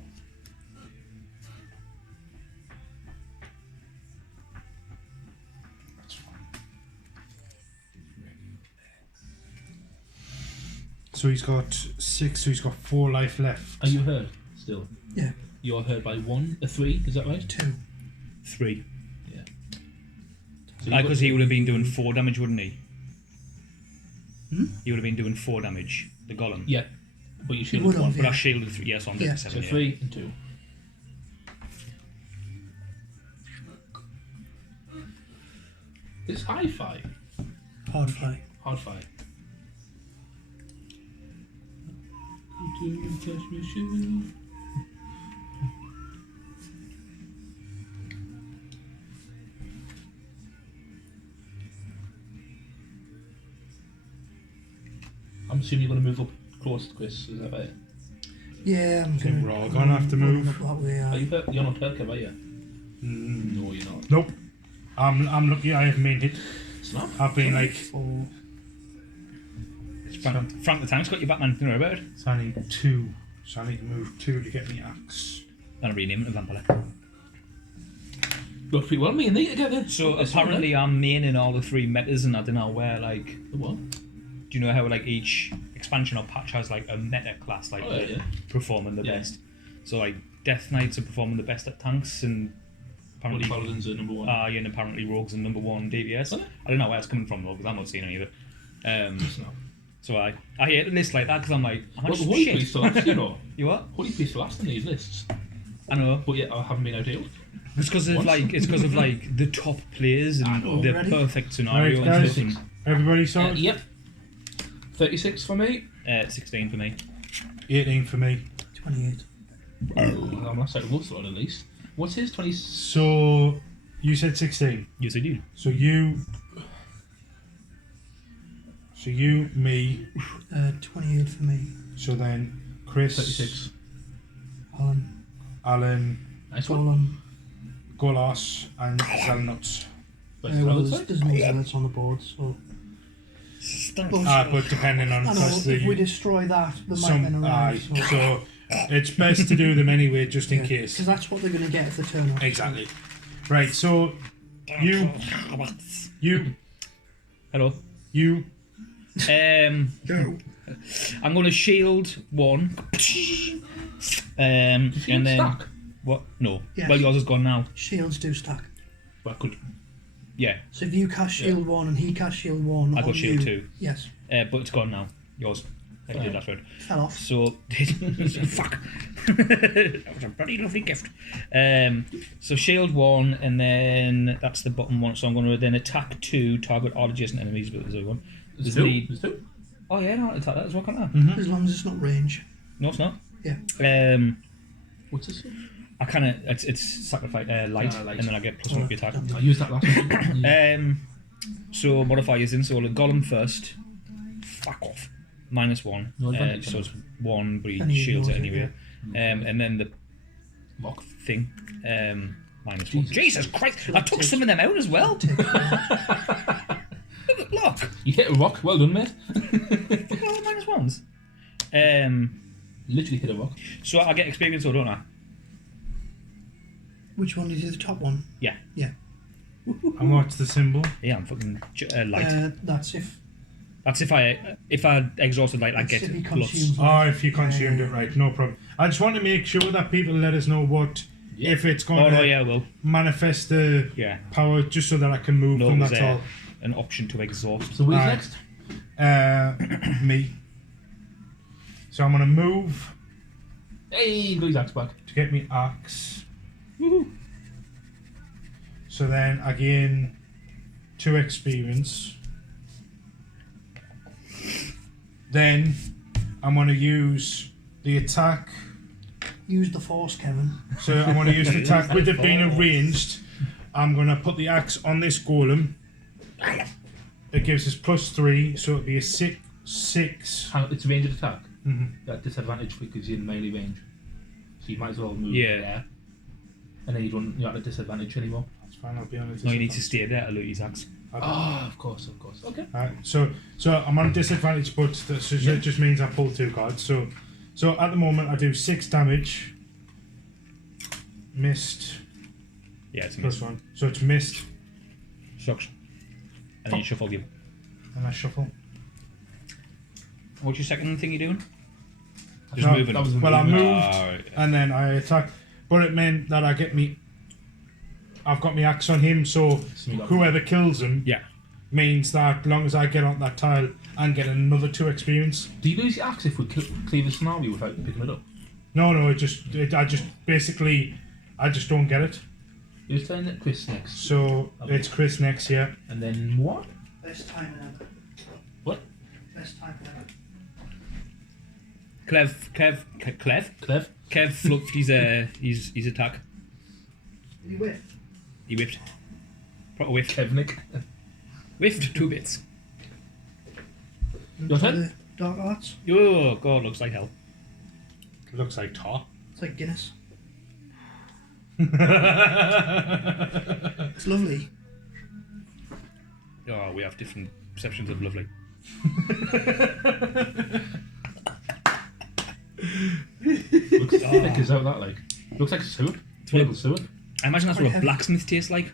So he's got 6, so he's got 4 life left. Are you hurt still? Yeah. You're hurt by 1, a 3, is that right? 2. 3. Yeah. So you've Because got- he would have been doing 4 damage, wouldn't he? Hmm? He would have been doing 4 damage. The golem. Yeah. But you would shielded have, 1. But I yeah. shielded 3. Yes, on Yeah. 7. So 3 and 2. It's high five. Hard fight. Hard five. Do touch me, shoe. I'm assuming you're going to move up close to Chris, is that right? Yeah, I'm think gonna. we're all gonna have to move. Up that way, Are you hurt? You're not hurt, are you? Mm, No, you're not. nope. I'm lucky I haven't been hit. It's not. I've been like, 4. Frank the Tank's got your Batman thing about it. so I need 2. So I need to move 2 to get me axe. Then I rename it to Vampire. Got pretty well, me and they together. So It's apparently I'm main in all the 3 metas, and I don't know where, like, not, what? do you know how like each expansion or patch has like a meta class, like Oh, yeah. performing the Yeah. best? So like Death Knights are performing the best at tanks, and Well, apparently Paladins are number 1. and apparently Rogues are number 1 DPS. Are they? I don't know where it's coming from though, because I'm not seeing any of it. It's not. So I hate a list like that because I'm like, how Well, much the Holy shit? Priest are last, you know. You what? Holy Priest are last in these lists. I know. But yet I haven't been outdaled. It's because of What? like the top players I and know. the Ready? perfect scenario Right, and guys. stuff. Everybody sorted? Yep. 36 for me. 16 for me. 18 for me. 28. I'm on that side of both side at least. What's his 20? So you said 16. Yes, I do. So you, me. 28 for me. So then Chris, 36. Alan. Alan, Nice one. Alan. Golas, and Zelnuts. But Well, it's there's no zealots on the board, so. But, But depending on I know, because if we the destroy that, there might some have been aye, around. so it's best to do them anyway, just in case. Because that's what they're going to get if they turn up. Exactly. Right. So you, Hello. you. Go. I'm going to shield 1. And Shield then stack. what? No. Yes. Well, yours is gone now. Shields do stack. Well, I could. Yeah, So if you cast shield 1 and he cast shield 1, I got on shield you, 2. Yes. But it's gone now. Yours. I did that round. Fell off. So fuck. That was a bloody lovely gift. So shield 1, and then that's the bottom one. So I'm going to then attack 2, target all adjacent enemies. But there's a one. There's There's two. the- There's two. Oh yeah, no, I'll attack that as well, can't I? As long as it's not range. No, it's not. Yeah. What's this one? I kind of it's sacrifice light, Light. and then I get plus 1 for your attack. I used that last one. So modifiers in. So the golem first. Fuck off. -1. No advantage. So it's 1, but And he he shields it ignores it, anyway. And then the Mock. thing. -1. Jesus. Jesus Christ! I took some of them out as well. Take Look, You hit a rock. Well done, mate. look at all the -1s. literally hit a rock. So I get experience or don't I? Which one did you do? The top one? Yeah. Yeah. And what's the symbol? Yeah, I'm fucking light. That's if That's if I exhausted light, I it's get if he plus. consumes Oh, if you consumed it, right, no problem. I just want to make sure that people let us know what if it's going Oh to no, yeah, well, manifest the yeah. power, just so that I can move No, them. it was, That's all. an option to exhaust. So who's Alright. next? Me. So I'm gonna move Hey, got his axe back. to get me axe. So then I gain 2 experience. Then I'm gonna use the attack. use the force, Kevin. So I'm gonna use the attack with it being Force. arranged. I'm gonna put the axe on this golem. It gives us +3, so it'll be a 6. It's a ranged attack. Mhm. That disadvantage because you're in melee range. So you might as well move Yeah. there. And then you're not at a disadvantage anymore. That's fine. I'll be on it. No, you need to stay there to loot his axe. Oh, of course. Okay. So I'm on a disadvantage, but it just means I pull 2 cards. So at the moment I do 6 damage. Missed Yeah, it's a miss. +1. So it's missed, Sucks. And then you shuffle game. and I shuffle. What's your second thing you're doing? Just No, moving. that was Well, I movement. moved, Right. and then I attack, but it meant that I've got my axe on him. So So you got- whoever kills him Yeah. means that as long as I get on that tile and get another 2 experience. Do you lose your axe if we clear the scenario without picking it up? No, I just don't get it. It's turn at Chris next. So Okay. it's Chris next, yeah. And then what? Best time ever. What? Best time ever. Kev fluffed his attack. You whiff. He whiffed. Proper whiff. Kevnik. Whiffed 2 bits. Your Try turn? the dark arts. Oh god, looks like hell. It looks like tar. It's like Guinness. It's lovely. Oh, we have different perceptions of lovely. Looks thick as out that like. Looks like suet. Table suet. I imagine that's what a heavy. blacksmith tastes like.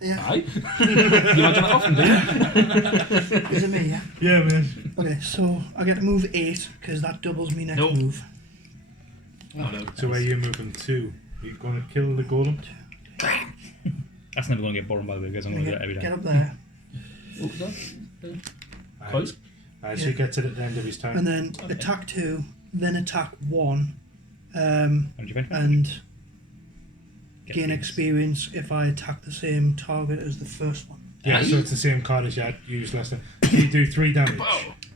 Yeah. Aye. You imagine that often, do you? Is it me? Yeah. Yeah, man. Okay, so I get to move 8 because that doubles me next Nope. move. Oh, no. So where are you moving to? You're going to kill the golem? That's never going to get boring, by the way, because I'm going to do it every Get day. up there, What was that? Close. So he gets it at the end of his turn. and then attack 2, then attack 1, How do you find? and Get gain these. experience if I attack the same target as the first one. Yeah, so it's the same card as you had used last time. You do 3 damage.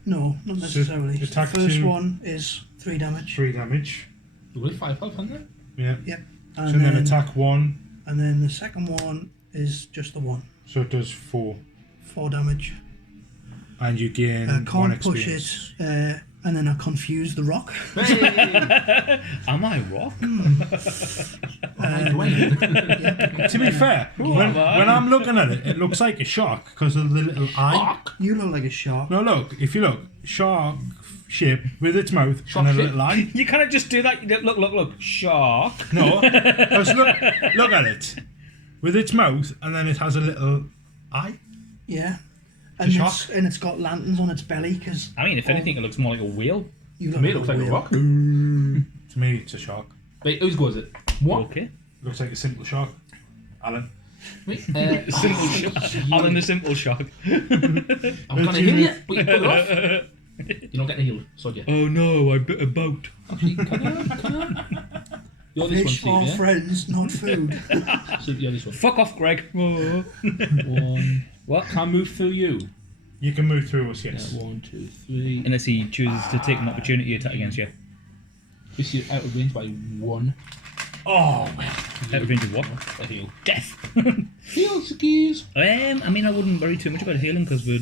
No, not So necessarily. The attack first 2. one is 3 damage. 3 damage. You got 5 health, haven't Yeah. Yep. So And then attack 1. And then the second one is just the 1. So it does 4. 4 damage. And you gain I 1 can't push experience. it, and then I confuse the rock. you? Hey! Am I rock? Dwayne. To be fair, when I'm looking at it, it looks like a shark because of the little eye. You look like a shark. No, look. If you look, shark shape with its mouth Shark and a shape? little eye. You can't just do that. Look. Shark. No, because look at it. With its mouth, and then it has a little eye. Yeah. shark? And it's got lanterns on its belly because I mean, if anything, it looks more like a whale. you To me, it looks like a whale. rock. To me, it's a shark. Wait, whose go is it? What? Okay. Looks like a simple shark. Alan. Wait, Simple shark. Alan the simple shark. I'm trying to heal you, but you put it off. You're not getting healed, sod you. Oh no, I bit a boat. Actually, can I? You're this Fish one, are Steve, friends, not food. yeah? So you're this one. Fuck off, Greg. One. What? Can I move through you? You can move through us, Yeah, yes. 1, 2, 3. Unless he chooses to take an opportunity attack against you. This is out of range by 1. Oh, Out of range of what? A heal. Death. Heal skis. I mean, I wouldn't worry too much about healing because we're.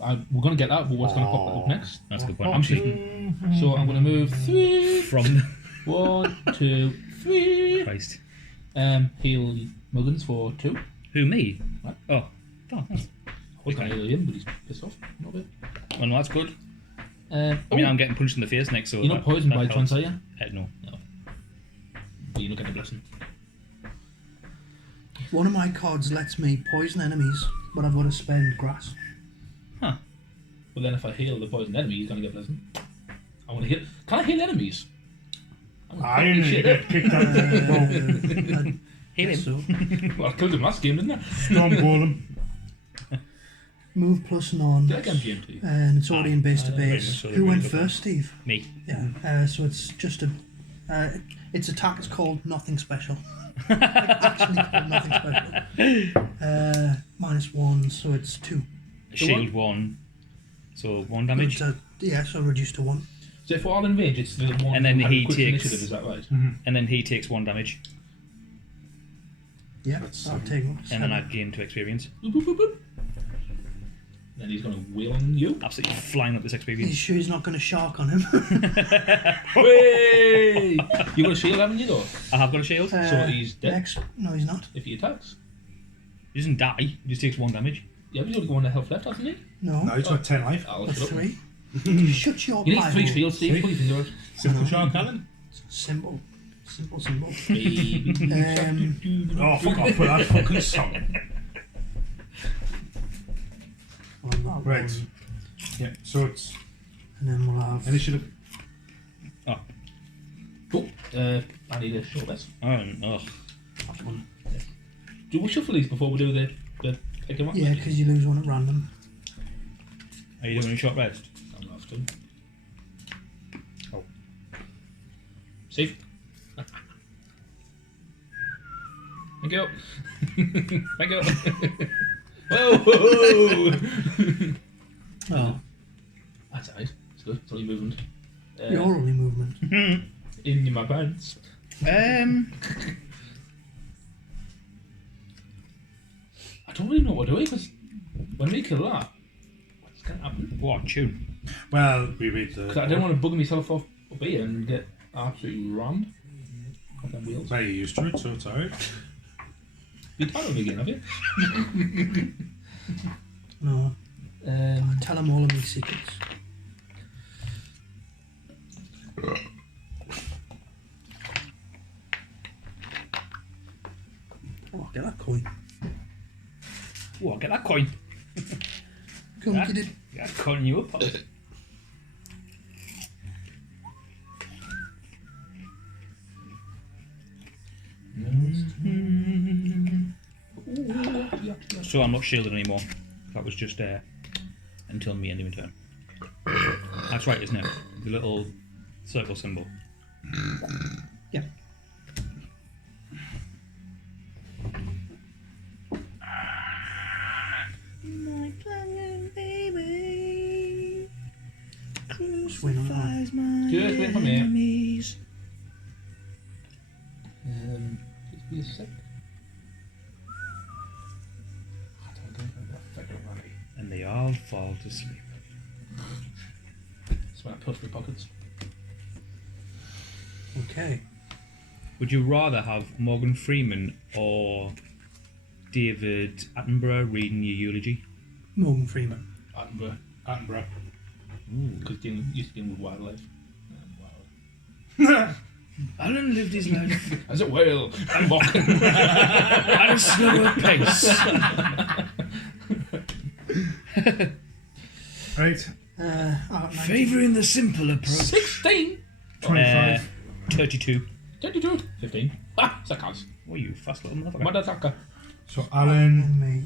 We're going to get that, but what's going to pop up next? That's a good point. I'm shooting So I'm going to move 3. from. 1, 2, 3. Christ. Heal Muggins for 2. Who, me? What? Oh. Oh, thanks. I was going to heal him, but he's pissed off. Not a bit. Well, no, that's good. I mean, I'm getting punched in the face next, so you're not poisoned by trance, are you? No. But you're not getting a blessing. One of my cards lets me poison enemies, but I've got to spend grass. Well, then if I heal the poisoned enemy, he's going to get blessing. I want to heal. Can I heal enemies? I didn't shit get picked out. Hit him. So, Well, I killed him last game, didn't I? Storm Golem. move plus none, Did I get him GMT? and it's already in base to very base. much so, Who really went good first, Steve? Me. Yeah. So it's just a. Its attack is called nothing special. Actually called nothing special. -1, so it's 2. Shield 1. So 1 damage. So reduced to 1. So if we're all in range, it's the one And then who had he quick takes- initiative, is that right? And then he takes 1 damage. Yeah, That's I'll 7. take 1. And then I gain 2 experience. Boop, boop, boop, boop. Then he's going to wheel on you. Absolutely flying up this He's experience. sure he's not going to shark on him. Way! You got a shield, haven't you, though? I have got a shield. So he's dead? No, he's not. If he attacks. He doesn't die. He just takes 1 damage. Yeah, but he's only got 1 health left, hasn't he? No, No, he's got 10 life. I'll that's shut up. 3. Shut your You need Bible. 3 shields, Steve. What do you think of it? Simple Shark, Alan. Simple. Oh, fuck off with that fucking song. Right. Yeah, so it's And then we'll have. initiative. Oh. Cool. I need a short rest. Oh, no. Have one. Do we shuffle these before we do the pick 'em up? Yeah, because you lose one at random. Are you doing a short rest? I'm not to. Oh. Safe. Thank you. Thank you. Whoa! Oh, That's alright. It's good. It's only movement. your only movement. In my pants. Um, I don't really know what we're doing because when we kill that, what's going to happen? what tune? Well, we read the. Because I didn't want to bugger myself up here and get absolutely rammed. On them wheels. Well, you're used to it, so it's alright. You tired of me again, have you? No, tell him all of my secrets. Oh, get that coin. What? Get that coin. Come Yeah. get it. Yeah, coin you up. So I'm not shielded anymore. That was just until me ending my turn. That's right, isn't it? The little circle symbol. Yeah. Swing on that one. Just wait for me. Just be a sec. I don't think I'm effective money. And they all fall to sleep. That's when I push my pockets. Okay. Would you rather have Morgan Freeman or David Attenborough reading your eulogy? Morgan Freeman. Attenborough. Because he used to deal with wildlife. Alan lived his life As a whale, I'm walking. at a slower pace. Right. Out 19. Favouring the simple approach. 16! 25. 32. 22! 15. Ah, sarcasm. What are you, fast little motherfucker? Mother attacker. So Alan, And me.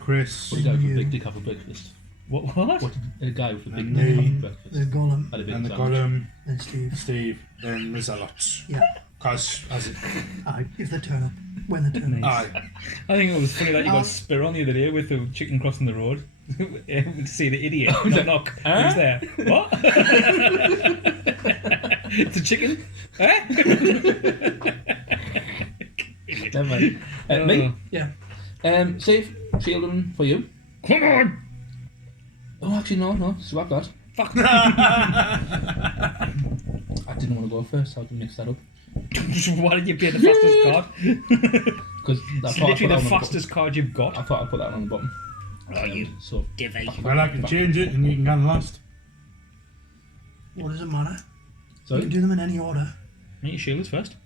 Chris, What did a guy with a You. big dick have for breakfast? What? What did a guy with a big And dick have me. for breakfast? The Golem. Had a big and the sandwich. Golem, And Steve. Steve, then there's a lot. Yeah. Because, as it. Aye, if they turn up. When they turn up. Aye. I think it was funny that you Oh. got Spir on the other day with the chicken crossing the road. To see the idiot. Knock, knock. Huh? Who's there? What? It's a chicken? Eh? Never mind. Me? Yeah. Safe, shielding for you. Come on! Oh, actually, no, swap that. Fuck. I didn't want to go first, so I can mix that up. Why did you play the fastest card? Because It's literally the fastest card you've got. I thought I'd put that on the bottom. Oh, you So, divvy. Well, I can change it and you can go last. What does it matter? You Sorry? can do them in any order. Make your shields first.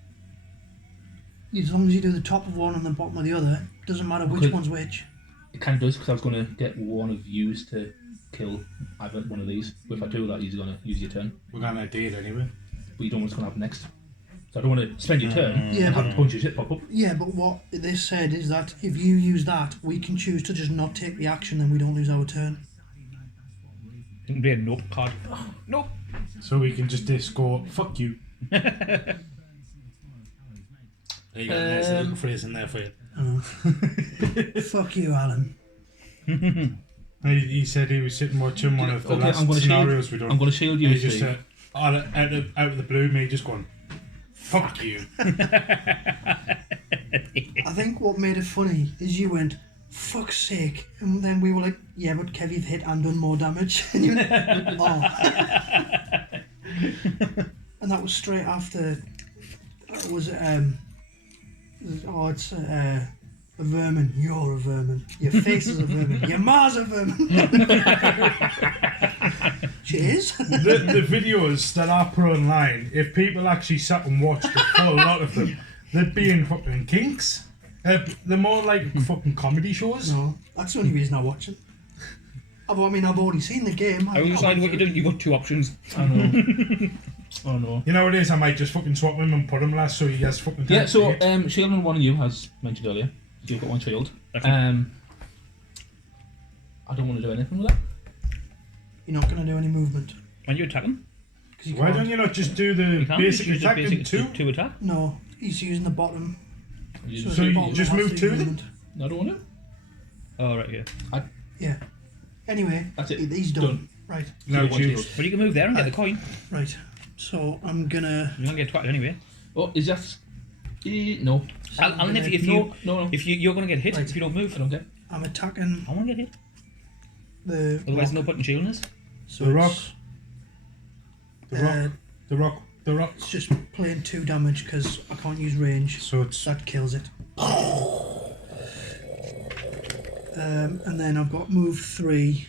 As long as you do the top of one and the bottom of the other, it doesn't matter which Okay. one's which. It kind of does, because I was going to get one of yous to kill either one of these. But if I do that, you're going to use your turn. We're gonna do it anyway. But you don't know what's going to happen next. So I don't want to spend your turn Yeah, and have but- a bunch of shit pop up. Yeah, but what they said is that if you use that, we can choose to just not take the action and we don't lose our turn. It can be a nope card. Nope. So we can just score. Fuck you. There you go. There's a little phrase in there for you. Fuck you, Alan. He said he was sitting watching one of the Okay, last I'm gonna scenarios shield- we done. I'm going to shield you, And he just Steve. out of the blue, me just going, fuck you. I think what made it funny is you went, fuck's sake, and then we were like, yeah, but Kev, you've hit and done more damage. And you went, oh. And that was straight after, it's a vermin. You're a vermin. Your face is a vermin. Your ma's a vermin. Cheers. The videos that I put online, if people actually sat and watched the full lot of them, they'd be in fucking kinks. They're more like fucking comedy shows. No, that's the only reason I watch it. I've already seen the game. I was deciding what you're doing. You've got two options. I know. Oh no. You know what it is? I might just fucking swap him and put him last so he has fucking time Yeah, so to hit. shielding one of you, as mentioned earlier. You've got one shield. Okay. I don't want to do anything with that. You're not going to do any movement. When you attack him, 'Cause you Why can't. don't you not just do the you can't. basic You just attack basic and two? two attack. No, he's using the bottom. You So the you bottom just has move to two do then? movement. I don't want to. Oh right, yeah. Yeah. Anyway, That's it. he's done. Done. Right, No, one choose. shield. But you can move there and get the coin. right. So I'm gonna. You don't get twatted anyway. Oh, is that? No. Alan, if No, no. you're going to get hit Right. if you don't move. I don't get. I'm attacking I want to get hit. the. Otherwise, rock. no point in shielding us. So The rock. it's, The rock. The rock. The rock. It's just playing 2 damage because I can't use range. So it's That kills it. And then I've got move 3.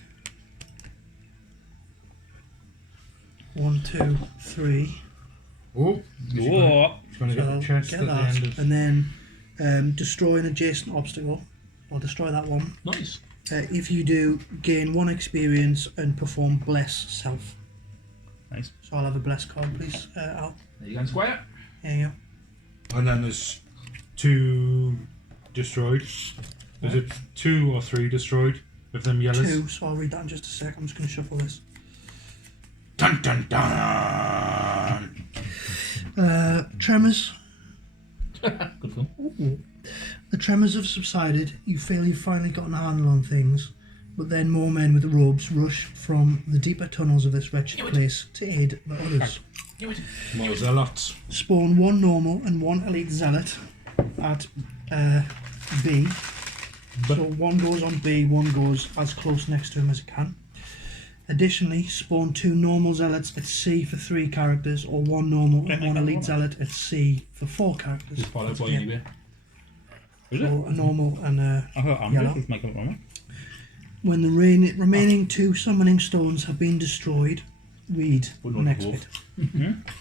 1, 2, 3. oh, Whoa. he's gonna So get I'll the chest get at the that. end of. And then destroy an adjacent obstacle. I'll destroy that one. Nice. If you do, gain 1 experience and perform Bless Self. Nice. So I'll have a Bless card, please. Al. There you go, Squire. There you go. And then there's 2 destroyed. Is it 2 or 3 destroyed with them yellows? 2, so I'll read that in just a sec. I'm just going to shuffle this. Dun dun dun. Tremors. Good film. The tremors have subsided. You feel you've finally gotten a handle on things, but then more men with robes rush from the deeper tunnels of this wretched place to aid the others. More zealots. Spawn 1 normal and 1 elite zealot at B. So 1 goes on B, 1 goes as close next to him as it can. Additionally, spawn 2 normal zealots at C for 3 characters, or 1 normal and 1 elite zealot at C for 4 characters. Just follow boy Yeah. anyway. Is it? So a normal and a I heard Yellow. Amber with Michael Roman. When the remaining 2 summoning stones have been destroyed, read the Would not next go. bit.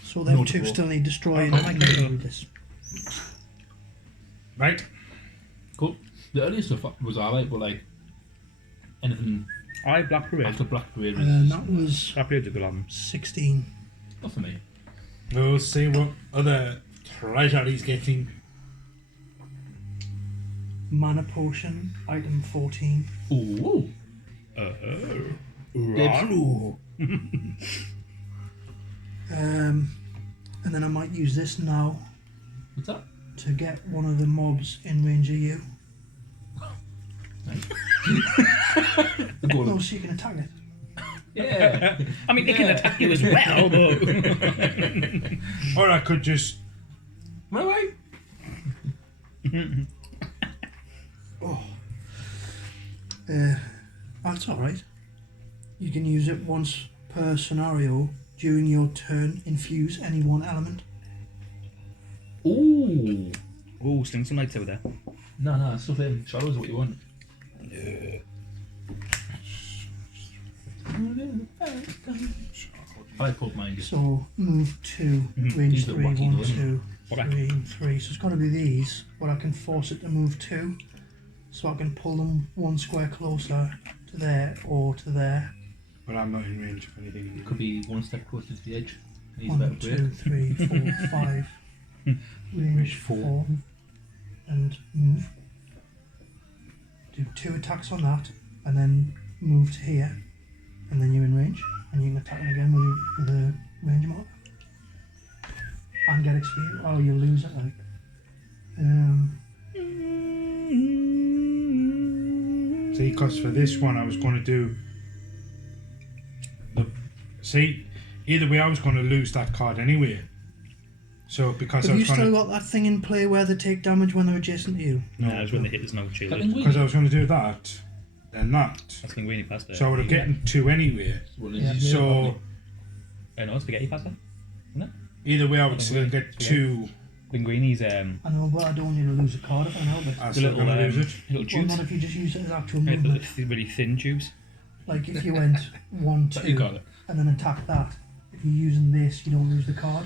So them Not 2 go. still need destroying. Oh, I can read this. Right. Cool. The earlier stuff was alright, but like anything Black Parade. after Black Parade And was that was Black Parade's a good album. 16. not for me. We'll see what other treasure he's getting. Mana potion, item 14. Ooh. Ranu. And then I might use this now What's that? to get one of the mobs in range of you. Go Oh, on. so you can attack it. Yeah. I mean, they can attack you as well, though. Or I could just. My way. That's alright. You can use it once per scenario during your turn. Infuse any one element. Ooh. Oh, sling some lights over there. No, stuff in. Shadows what you want. I pulled mine. So move 2, range These are 3, wacky 1, though, isn't 2, Okay. 3, and 3. So it's got to be these, but I can force it to move 2. So I can pull them 1 square closer to there or to there. But I'm not in range of anything. It could be one step closer to the edge. He's 1, better 2, break. 3, 4, 5. Range 4. And move. Do 2 attacks on that, and then move to here. And then you're in range. And you can attack them again with the range mark. And get XP. Oh, you lose it, like. See, because for this one I was going to do the. See, either way I was going to lose that card anyway. So because I Have you was going still to. got that thing in play where they take damage when they're adjacent to you? No, it's when they hit there's no shield. Because I was going to do that, then that. That's Linguini pasta. So I would have gotten 2 anyway. Yeah. So No, spaghetti pasta. either way I would still get 2. Linguini's I know, but I don't want you to lose a card if I can help it. I'm the still little going to lose it. little Well, tubes. not if you just use it as actual Yeah, movement. the really thin tubes. Like if you went 1, You got 2, it. and then attack that. If you're using this, you don't lose the card.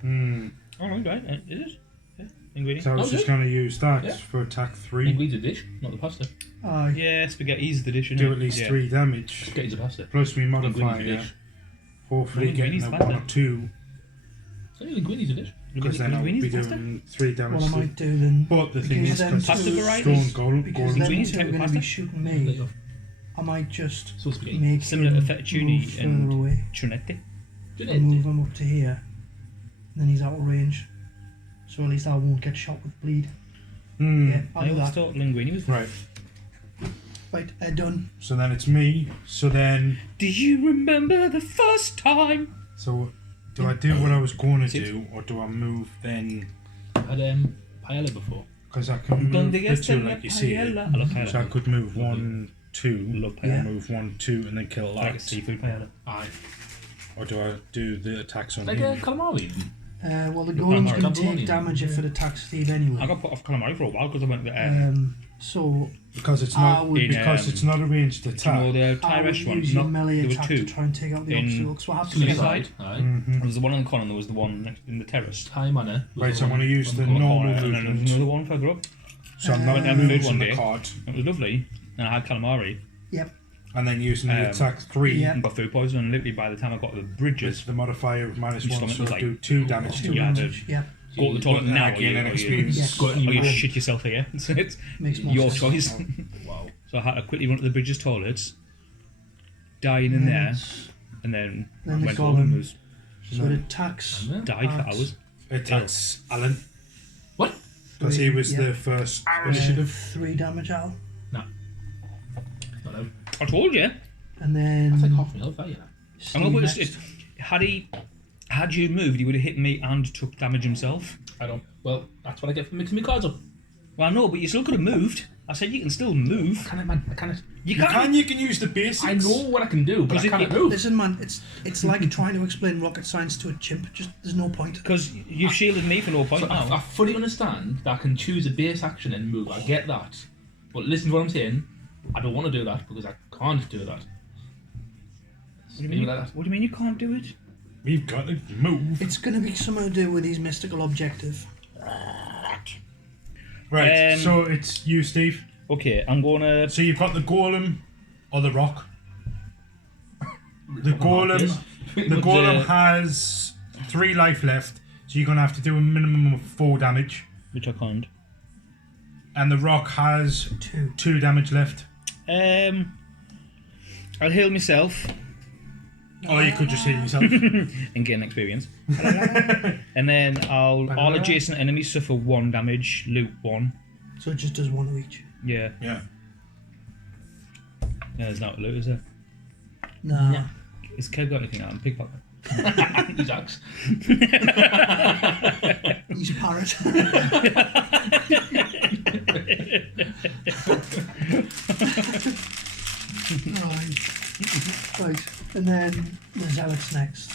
Hmm. Oh no, right? Is it? Yeah. Linguini. So I was Oh, just good. going to use that Yeah. for attack 3. Linguine's a dish, not the pasta. Yeah, spaghetti's the dish. Do at least 3 damage. Spaghetti's a pasta. Plus me Linguine's a modifier. dish. Hopefully Linguine's getting a pasta. 1 or 2. So linguine's a dish. Because then I would be doing 3 damage. What I to- might do then, But the thing because is, them because Pasta two, varieties. stone because golem. them Linguine's two type are of going to be pasta? shooting Let me, you off. I might just So spaghetti. make Similar him to fettuccine move further and- away Chunetti. and move him up to here. And then he's out of range. So at least I won't get shot with bleed. Hmm. Yeah, I'll I do always that. thought Linguini was. Right. Right, done. So then it's me. So then, Do you remember the first time? so do I do what I was going to do, or do I move then? Had paella before. Because I can move Donde the está 2 la like you see. paella? I love paella. So I could move 1, 2, Love Yeah. paella. move 1, 2, and then kill Like a that. seafood paella. Aye. Or do I do the attacks on Like a him? calamari. Well, the Look, golem's I'm going to alright. take damage if it attacks Steve anyway. I got put off calamari for a while because I went to So Because it's I not would- because it's not a ranged you know, attack. the Thai I would restaurant. use your Not, melee there was attack 2. to try and take out the in- obstacle. So I have to To the get side. Aye. Mhm. There was the one on the corner and there was the one next in the terrace. Thai manner. Right, so I'm going to use the On the normal corner, and then there was movement. another one further up. So I'm not went down the food using one the day. card, It was lovely. And I had calamari and then using the Um, attack 3 yeah. and got food poisoning. And literally by the time I got to the bridges, with the modifier of -1, Your stomach so was I like- do 2 damage to Yeah, it. the- Yeah, go to the toilet But then now I or gain you, an or you, experience. Yes. Got or you any shit yourself here. It's makes more your sense. choice. Wow. So I had to quickly run to the bridges toilets, dying in there, and then Then the went home and golem. was So it attacks. And then? died for Attacks. hours. Attacks Alan. What? Because he was Yeah. the first Initiative. 3 damage out. Not out. I told you. And then That's like half my health, you know. Steve I'm gonna put next. had you moved, he would have hit me and took damage himself. I don't. Well, that's what I get for mixing my cards up. Well, I know, but you still could have moved. I said you can still move. Can I, man? I cannot. You You can't. can use the basics. I know what I can do, but Because I it- cannot it- move. Listen, man, it's like trying to explain rocket science to a chimp. Just there's no point. Because you've shielded me for no point So I now. fully understand that I can choose a base action and move. I get that. But listen to what I'm saying. I don't want to do that because I can't do that. What do you Leave mean? it like that. What do you mean you can't do it? We've got to move. It's going to be something to do with his mystical objective. Right, so it's you, Steve. Okay, I'm gonna. So you've got the golem or the rock. The golem, the But, golem has 3 life left, so you're gonna have to do a minimum of 4 damage. Which I can't. And the rock has 2. 2 damage left. I'll heal myself Or you could just heal yourself. and gain experience. And then all adjacent enemies suffer 1 damage, loot 1. So it just does 1 of each. Yeah. Yeah. Yeah, there's not loot, is there? Nah. Yeah. Is Kev got anything out? I'm pickpocket. He's axe. He's a parrot. Right. And then the zealots next.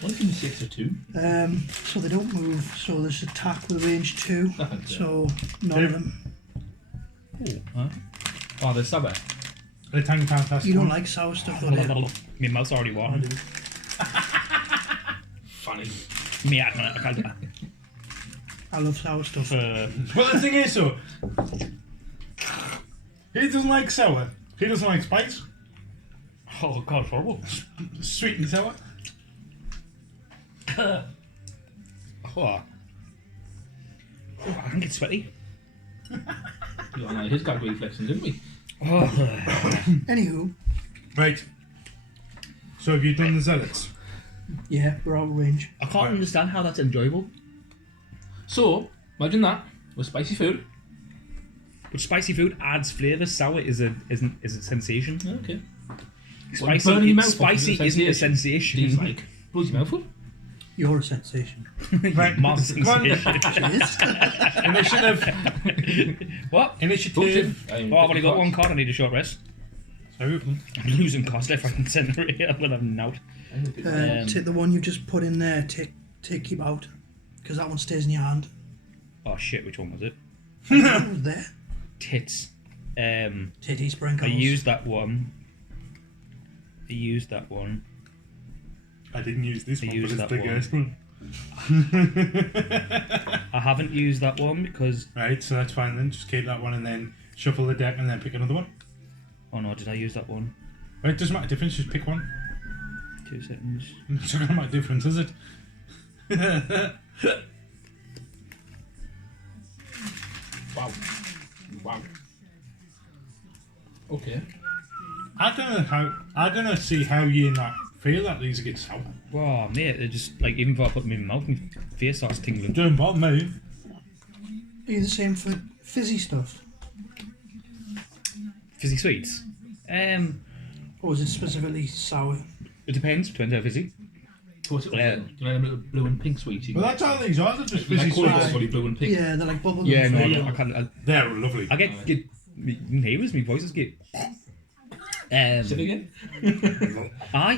What if you miss the extra 2? So they don't move. So there's attack with range 2. So none of them. Huh? Oh, the stabber. The tiny fantastic. You don't like sour stuff, though, do you? My mouth's already I warm. do. Funny. Me, I can't do that. I love sour stuff. But the thing is, though, he doesn't like sour. He doesn't like spice. Oh god, horrible. Sweet and sour. Oh. Oh, I can get sweaty. You know, his gag reflexes, didn't we? Oh. Anywho, Right. So have you done the zealots? yeah, we're out of range. I can't understand how that's enjoyable. So, imagine that with spicy food. But spicy food adds flavour. Sour is a sensation. Okay. Spicy, burning your mouth off spicy is a isn't a sensation. sensation. Like, blows your mouth up. You're a sensation. Right. Mass Go on. sensation. Initiative. What? Initiative. Oh, I've only got one card. I need a short rest. So, I'm losing cost left, right, and centre here. I'm gonna have an out. Take the one you just put in there. Keep out, because that one stays in your hand. Oh shit! Which one was it? That was there. Tits. Titty sprinkles. I used that one. I didn't use this I one, used but it's that the one. first one. I haven't used that one because. Right, so that's fine then. Just keep that one and then shuffle the deck and then pick another one. Oh no! Did I use that one? Right, it doesn't make a difference. Just pick one. 2 seconds. It's not gonna make a difference, is it? Wow. Wow. Okay. I don't see how you not feel that these get sour. Wow, mate! They're just like even if I put them in my mouth, my face starts tingling. Don't bother me. Are you the same for fizzy stuff? Fizzy sweets. Or is it specifically sour? It depends. Depends how fizzy. What's it? Yeah. Do you know them little blue and pink sweets? Well, that's all these are. They're just I fizzy call it sweets. only blue and pink. Yeah, they're like bubblegum. Yeah, no, flavour. I can't. They're lovely. I get me neighbours, my voices get. Say it again. I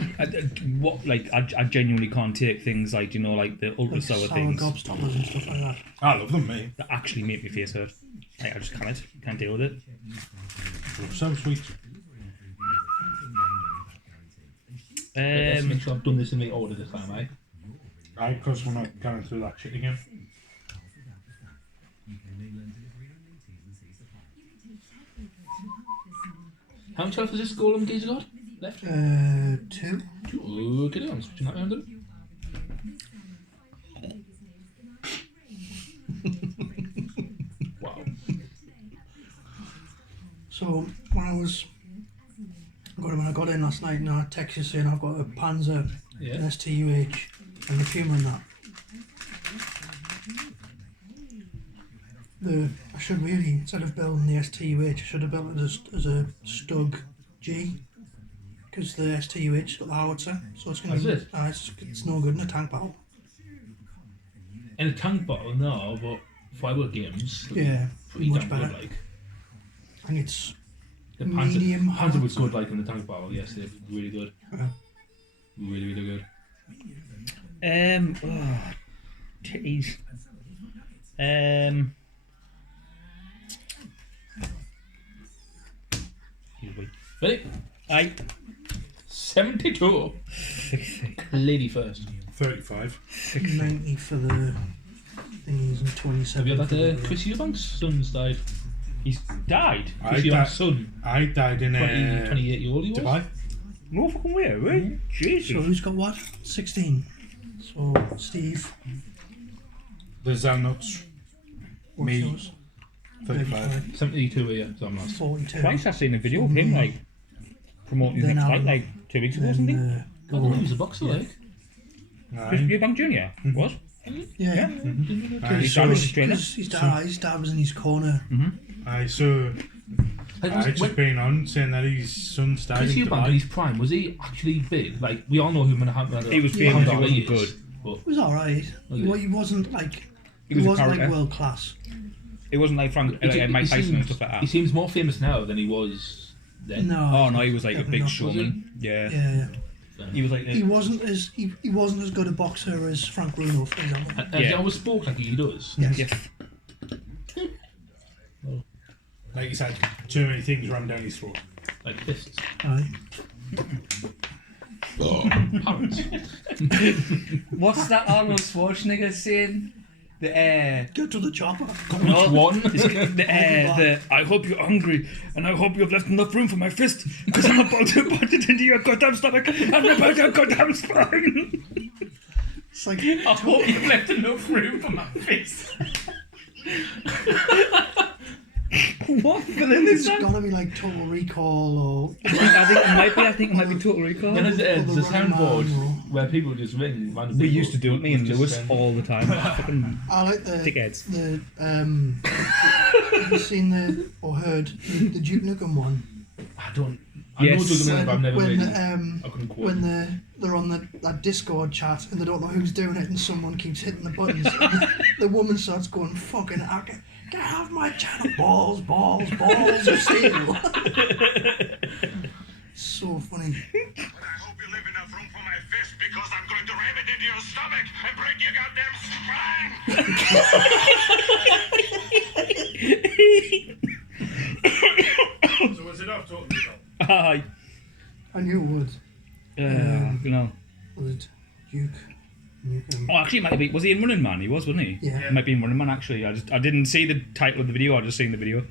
genuinely can't take things like like the ultra Like sour sour things gobstoppers and stuff like that. I love them, mate. that actually make my face hurt. Like, I just can't deal with it. So sweet. Let's make sure I've done this in the order this time, eh? Right, because we're not going through that shit again. How much health has this golem geezer got left? 2. Okay, I'm switching that round then. Wow. So when I got in last night and I texted you saying I've got a Panzer, Yeah. an STUH, and the Puma and that. I should really, instead of building the STUH, I should have built it as a Stug G. Because the STUH got the howitzer, so it's going Has to it? it's no good in a tank battle. In a tank battle, no, but firework games, Yeah, pretty much damn better. good, like. And it's The medium Panzer was howitzer. good, like, in the tank battle, yes, they're really good. Yeah. Really, really good. Titties. Ready? Aye. 72. Lady first. 35. 90 for the thingies and 27. Have you had for that the- Chris Eubank's son's died? He's died. Chris Eubank's son, I died in 28-year-old he was. Dubai. No fucking way, right? Jesus. So who's got what? 16. So Steve, The Zalnuts. what's Me. yours? 35. 72 here, so I'm last. 42. Twice I've seen a video of him like promoting his Then next Alan. fight like 2 weeks ago or Then, something. I don't know, he was a boxer, like. Chris Aye. Eubank Jr. Was? yeah. Aye, He so, started as a trainer. Because his dad was in his corner. aye, so I just been on saying that his son's died Chris in Eubank in Dubai. his prime, was he actually big? Like, we all know who He was famous, he wasn't good. But He was alright. Was He, he? he wasn't like He was a wasn't like character. world class. It wasn't like Frank, he- like Mike he Tyson and seems- stuff like He that. seems more famous now than he was then. No. Oh no, he was like a definitely big not. showman. Yeah. Yeah. He was like. He wasn't as he wasn't as good a boxer as Frank Bruno, for example. And he Yeah. always spoke like he does. Yes. Yes. Like he's had too many things run down his throat. Like fists. Aye. Pounds. What's that Arnold Schwarzenegger saying? Get to the chopper. No, one? I hope you're hungry, and I hope you've left enough room for my fist, because I'm about to put it into your goddamn stomach and about your goddamn spine. It's like I hope you've left enough room for my fist. What villain is it's that? gotta be like Total Recall or I think it might be Total Recall. Then there's the the Running soundboard Man or- where people just ring. Random We people used to do it, me and just Lewis, send- all the time. Fucking I like the dickheads. Have you seen or heard the Duke Nukem one? I don't. I Yes. know Duke Nukem, but I've never when really. the, I couldn't quote. when they're on that Discord chat and they don't know who's doing it and someone keeps hitting the buttons. And the woman starts going, fucking, get off my channel, balls of steel. So funny. But I hope you leave enough room for my fist because I'm going to ram it into your stomach and break your goddamn spine! So was it off Total Recall? Aye. I knew it would. You know. Was it Duke Nukem? Oh, actually, it might be. Was he in Running Man? He was, wasn't he? Yeah. He might be in Running Man. Actually, I didn't see the title of the video. I just seen the video.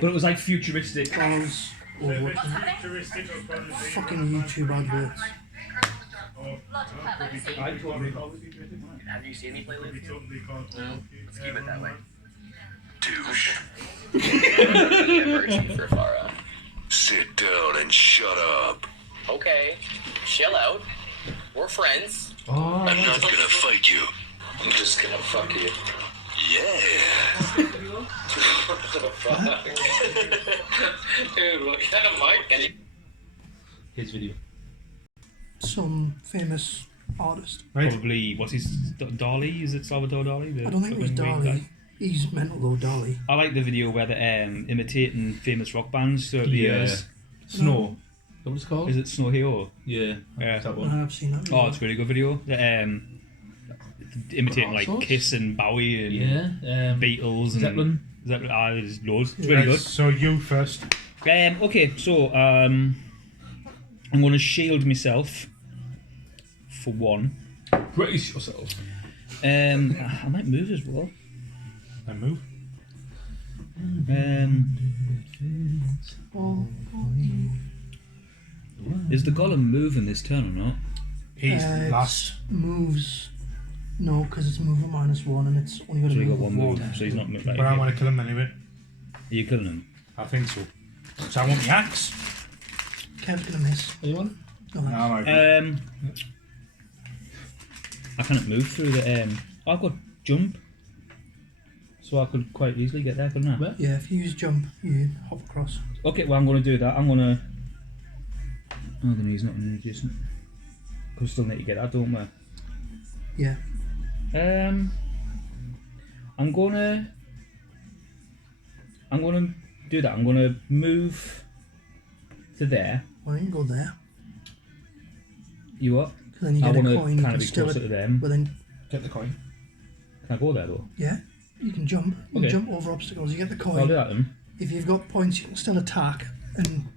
But it was like futuristic. Balls or what? Futuristic or probably Fucking YouTube adverts. Have you seen me play lately? Total Recall. Let's keep it that way. Douche. Virtue for Farah. Sit down and shut up. Okay, chill out. We're friends. Oh, I'm not gonna fight you. I'm just gonna fuck you. Yeah. What the fuck? Dude, what kind of mic? his video. Some famous artist. Right. Probably what's his Dali? Is it Salvador Dali? The I don't think it was fucking weird Dali. guy? He's mental though, Dali. I like the video where they're imitating famous rock bands throughout the Yeah. years. Snow. Is that what it's called? Is it Snow Hero? Yeah. Yeah. That I one. have seen that. Oh, it's a really good video. They're, imitating like Concerts? Kiss and Bowie and Yeah. Beatles and Zeppelin. There's loads. It's really Right, good. so you first. Okay, so I'm going to shield myself for one. Brace yourself. I might move as well. And move. Is the golem moving this turn or not? He's It's last. moves. No, because it's mover -1 and it's only got So to he move got one one. move, so he's not moving. But I want to kill him anyway. Are you killing him? I think so. So I want the axe. Kev's gonna miss. Anyone? No, thanks. No, I I can't move through the. I've got jump, so I could quite easily get there, couldn't I? Where? Yeah, if you use jump, you hop across. Okay, well I'm going to do that. I'm going to. Oh, then he's not an adjacent. We still need to get that, don't we? Yeah. I'm gonna do that. I'm gonna move to there. Well, you can go there. You what? 'Cause then you I get a want to coin. You kind can of be steal closer it. to them. But then, Get the coin. Can I go there though? yeah, you can jump. You Okay. can jump over obstacles. You get the I'll coin. do that then. If you've got points, you can still attack and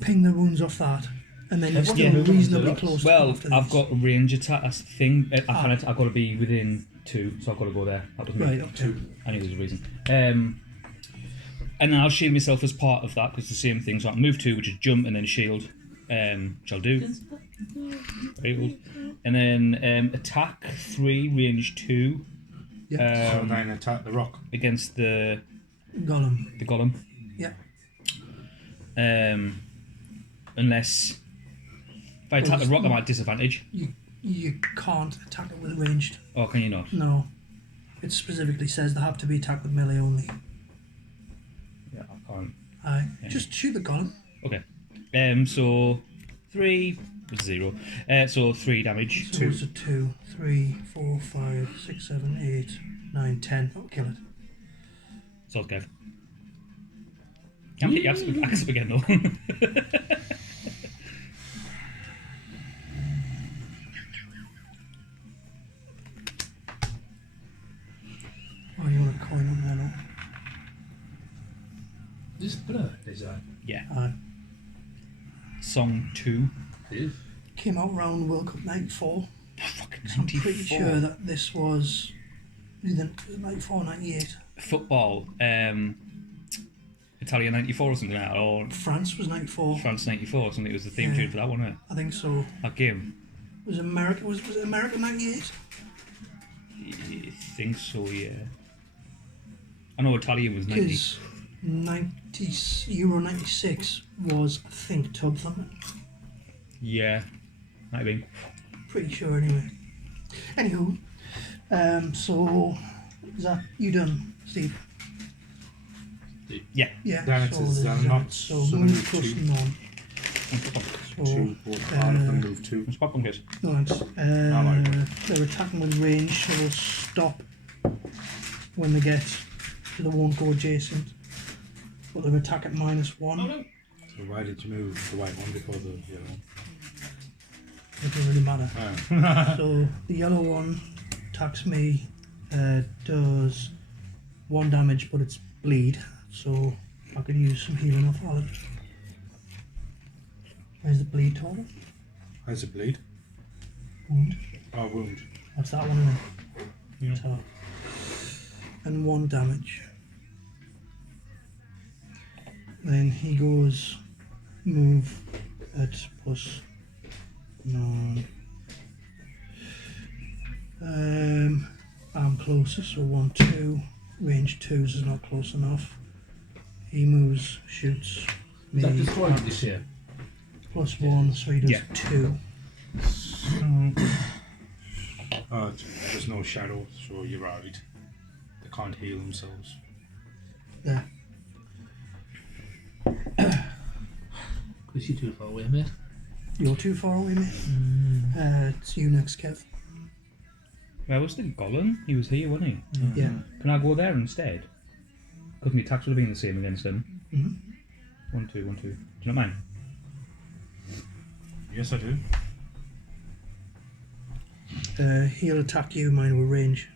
ping the wounds off that, and then you're Everyone's still moving reasonably onto the close. to Well, after I've these. got a range attack. That's the thing. I've got to be within 2, so I've got to go there. That was me. Right, okay. I knew there was a reason. And then I'll shield myself as part of that because it's the same thing. So I can move 2, which is jump, and then shield, which I'll do. Very good. And then attack 3, range 2 Yeah. so then attack the rock. against the Gollum. golem. Yeah. Unless if I attack the rock, I'm at disadvantage. You can't attack it with ranged. Or can you not? No. It specifically says they have to be attacked with melee only. Yeah, I can't. Aye. Just shoot the golem. Okay. So 3 0. So 3 damage. So it's a 2, 3, 4, 5, 6, 7, 8, 9, 10. That'll kill it. So Kev. Can't hit your axe up again though. Oh, you want a coin on there now? This blur design. Yeah. Aye. Song 2. Is. came out around World Cup '94. Fucking So I'm 94. pretty sure that this was either '94 or '98. Football, Italia 94 or something like that, or France was '94. France 94 or something. It was the theme Yeah. tune for that one, wasn't I think so. it? That game. Was America? Was it America '98? I think so, yeah. I know Italian was 90. Because Euro '96 was, I think, Tub Thunder. Yeah, might be. Pretty sure, anyway. Anywho, so is that you done, Steve? Yeah. Yeah. Then it so is there's not that. So so move move plus two. none. So, Two, or part of them move two. It's popcorn case. no, it's, right. they're attacking with range, so they'll stop when they get, so they won't go adjacent. But they'll attack at -1. So why did you move the white one before the yellow one? It doesn't really matter. Oh. So the yellow one attacks me, does 1 damage, but it's bleed, so I could use some healing off Alan. Where's the bleed total? How's it bleed? Wound. Oh, wound. What's that one in? Yeah. So, and 1 damage. Then he goes move at +9. I'm closer, so 1, 2. Range 2s is not close enough. He moves, shoots me. Is that destroyed this year? +1, so he does Yeah. 2. There's no shadow, so you're right. They can't heal themselves. There. Chris, you're too far away, mate. You're too far away, mate. It's you next, Kev. Where was the golem? He was here, wasn't he? Yeah. Can I go there instead? Because my attacks would have been the same against him. Mhm. 1, 2, 1, 2. Do you not mind? Yes, I do. He'll attack you, mine with range.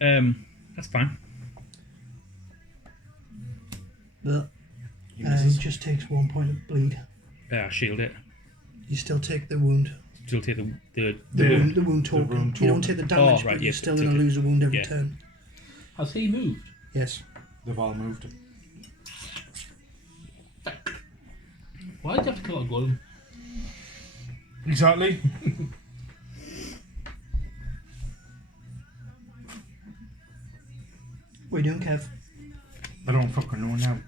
That's fine. But He he misses. just takes 1 point of bleed. Shield it. You still take the wound. Still take the The wound token. wound You don't token. take the damage, Oh, right, but yeah, you're still take going to it. lose a wound every Yeah. turn. Has he moved? Yes. They've all moved. Why did you have to kill a golem? Exactly. What are you doing, Kev? I don't fucking know now.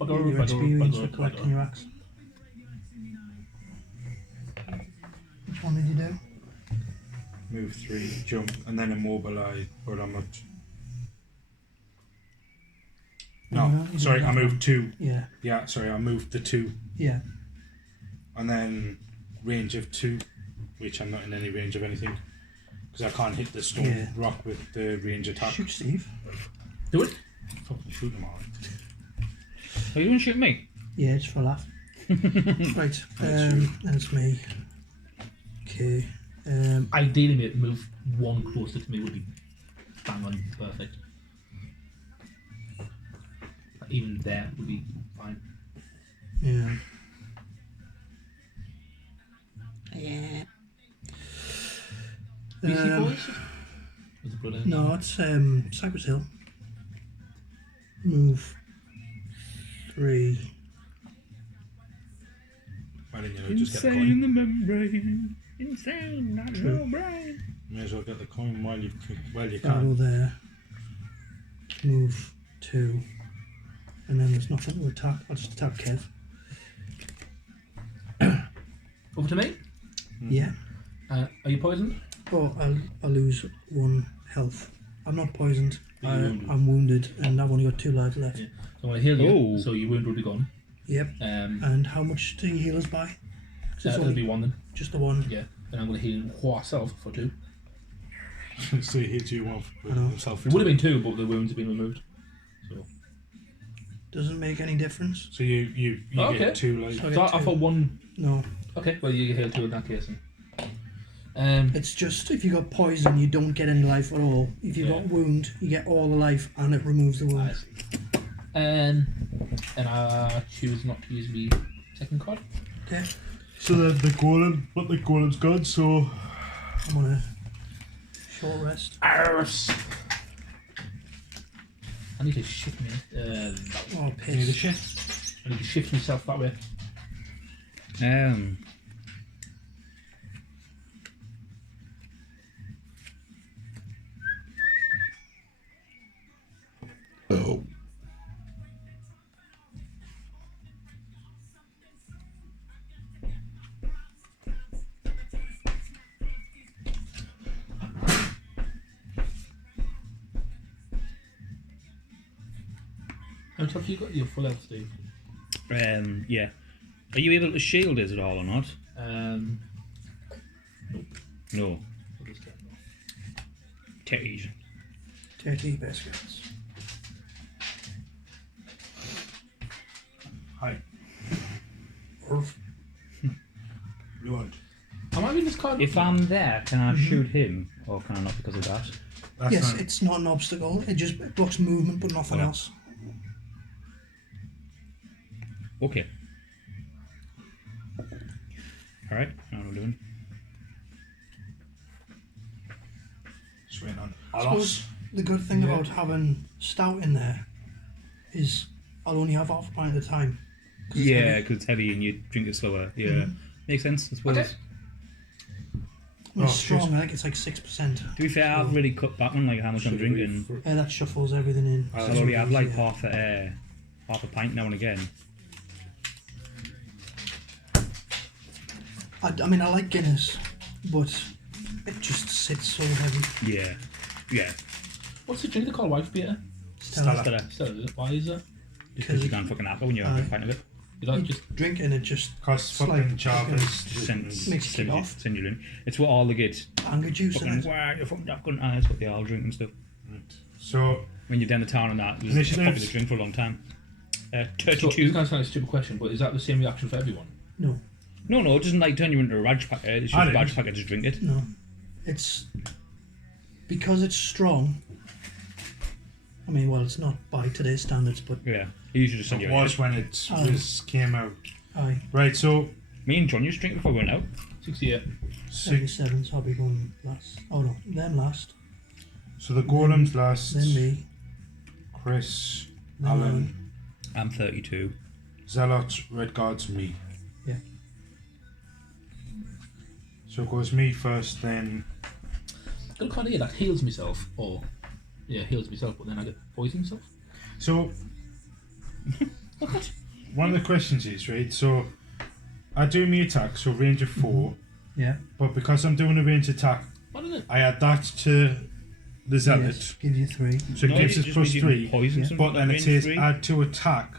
Your experience with collecting your axe. Which one did you do? Move 3, jump, and then immobilize, but I'm not. No, No, you sorry, didn't I have moved 2. Yeah. Yeah, sorry, I moved the 2. Yeah. And then range of 2, which I'm not in any range of anything. Because I can't hit the stone Yeah. rock with the range attack. Shoot, Steve. Do it. Fucking shoot them all. Are you going to shoot me? Yeah, just for a laugh. Right. That's me. Okay. Ideally, mate, move 1 closer to me would be bang on perfect. Even there would be fine. Yeah. Yeah. BC boys? Was it brilliant? No, it's Cypress Hill. Move 3. Why didn't you just get the Insane coin? the membrane. Insane, not True. no brain. May as well get the coin while you That'll can. go there. Move 2. And then there's nothing to attack. I'll just attack Kev. Over to me. Yeah. Are you poisoned? Oh, I'll lose 1 health. I'm not poisoned. You're wounded. I'm wounded, and I've only got 2 lives left. Yeah. So I'm going to heal you, Oh. so your wound will be gone. Yep. And how much do you heal us by? 'Cause it's It'll only be 1 then. just the 1. Yeah. Then I'm going to heal myself for 2. So he hit you off with I know. himself. It would have been 2, but the wounds have been removed. So, Doesn't make any difference. So you Okay. get 2 life. So I so get I 2. thought 1. No. Okay, well, you heal 2 in that case. Then. It's just if you got poison, you don't get any life at all. If you got wound, you get all the life, and it removes the I wound. see. And I choose not to use me second card. Okay, So the golem, but the golem's gone. So I'm on a short rest. Arse. I need to shift me. Oh, need a piss. shit. I need to shift myself that way. How much have you got your full health, Steve? Yeah. Are you able to shield us at all or not? No. I'll just get them. Titties. 30 biscuits. Hi. Orf. You want? Am I reading this card? If I'm there, can I shoot him? Or can I not because of that? That's Yes, not, it's not an obstacle. It just blocks movement, but nothing Yeah. else. Okay. Alright, now what I'm doing. Sweet on. I suppose the good thing about having stout in there is I'll only have half a pint at a time. 'Cause it's Yeah, heavy. because it's heavy and you drink it slower. Yeah. Makes sense, I suppose. Okay. When it's Oh, strong, cheers. I think it's like 6%. To be fair, I've really cut back on like how much I'm drinking. That shuffles everything in. I already have like Yeah. half a pint now and again. I mean, I like Guinness, but it just sits so heavy. Yeah. Yeah. What's the drink they call wife beer? Stella. Stella. So, why is that? Because you can't fucking apple when you're having a pint of it. Is that just Drinking it just Cause It's fucking like- Jarvis. Sends Makes you kick off. send you in. It's what all the kids anger juice in fucking it. wow, you're fucking daft cunt. That's what they all drink and stuff. So When you're down the town and that, it was a Initiatives? popular drink for a long time. so, this 32. kind of sounds like a stupid question, but is that the same reaction for everyone? No, No, it doesn't like turn you into a Raj packet. It's I just a didn't. Raj packet, just drink it. no. It's because it's strong. I mean, well, it's not by today's standards, but Yeah. You usually just send it you was when it was came out. aye, Right. So Me and John used to drink before we went out. 68. 77, so I'll be going last. Oh no, them last, So the golem's last. then me, Chris, then Alan, I'm 32. Zealot, Red Guards, me. Yeah. So it goes me first, then I've got a card here that heals myself, or heals myself, but then I get poison myself. so. One of the questions is right. So I do me attack, so range of 4, Yeah. but because I'm doing a range attack, What is it? I add that to the Zealot, Yes, gives you 3. so it gives us plus 3. Poison Yeah. But then it says add to attack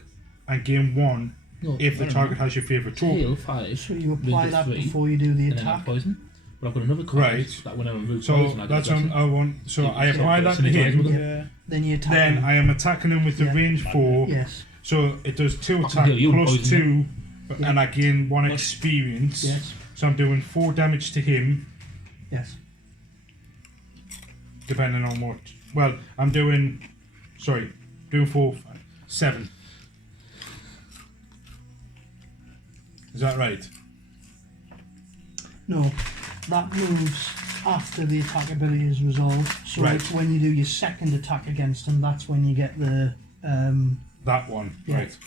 and gain 1 No, if the I don't target has your favourite tool. heal 5, So you apply range that 3, before you do the and then I have attack. poison. But I've got another card Right. that when I remove So poison, I get that's a what blessing. I want. So I Yeah. apply that to Synergize with him. them. Yeah. Then you attack. Then him. I am attacking him with the Yeah. range 4. Yes. So it does 2 can attack heal you and plus poison 2, and I gain 1 experience. Yes. So I'm doing 4 damage to him, Yes. depending on what. Well, I'm doing. Sorry, doing 4, 7. Is that right? No, that moves after the attack ability is resolved. So Right. it's when you do your second attack against him, that's when you get the. That one, Yeah. right.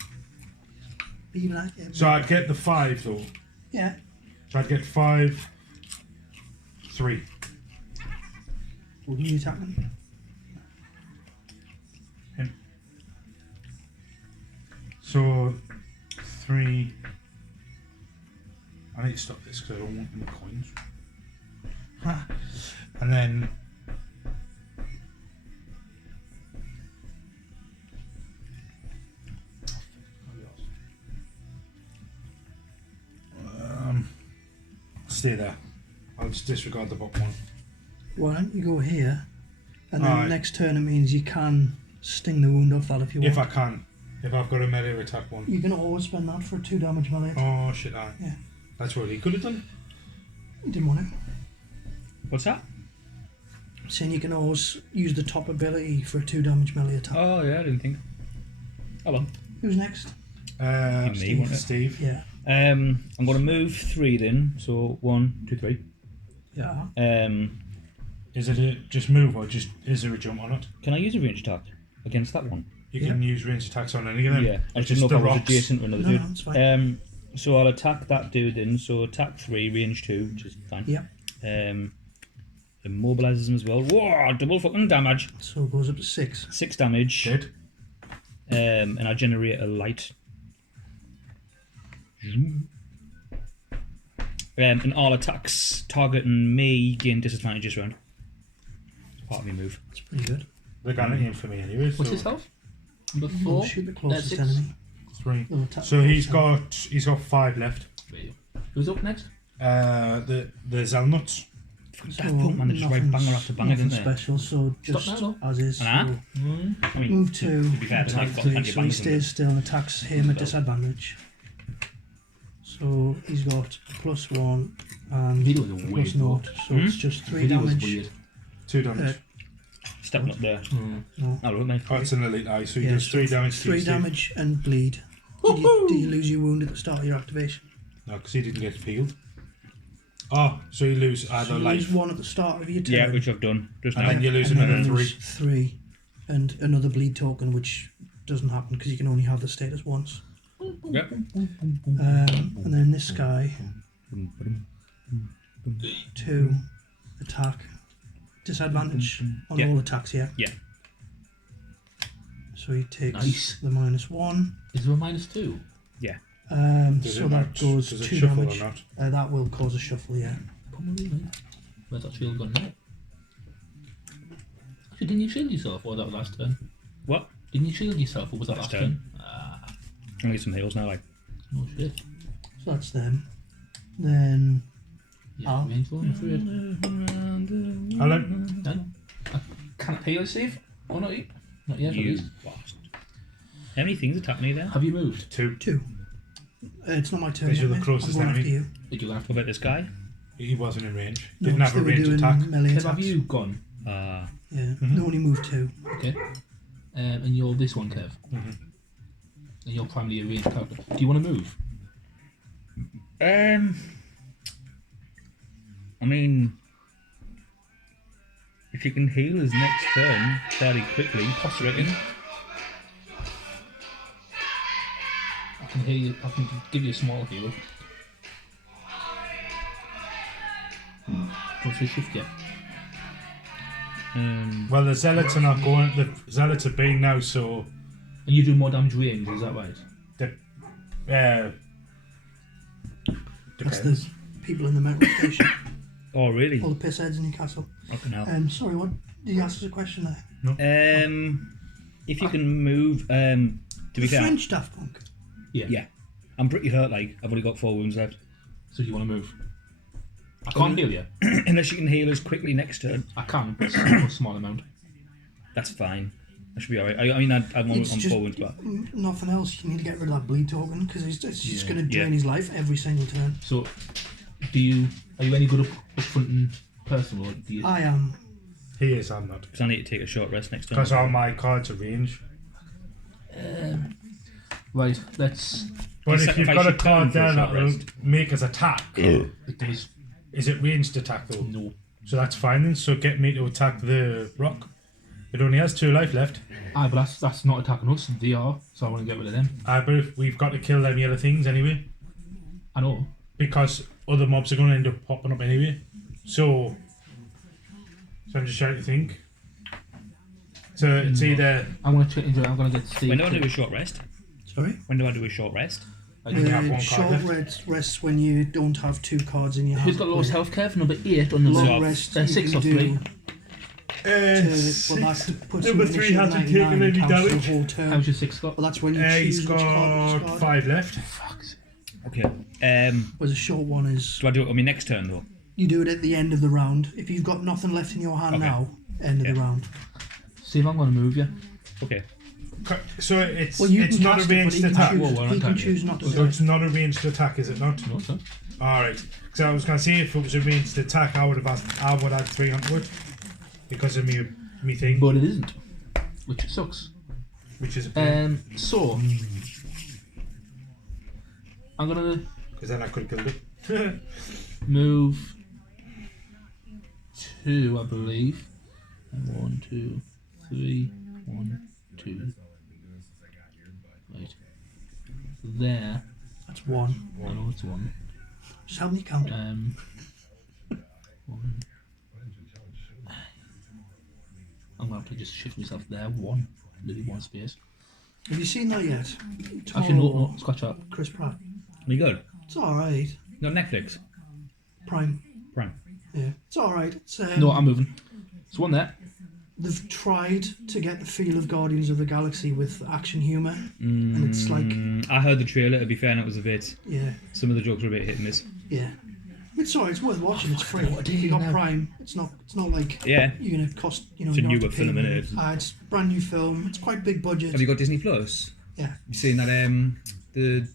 Even that, yeah. So I'd get the 5 though. Yeah. So I'd get 5, 3. Who are you attacking? So 3. I need to stop this because I don't want any coins. Ha. And then. Stay there. I'll just disregard the bottom one. Why don't you go here? And then Alright. next turn it means you can sting the wound off that if you want. If I can. If I've got a melee attack one. You can always spend that for 2 damage melee. Oh shit, aye. Yeah. That's what he could have done. You didn't want it. What's that? Saying you can always use the top ability for a 2 damage melee attack. Oh yeah, I didn't think. Oh well. Who's next? Me, wasn't it? Steve. Yeah. I'm going to move 3 then. So 1, 2, 3. Yeah. Is it a just move or just is there a jump on it? Can I use a range attack against that one? You can use range attacks on any of them. Yeah, I It's just just know if the I was rocks. adjacent to another No, dude. no, it's fine. So I'll attack that dude then. So attack 3, range 2, which is fine. Yep. Immobilizes him as well. Whoa, double fucking damage. So it goes up to 6. 6 damage. Dead. And I generate a light. And all attacks targeting me gain disadvantage this round. It's part of my move. That's pretty good. They're gonna aim for me anyway. What's so his health? Number We'll 4. shoot the closest 6. enemy. 3. They'll attack So the he's closest got 5 left. Who's up next? The Zelnuts. That Pokemon, they just right banger after banger, nothing didn't they? special, so just now, as is. Ah. So I mean, move 2, to be fair, attack they've got 3, plenty of so he bangers in stays still and attacks him at disadvantage. So he's got +1 and Video was weird. plus 0, so it's just 3 Video was damage. weird. 2 damage. stepping up there. No. Oh, look, mate. Oh, it's an elite eye, so he Yeah, does 3 damage. to 3 you, Steve. damage and bleed. Do you lose your wound at the start of your activation? No, because he didn't get healed. Oh, so you lose So either you life, lose 1 at the start of your turn. Yeah, which I've done just and now. then you lose and then another you 3. lose 3 and another bleed token, which doesn't happen because you can only have the status once. Yep. And then this guy, 2 attack, disadvantage on Yeah. all attacks. Yeah. Yeah. So he takes Nice. the -1. Is there a -2? Yeah. Does So it that match? goes Does it 2 shuffle damage. or not? That will cause a shuffle. Yeah. Probably, mate. Where's that shield gone now? Actually, didn't you shield yourself, or that was last turn? What? Didn't you shield yourself, or was that Last last turn. turn? Ah, I'm gonna get some heals now, like. no shit. So that's them. Then Yeah, Al. range one, I'm afraid. Alan, Done. Can I heal save? Or not yet? Not yet, at You least. bastard. How many things attack me there? Have you moved? 2. 2. It's not my turn. These yet, are the mate. closest I'm going enemy. after you. Did you laugh? What about this guy? He wasn't in range. No, Didn't have they a were range doing attack. melee Kev, attacks. have you gone? Ah. Yeah. They only moved 2. Okay. And you're this one, Kev. Mhm. And you're primarily a ranged character. Do you want to move? I mean, if you can heal his next turn fairly quickly, possibly. I can heal you. I can give you a small heal. What's the shift yet? Well, the Zealots are not going. The Zealots are being now, so. And you do more damage range, is that right? That's Depends. the people in the metro station. Oh, really? All the piss heads in Newcastle. Okay, now. Sorry, what did you ask us a question there? If you can move, to be The fair, French Daft Punk. yeah, I'm pretty hurt. Like I've only got 4 wounds left. So you want to move? I can't heal you. Unless you can heal us quickly next turn, I can, but it's a small amount. that's fine. That should be alright. I mean, I'm on It's just 4 wounds, but nothing else. You need to get rid of that bleed token because it's just Yeah. going to drain his life every single turn. So, are you any good up fronting person, or do you? I am. He is. I'm not. because I need to take a short rest next turn. Because all my cards are range. Right, let's. But You if you've sacrifice got a your turn card for a there short that will rest. make us attack, It does. is it ranged attack though? No. So that's fine then. So get me to attack the rock. It only has 2 life left. But that's not attacking us. They are, so I want to get rid of them. But if we've got to kill them yellow things anyway. I know. Because other mobs are going to end up popping up anyway. So I'm just trying to think. So it's either I'm going to change. I'm going to get Steve. When do I do a short rest? Sorry. When do I do a short rest? I can have one card Short left. rests when you don't have 2 cards in your hand. Who's got lowest health, Kev? Number 8 on the Long So- rest. 6 or you can 3. do well, that puts Number you 3 initial hasn't 99 taken any counts for damage. the whole turn. How's your 6 got? Well, that's when you He's choose which card to got discard. 5 left. Fuck's. Okay. Whereas a short one is Do I do it on my next turn though? you do it at the end of the round. If you've got nothing left in your hand Okay. now, end of the round. Steve, I'm going to move you. Okay. So it's Well, you it's can not a cast it, but ranged he can attack. choose, Well, well, he I can can't choose not to So do it. it's not a ranged attack, is it not? No, sir. Alright. Because I was going to say if it was a ranged attack, I would add 3 onto it. Because of me thing. But it isn't. Which sucks. Which is a pain. So I'm gonna Because then I could have killed it. move 2, I believe. And 1, 2, 3, 1, 2. Right. There. That's one. I know it's 1. Just help me count. 1. I'm gonna have to just shift myself there. 1. Really 1 space. Have you seen that yet? Actually, no, scratch that. Chris Pratt. You good? It's alright. No, Netflix. Prime. Prime. Yeah. It's alright. It's, No, I'm moving. It's 1 there. they've tried to get the feel of Guardians of the Galaxy with action humour. And it's like, I heard the trailer, to be fair, and it was a bit... yeah. Some of the jokes were a bit hit and miss. Yeah. It's alright, it's worth watching, it's free. what a If you got day now. Prime, it's not like Yeah. you're gonna cost, It's a you newer don't have to pay film, money. innit? It's a brand new film, it's quite big budget. Have you got Disney Plus? Yeah. You seen that, the...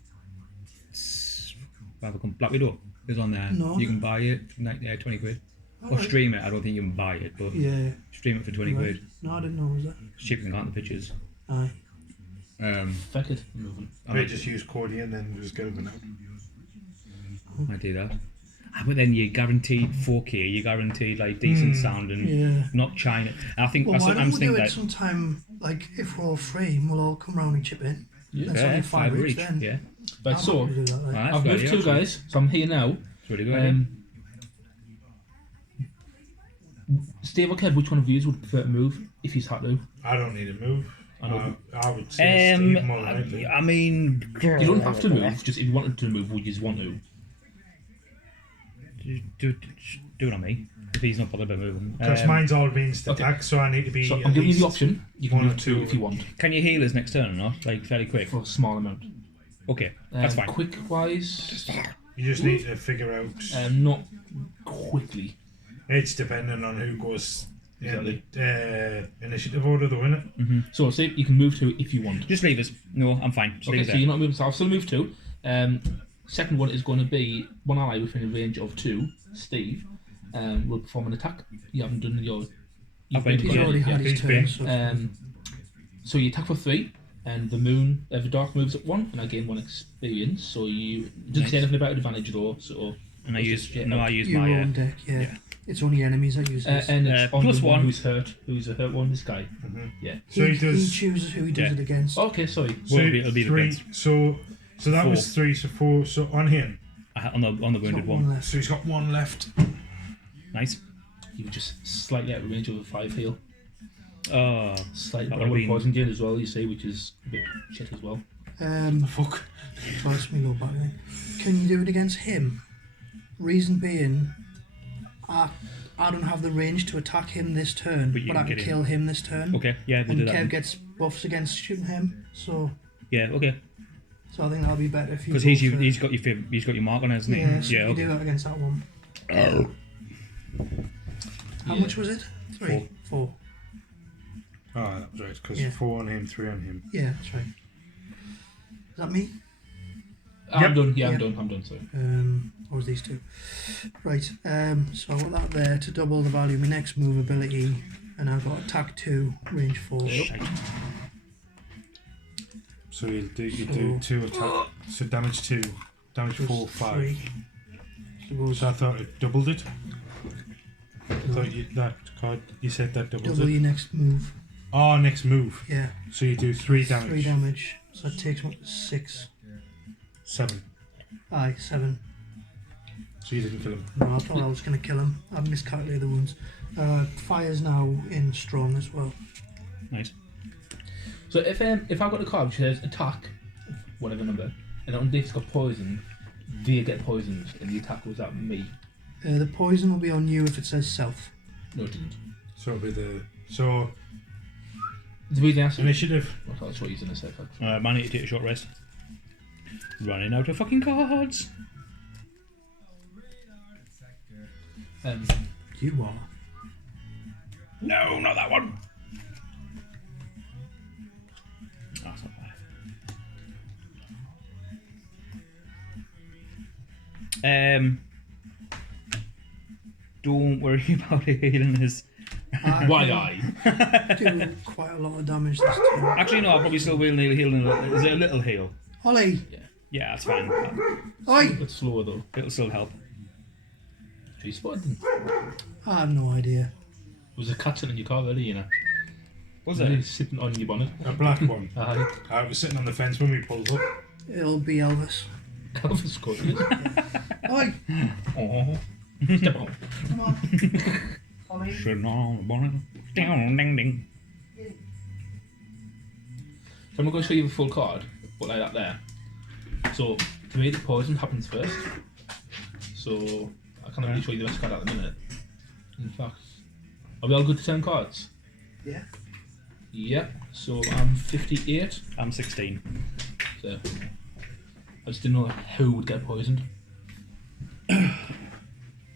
Black Widow is on there. No. You can buy it for 20 quid. Or Alright. stream it. I don't think you can buy it, but Yeah. stream it for 20 Right. quid. No, I didn't know, was that? It's cheaper than the pictures. Aye. Fuck it. I'm moving. I We might, just use Cody and then just go now. might do that. But then you're guaranteed 4K, you're guaranteed like decent sound and Yeah. not China. I think Well, why I'm don't we do thinking it that sometime, like, if we're all free, and we'll all come round and chip in. That's only 5 each then. Yeah, Right, I'm so happy to do that, like. Alright, I've good moved idea, 2 guys, so I'm here now. It's really good. idea. Steve or Kev, which one of you would prefer to move if he's had to? I don't need to move. I know. I would say Steve more than likely. I mean, You don't have to move, just if you wanted to move, would you just want to? do it on me if he's not bothered about moving. Because mine's all ranged okay. attack, so I need to be. So at I'm giving you the least- option. You can one or move 2 two. if you want, Can you heal us next turn or not? Like fairly quick. for a small amount. Okay, that's fine. Quick wise, You just need to figure out. not quickly. It's depending on who goes in Exactly. the initiative order, though, innit? So say you can move 2 if you want. Just leave us. No, I'm fine. Just Okay, leave us so there. you're not moving, so I'll still move 2. Second one is going to be one ally within a range of 2. Steve will perform an attack. You haven't done your. I've been- He's Yeah, already had his he's turn, been. so... So you attack for 3, and the moon, the dark moves at 1, and I gain 1 experience. So you it doesn't say Nice. anything about advantage though. So And I use Yeah, no, I use Your my own deck, yeah. It's only enemies that use this. and it's on plus the 1. who's hurt. Who's a hurt one? This guy. Yeah. So he he does. chooses who he does Yeah. it against. Okay, sorry. So it'll be the 3. best. So that was 3. So 4. So on him. on the He's wounded got one. left. So he's got 1 left. Nice. You were just slightly out of range of a 5 heal. Oh, Slightly, That but I would've would been- poison gel as well. You see, which is a bit shit as well. Fuck. Let me go back then. Can you do it against him? Reason being, I don't have the range to attack him this turn, But you but can I can get kill him this turn. okay. Yeah, we'll And do that. Kev then. gets buffs against shooting him, so Yeah, okay. I think that'll be better if you. Because go he's for- he's got your mark on it, hasn't he? Yeah, so yeah. you do Okay. that against that one. How Yeah. much was it? 3, 4. Oh, that was right. Because Yeah. 4 on him, 3 on him. Yeah, that's right. Is that me? I'm Yep. done. Yeah, Yep. I'm done. Sorry. Or was these 2? Right. So I got that there to double the value of my next move ability, and I've got attack 2, range 4. Shite. So you do So- 2 attack. So damage 2. Damage Plus 4, 5. 3. So it goes So I thought it doubled it. I thought that card. You said that doubles double it. your next move. Oh, next move. Yeah. So you do 3 damage. 3 damage. So it takes me up to 6. 7. Aye, 7. So you didn't kill him. No, I thought I was going to kill him. I've miscalculated the wounds. Fire's now in strong as well. Nice. So if I've got a card which says attack, whatever number, and on Dave's got poison, do you get poisoned? And the attack was at me. The poison will be on you if it says self. No, it didn't. So it'll be the. So The reason I asked you, initiative. I thought that's what he's going to say. Man, need to take a short rest. Running out of fucking cards. You are. No, not that one. That's not bad. Don't worry about healing us. Why I? do quite a lot of damage this turn. Actually, no, I'll probably still be healing a little. Is it a little heal? Ollie! Yeah, that's fine. Oi! It's slower though. It'll still help. So you spotted them. I have no idea. There was a cat sitting in your car earlier, you know. Was Really it? sitting on your bonnet. A black one. Aye. I was sitting on the fence when we pulled up. It'll be Elvis. Elvis got it. Oi! Oh. Step on. Come on. Ollie. Sitting on the bonnet. Ding, ding, ding. So I'm going to show you the full card, but like that there. So, to me, the poison happens first. So, I can't really show you the rest card at the minute. In fact, are we all good to 10 cards? Yeah. Yeah, so I'm 58. I'm 16. So, I just didn't know who would get poisoned.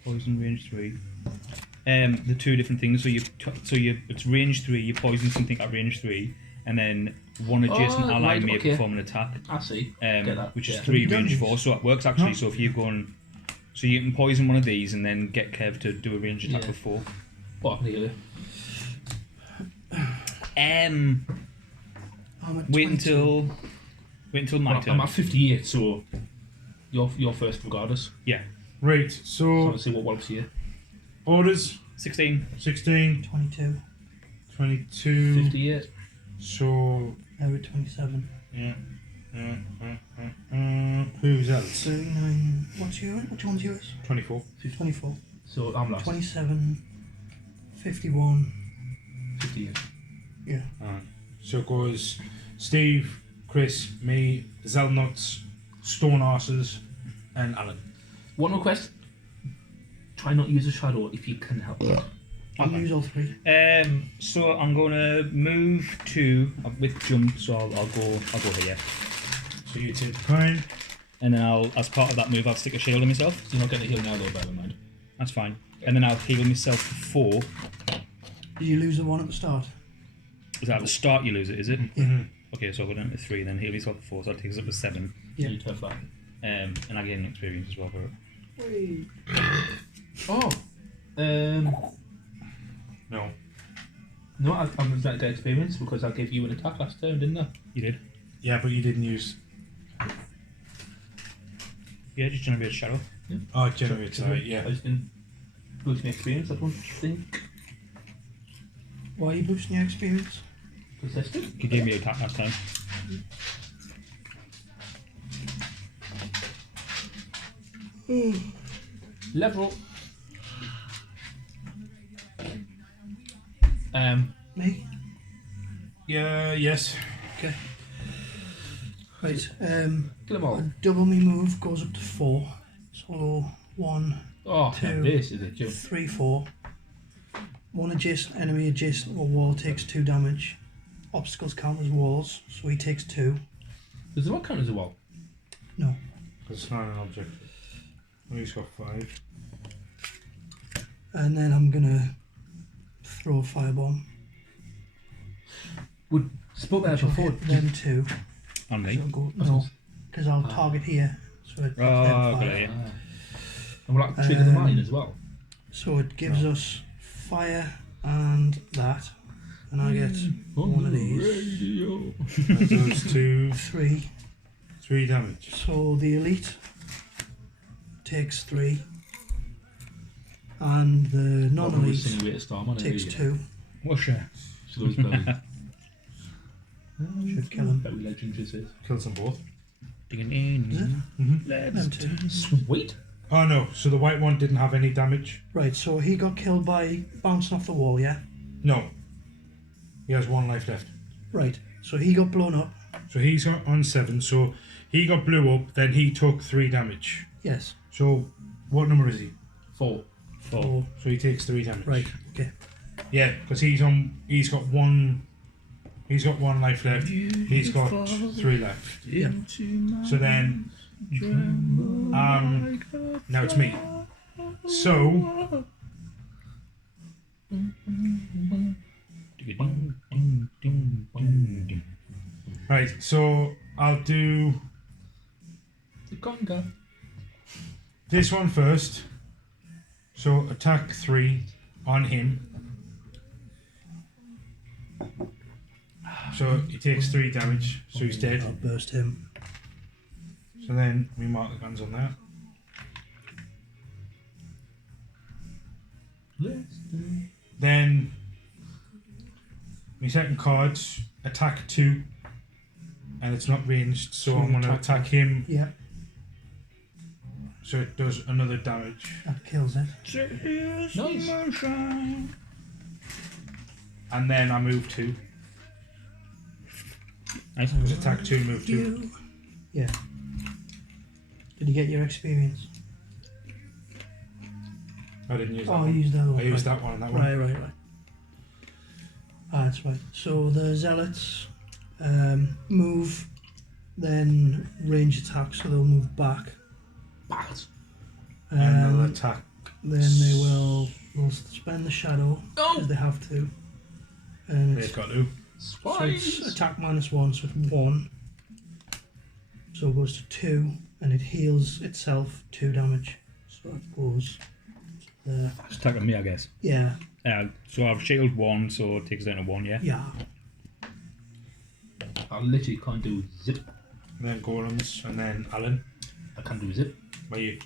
Poison range 3. The two different things. So it's range 3. You poison something at range 3, and then one adjacent ally right, may okay. perform an attack. I see. Get that. Which is Yeah. 3 Have you done range these? 4. So it works actually. So if you're going, so you can poison one of these and then get Kev to do a range attack Yeah. with 4. What happened here? I'm at Wait 22. until my turn. I'm at 58, so you're first regardless. Yeah, Right, So I so want to see what whelps here. orders 16. 16, 22. 22. 58. So, Now we're 27. yeah. Who's else? 39. Which one's yours? 24. 24. So I'm last. 27. 51. 58. Yeah. Alright. So it goes Steve, Chris, me, Zelnuts, Stone Arses, and Alan. One request. Try not to use a shadow if you can help it. I'll use all 3. So I'm gonna move to with jump. So I'll go here, So you take the coin. and then as part of that move, I'll stick a shield on myself. You're not getting a heal now though, bear in mind. That's fine. And then I'll heal myself for 4. Did you lose the one at the start? Is that at the start you lose it? Is it? Mm-hmm. Okay, so I'll go down to 3, then heal myself for 4. So that takes us up to 7. Yeah. You turf that. And I gain experience as well for it. Oh. No. No, I was that get experience because I gave you an attack last turn, didn't I? You did? Yeah, but you didn't use. Yeah, just generate a shadow. Oh, generates, I yeah. just didn't boost my experience, I don't think. Why are you boosting your experience? Persisted? You gave me an attack last time. Level. Me? Yeah, yes. Okay. Right. Kill them all. Double me move goes up to 4. So 1, Oh, Two. this is a joke. 3, 4. One adjacent enemy adjacent to a wall takes 2 damage. Obstacles count as walls, so he takes 2. Does the what count as a wall? No. It's not an object. Oh, he's got 5. And then I'm gonna throw a firebomb. Would spoke about Which that will before. hit them 2. On So me. I'll go, no, because I'll target here. So it puts them Oh, 5. okay. Ah. And will that trigger the mine as well? So it gives us fire and that. And I get one of these. Radio. That does 2, 3. 3 damage. So the elite takes 3. And the non-elite Insinuate a storm on it, takes yeah. 2. What's that? So those belly. Should kill him. Very legend this is. Kills them both. Digging in. Them 2. Sweet. Oh no, so the white one didn't have any damage? Right, so he got killed by bouncing off the wall, yeah? No. He has 1 life left. Right, so he got blown up. So he's got on 7, so he got blew up, then he took 3 damage. Yes. So, what number is he? 4. 4. So he takes 3 damage. Right, okay. Yeah, because he's got 1 life left. He's got 3 left. Yeah. So then, now it's me. So, right, so I'll do The conga. this one first. So attack 3 on him. So he takes 3 damage, so he's dead. I'll burst him. So then we mark the guns on that. Then my second card's attack 2, and it's not ranged, so I'm going to attack him. Yeah, So it does another damage. that kills it. Nice. And then I move 2. Nice. Because attack 2, move 2. You. Yeah. Did you get your experience? I didn't use that Oh, one. you used that one. I used right. that one and that one. Right. Ah, that's right. So the zealots move, then range attack, so they'll move back. Bats. And another Um, attack. then they'll spend the shadow as they have to. And They've it's, got to. so it's attack -1, so it's 1. So it goes to 2, and it heals itself 2 damage. So it goes there. It's attacking me, I guess. Yeah, So I've shield 1, so it takes down to 1, yeah? yeah. I literally can't do zip. And then Golems, and then Alan. I can't do zip. Well, you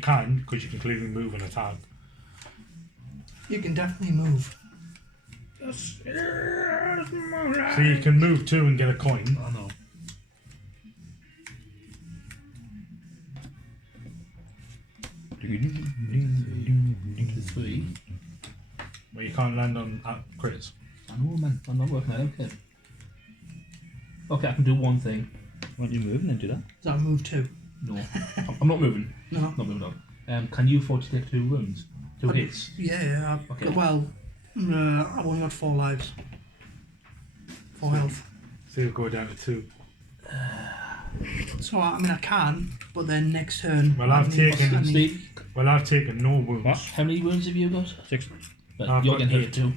can, because you can clearly move and attack. You can definitely move. So you can move 2 and get a coin. I know. Three. Well, you can't land on crits. I know, man. I'm not working out. Okay. Okay, I can do one thing. Why don't you move and then do that? Does that move 2? No, I'm not moving. No. Not moving on. Can you afford to take 2 wounds? 2 hits? Yeah. Okay. Well, I've only got 4 lives. 4 health. So you'll go down to 2. So I mean I can, but then next turn. Well, I've taken- I need- Steve, Well, I've taken no wounds. What? how many wounds have you got? 6. But I've you're got getting hurt 8. too.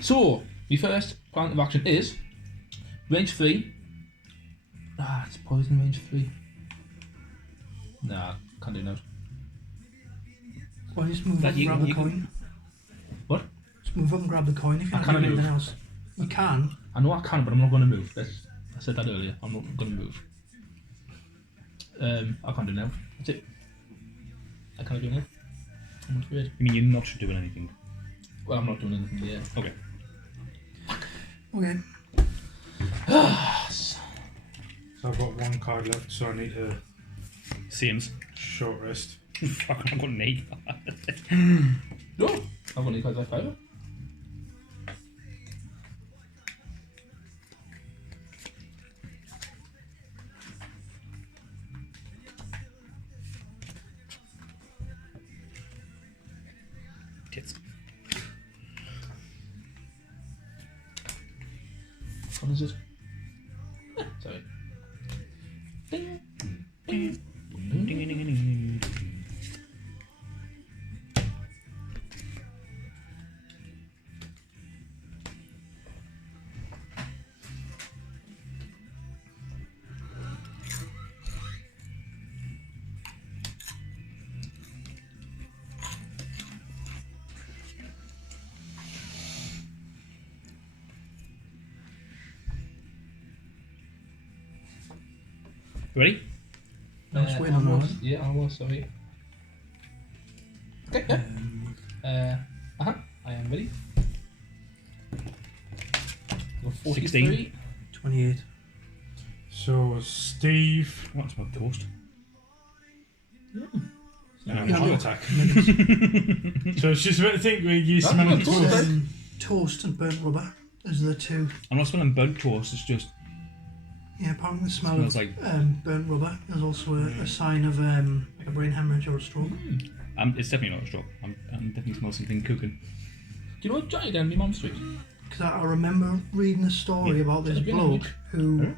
So, my first plan of action is range 3. It's poison range 3. Nah, can't do that. Well, just move That up and you- grab the you can- coin. What? Just move up and grab the coin if I you're not can't doing anything move. else. You can. I know I can, but I'm not going to move. I said that earlier. I'm not going to move. I can't do now. That's it. I can't do now. I'm not weird. You mean you're not doing anything? Well, I'm not doing anything there. Okay. Okay. So I've got 1 card left, so I need a Seems. short rest. Fuck, I've got an 8. No! I've only got that 5. Tits. What is it? Sorry. Ding. Ding. Ding, ding, ding, ding, ding. Ready? No, just wait on that. Yeah, I was, sorry. Okay, yeah. I am ready. Go 43. 28. So Steve. What's my toast? And I'm Yeah, on look. attack. So it's just about to think we use That's some not toast. toast. Toast and burnt rubber is the 2. I'm not smelling burnt toast, it's just Yeah, apparently the smell smells of like. burnt rubber is also a sign of like a brain hemorrhage or a stroke. It's definitely not a stroke. I'm definitely smell something cooking. Do you know Johnny down my mum's street? Because I remember reading a story about this Has it been bloke much? who, Huh?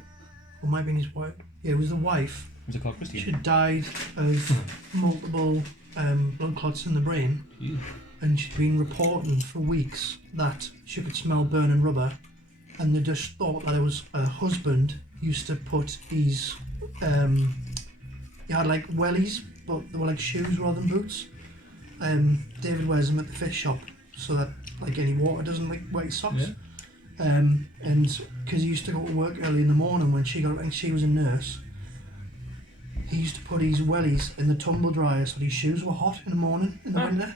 or might have been his wife. Yeah, it was the wife. Was it called Christian? She had died of multiple blood clots in the brain, Jeez. and she'd been reporting for weeks that she could smell burning rubber, and they just thought that it was her husband used to put these. He had like wellies but they were like shoes rather than boots. David wears them at the fish shop so that like any water doesn't like wet his socks. And because he used to go to work early in the morning when she was a nurse, he used to put his wellies in the tumble dryer so his shoes were hot in the morning in the winter.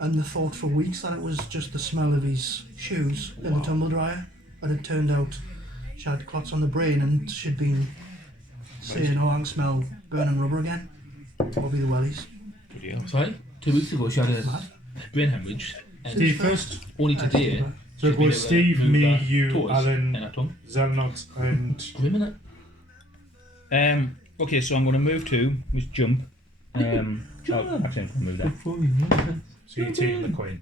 And they thought for weeks that it was just the smell of his shoes in the tumble dryer. And it turned out she had clots on the brain and she'd been saying, "Oh, I can smell burning rubber again." Probably the wellies. Sorry? 2 weeks ago she had a Mad. brain hemorrhage. And Steve first. only today. So it she's been was able to Steve, move me, her you, toes Alan, and her tongue. Zelnox, and Grim, innit? Okay, so I'm going to move to which jump. Actually, I'm going to move that. so you're taking the coin.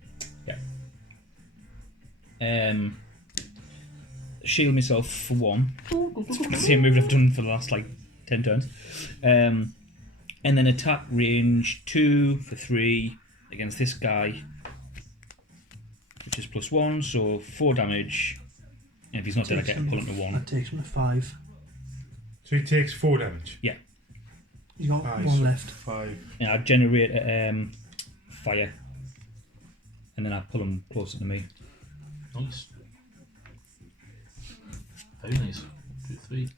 Shield myself for 1. It's the same move I've done for the last like 10 turns. And then attack range 2 for 3 against this guy, which is +1, so 4 damage. And if he's not dead, I get a pull him to 1. That takes him to 5. So he takes 4 damage. He's got Aye, 1 so left. 5. And I generate fire, and then I pull him closer to me. Nice. Very nice. 2, 3.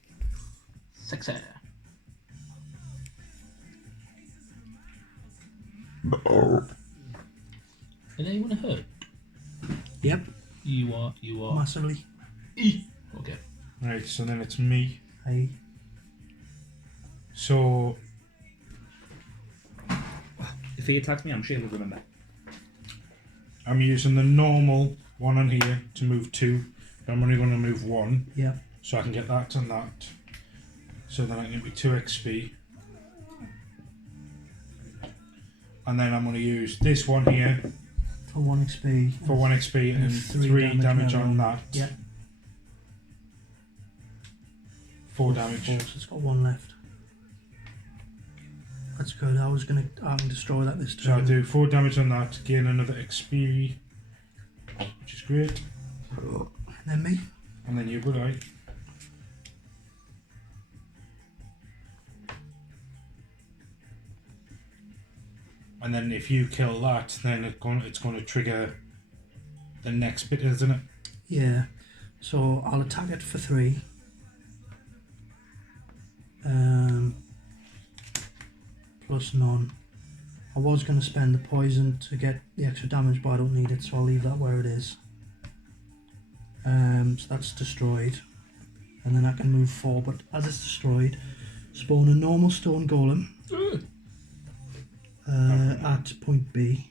6 air. Is anyone hurt? Yep, You are. massively. Okay. Right, so then it's me. Aye. So If he attacks me, I'm shielded, remember. I'm using the normal one on here to move 2. But I'm only going to move 1. Yeah. So I can get that and that. So then I can get me 2 XP. And then I'm going to use this one here For 1 XP. for 1 XP and 3 damage on that. Yeah. 4 damage. 4, so it's got 1 left. That's good. I can destroy that this So I turn. do 4 damage on that, gain another XP, which is great. And then me. And then you go right. And then if you kill that, then it's going to trigger the next bit, isn't it? Yeah. So I'll attack it for 3. Plus none. I was going to spend the poison to get the extra damage, but I don't need it, so I'll leave that where it is. So that's destroyed. And then I can move 4, but as it's destroyed, spawn a normal stone golem at point B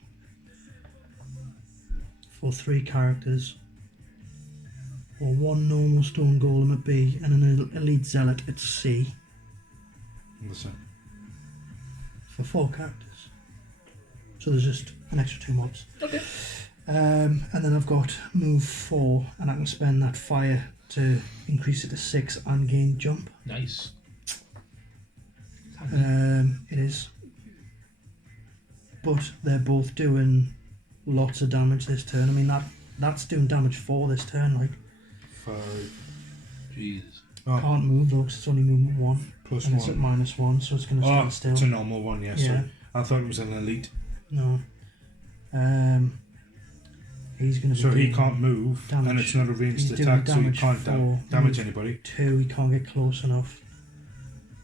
for 3 characters, or 1 normal stone golem at B and an elite zealot at C Listen. for 4 characters. So there's just an extra 2 mobs. Okay. And then I've got move 4, and I can spend that fire to increase it to 6 and gain jump. Nice. It is. But they're both doing lots of damage this turn. I mean, that's doing damage for this turn. Like, 5 Jesus. Oh, can't move though, 'cause it's only movement 1. plus And it's at 1. -1, so it's going to stand Oh, still. it's a normal one, yes. Yeah. So I thought it was an elite. No. He's going to be So he doing can't move, damage. and it's not a ranged He's doing attack, so he damage can't for damage move anybody. 2. He can't get close enough.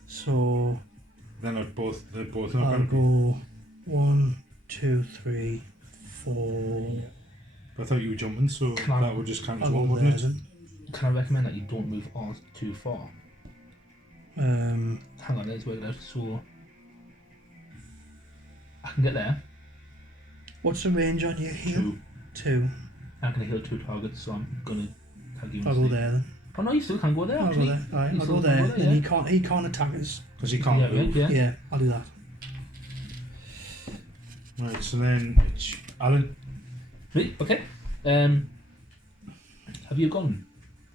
So They're both not I'll going to be. go 1, 2, 3, 4. I thought you were jumping, so Can I- that would just count as I'll one, go wouldn't there it? then. Can I recommend that you don't move on too far? Hang on, let's work it out. So I can get there. What's the range on your heal? 2. I can heal 2 targets, so I'm gonna tag you. I'll go there then. Oh no, you still can go there. I'll go Actually. there. Alright, You I'll still go can there. Then yeah. he can't attack us. Because he can't Yeah, move. right, yeah. Yeah, I'll do that. Right, so then it's Alan. Right, okay. Have you gone?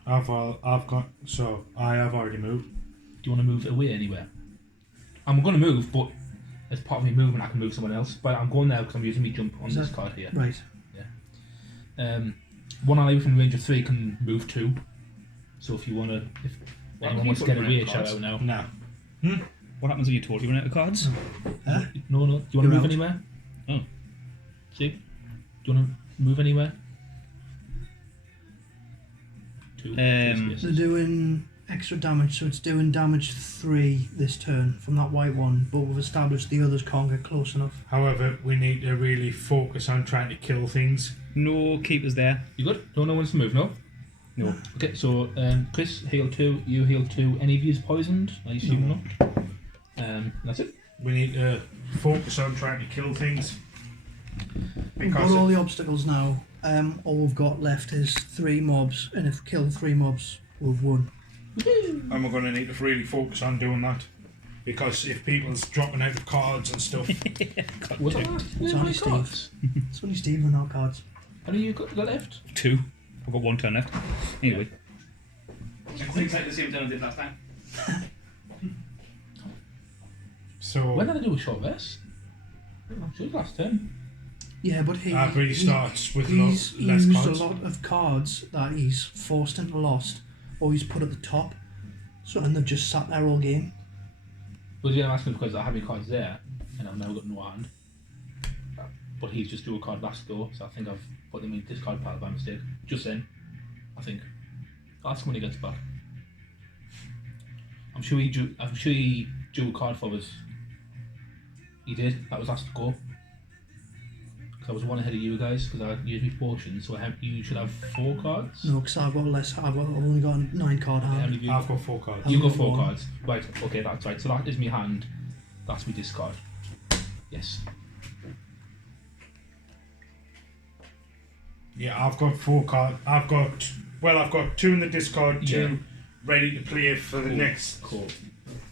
I've got. So I have already moved. Do you want to move away anywhere? I'm going to move, but as part of me moving, I can move someone else. But I'm going there because I'm using me jump on Is this that- card here. Right. One ally within range of 3 can move 2. So if you want to, if anyone wants to get away, shout out now. No. What happens when you totally run out of cards? Huh? No. Do you want to You're move out. anywhere? Oh. See? Do you want to move anywhere? 2. They're Yes. doing extra damage, so it's doing damage 3 this turn from that white one, but we've established the others can't get close enough. However, we need to really focus on trying to kill things. No keepers there. You good? No one wants to move, no? No. Okay, so Chris, heal 2, you heal 2. Any of you is poisoned? I assume not. That's it. We need to focus on trying to kill things. We've got all the obstacles now. All we've got left is 3 mobs, and if we kill 3 mobs, we've won. And we're going to need to really focus on doing that. Because if people's dropping out of cards and stuff, What's that? It's only Steve. It's only Steve and our cards. How many you got left? 2. I've got 1 turn left. Anyway. Things like the same turn I did last time. so When did I do a short rest? I'm sure it was last turn. Yeah, but he restarts with he's less used cards. a lot of cards that he's forced into lost, or he's put at the top. So and they've just sat there all game. But yeah, I'm asking because I have my cards there, and I've now got no hand. But he's just drew a card last go, so I think I've put them in discard pile by mistake. Just saying. I think. I'll ask him when he gets back. I'm sure he drew a card for us. He did. That was last go. Because I was 1 ahead of you guys, because I used my potion, so you should have 4 cards. No, because I've got less. I've only got a 9 card How many hand. of you? I've got 4 cards. You got I've got 4 one. cards. Right, okay, that's right. So that is my hand. That's my discard. Yes. Yeah, I've got 4 cards. I've got 2 in the discard, 2 Yeah. ready to play for the Cool. next Cool.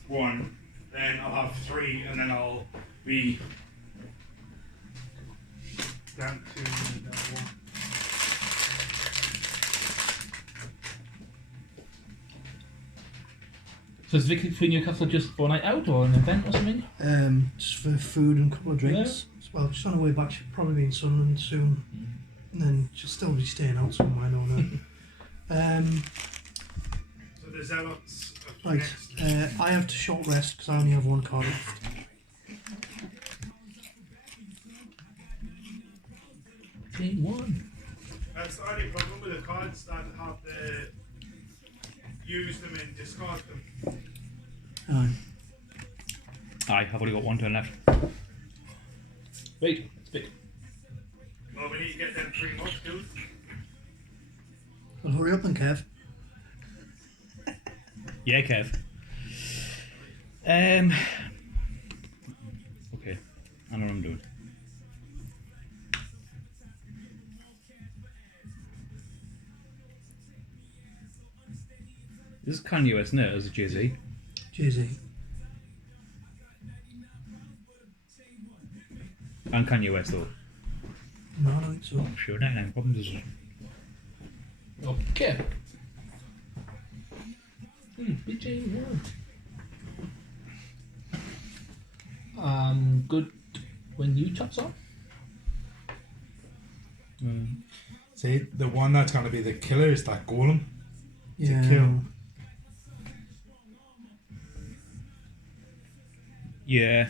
one. Then I'll have 3, and then I'll be down to that one. So is Vicky for Newcastle just for a night out or an event or something? Just for food and a couple of drinks. Well, she's on her way back. She'll probably be in Sunderland soon, and then she'll still be staying out somewhere. I don't know. So the zealots of Right, next. I have to short rest because I only have 1 card left. Game 1. That's the only problem with the cards that have to use them and discard them. Aye. Aye, I've only got 1 turn left. Wait, speak. Well, we need to get them 3 mobs, dude. Well, hurry up then, Kev. Yeah, Kev. Okay, I know what I'm doing. This is Kanye West, isn't it? As a Jay-Z. Jay-Z. And Kanye West, though. No, I don't think so. I'm sure 99 Problems is. Okay. Big game 1. Good when you chops on? See, the one that's going to be the killer is that golem. Yeah. kill. Yeah.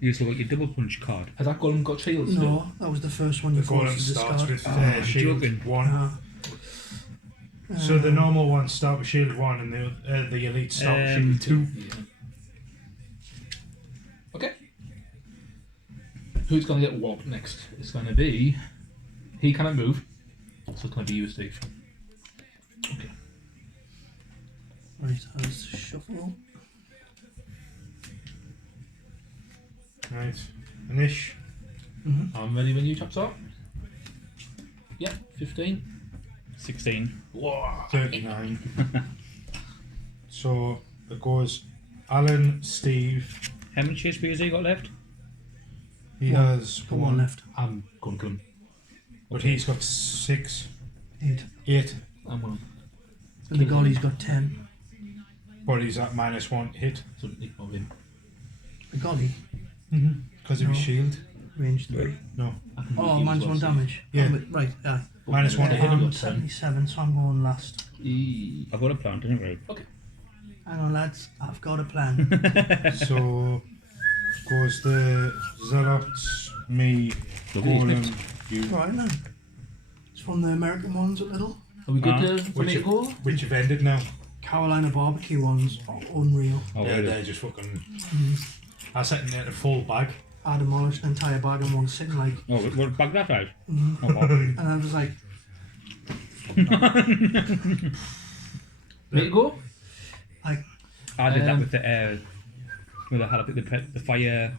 You still got your double punch card. Has that golem got shields still? No, that was the first one The you forced golem to starts discard. with shield joking. 1. So the normal ones start with shield 1 and the elite start with shield 2. Yeah. Okay. Who's going to get wobbed next? It's going to be... He cannot move. So it's going to be you, Steve. Okay. Right, let's shuffle. Right. Anish. I'm ready when you chops up. Yep, 15. 16. Whoa. 39. So it goes Alan, Steve. How much HP has he got left? He One. has Got 1 left. I'm going to kill him. But he's got 6, 8. 8. I'm going And the Golly's got 10. But he's at -1 hit. to nick mob him. The Golly? Because of his No. shield. range 3. No. Oh, mine's 1 damage. Yeah. Oh, right, yeah. Minus one to hit him. I'm 77, so I'm going last. I've got a plan, didn't I? Okay. Hang on, lads. I've got a plan. So goes the Zealots, me, Lovely, Golem, you. Right then. It's from the American ones a little. Are we good Ah. to Which, make a go? which have ended now. Carolina barbecue ones are unreal. Oh, Yeah, really? they're just fucking. I set in a full bag. I demolished an entire bag in one sitting, like, Oh, we'll bag that out. Mhm. Oh, wow. and I was like, Make it go? I did that Um, with the the fire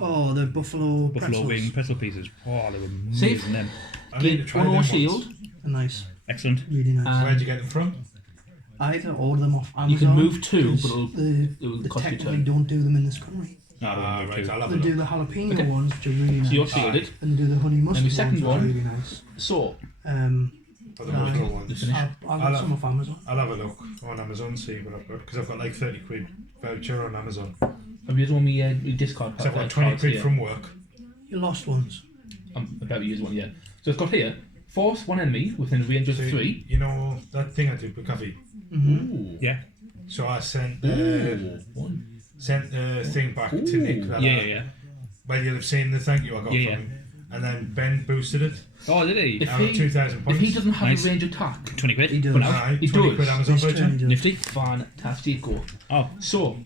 oh, the buffalo buffalo pretzels. wing pretzel pieces. Oh, they were See? amazing. Them. I need to Get try one them more once. shield. They're nice, Excellent. really nice. Where'd you get them from? I had to order them off Amazon. You can move 2, 'cause but it'll, they, it will they cost you technically 10. don't do them in this country. No, I don't Ah, know right, too. I'll have a They do look. the jalapeno Okay. ones, which are really nice. So you're shielded. And they do the honey mustard And the second ones, which are one- really nice. So, For the Right. buffalo the ones. finish. I'll I'll get have- some off Amazon. I'll have a look on Amazon, see what I've got. Because I've got like 30 quid voucher on Amazon. have you used one of my discard So I've got cards 20 quid here? from work. Your lost ones. I'm about to use one, yeah. So it's got here, force one enemy within range of So, 3. you know that thing I did with coffee? Mm-hmm. Ooh. Yeah. So I sent Ooh. One. the thing back to Nick. That Yeah, yeah. Well, you'll have seen the thank you I got Yeah, from yeah. him. And then Ben boosted it. Oh, did he? If Out of he, 2,000 if points. he doesn't have Nice. a range attack, 20 quid. He does. But now- Aye, he 20 does. quid Amazon This turn voucher. he does. Nifty. fantastic go. Oh, So,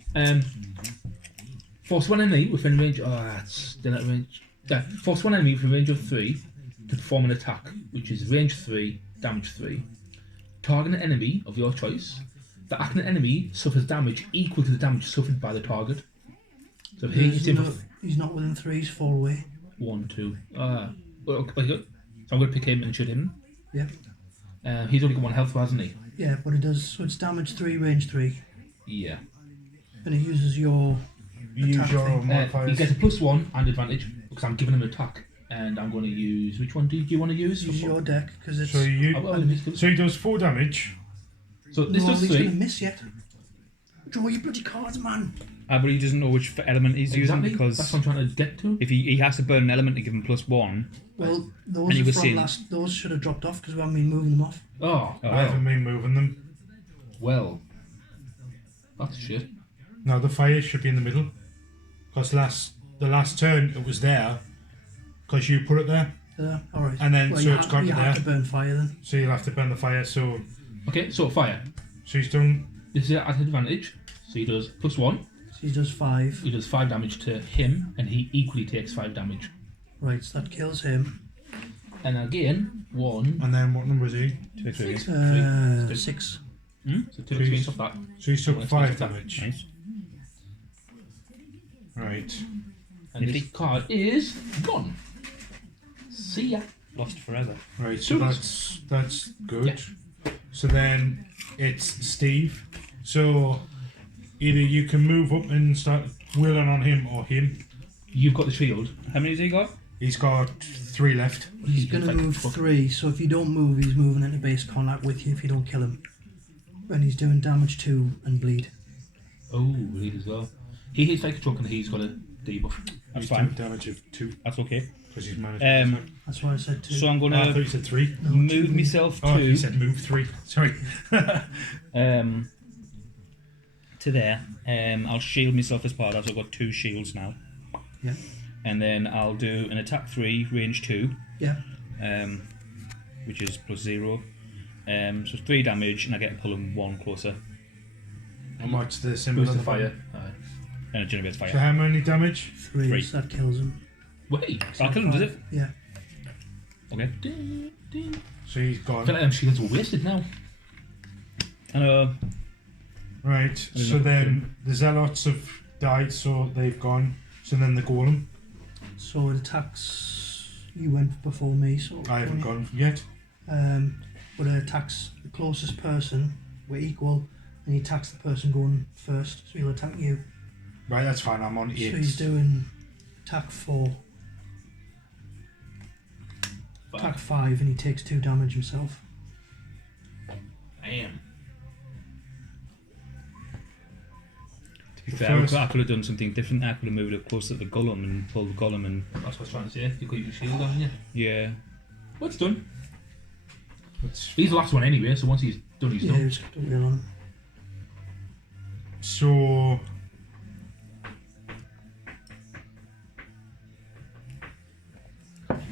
force one enemy within range. Oh, that's still at range. Yeah, force one enemy within range of 3 to perform an attack, which is range 3, damage 3. Target an enemy of your choice. The acting enemy suffers damage equal to the damage suffered by the target. So he hits him for He's not within 3, he's 4 away. 1, 2. Well, okay, so I'm going to pick him and shoot him. Yeah. He's only got 1 health, hasn't he? Yeah, but it does, so it's damage 3, range 3. Yeah. And it uses your. You use Attack your thing. He modifiers. gets a +1 and advantage because I'm giving him an attack. And I'm going to use. Which one do you want to use? Use your deck, because it's. So So he does 4 damage. this no, does he's 3. going to miss yet. Draw your bloody cards, man. but he doesn't know which element he's Exactly. using because That's what I'm trying to get to. if he has to burn an element to give him +1. Well, And those you are were from saying- last. Those should have dropped off because we haven't been moving them off. Oh, Oh, I haven't been moving them. well. That's shit. No, the fire should be in the middle. Because the last turn it was there. Because you put it there. All right. And then, well, so you it's have, gone you to have there. to burn fire then. So you'll have to burn the fire. So Okay, so fire. he's done. This is at advantage. So he does +1. So he does 5. He does 5 damage to him, and he equally takes 5 damage. Right, so that kills him. And again, 1. And then what number is he? 2, 3. 6. So 2 experience off that. So he's took Well, 5 it's not damage. Nice. Right. And this Nifty. card is gone. See ya. Lost forever. Right. So Sweet. that's good. So then it's Steve. So either you can move up and start wheeling on him or him. You've got the shield. How many has he got? He's got 3 left. He's going to like, move fuck. 3, so if you don't move, he's moving into base contact with you if you don't kill him. And he's doing damage 2 and bleed. Oh, bleed as well. He hits like a truck and he's got a debuff. That's He's fine. doing damage of 2 That's okay. because he's managed. That's why I said 2. So I'm Oh, I thought gonna you said 3. move myself Oh, you to said move 3. Sorry. to there. I'll shield myself as part of that. So I've got 2 shields now. Yeah. And then I'll do an attack 3, range 2, Yeah. which is +0. So 3 damage, and I get to pull him 1 closer, How much the symbol Boost on the the fire. fire? and it generates So fire. how many damage? 3, 3. so that kills him. Wait. I'll kill him, does it? Yeah. Okay. Ding, ding. So he's I gone. feel like them shields are wasted now. I know. Right. So then the zealots have died, so they've gone. So then the golem. So it attacks. You went before me, so. I haven't gone yet. But it attacks the closest person. We're equal, and he attacks the person going first, so he'll attack you. Right, that's fine. I'm on 8. So he's doing attack 4, attack 5, and he takes 2 damage himself. Damn. To be fair, first- I could have done something different. I could have moved up closer to the golem and pulled the golem and That's what I was trying to say. You've got your shield on, haven't you? yeah. Well, it's done. It's- He's the last one anyway, so once he's done, he's Yeah, done. it's got the wheel on him. So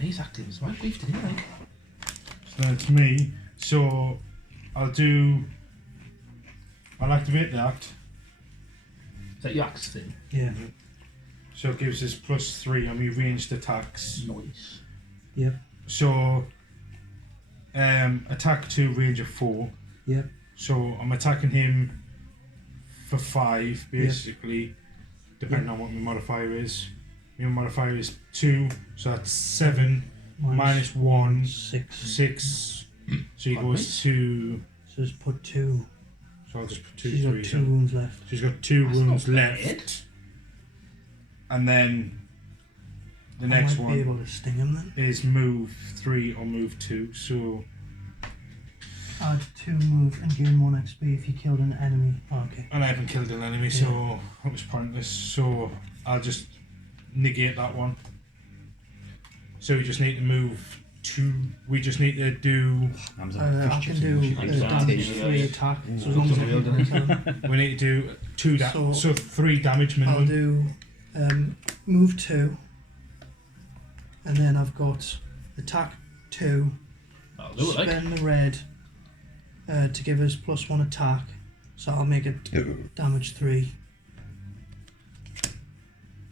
He's active as well. We've done it, like. that's me. So I'll activate that. Is that your axe thing? Yeah. So it gives us +3 on my ranged attacks. Nice. Yep. So attack 2, range of 4. Yep. So I'm attacking him for 5, basically, depending on what my modifier is. My modifier is 2, so that's 7 minus 1, 6. 6. So he Quite goes nice. to. So just put 2. So I'll just put 2 She's got 3s 2 in. wounds left. She's got 2 That's wounds not left. bad. And then the I next might one be able to sting him then. is move 3 or move 2. So Add 2 move and gain 1 XP if you killed an enemy. Oh, okay. and I haven't killed an enemy, so it was pointless. So I'll just negate that one. So we just need to move 2. We just need to do. I can do damage 3 attack. So as long as I Ooh, can kill him. We need to do 2 so 3 damage I'll minimum. do move 2. And then I've got attack 2. That'll do it, like. Spend the red to give us +1 attack. So I'll make it damage 3.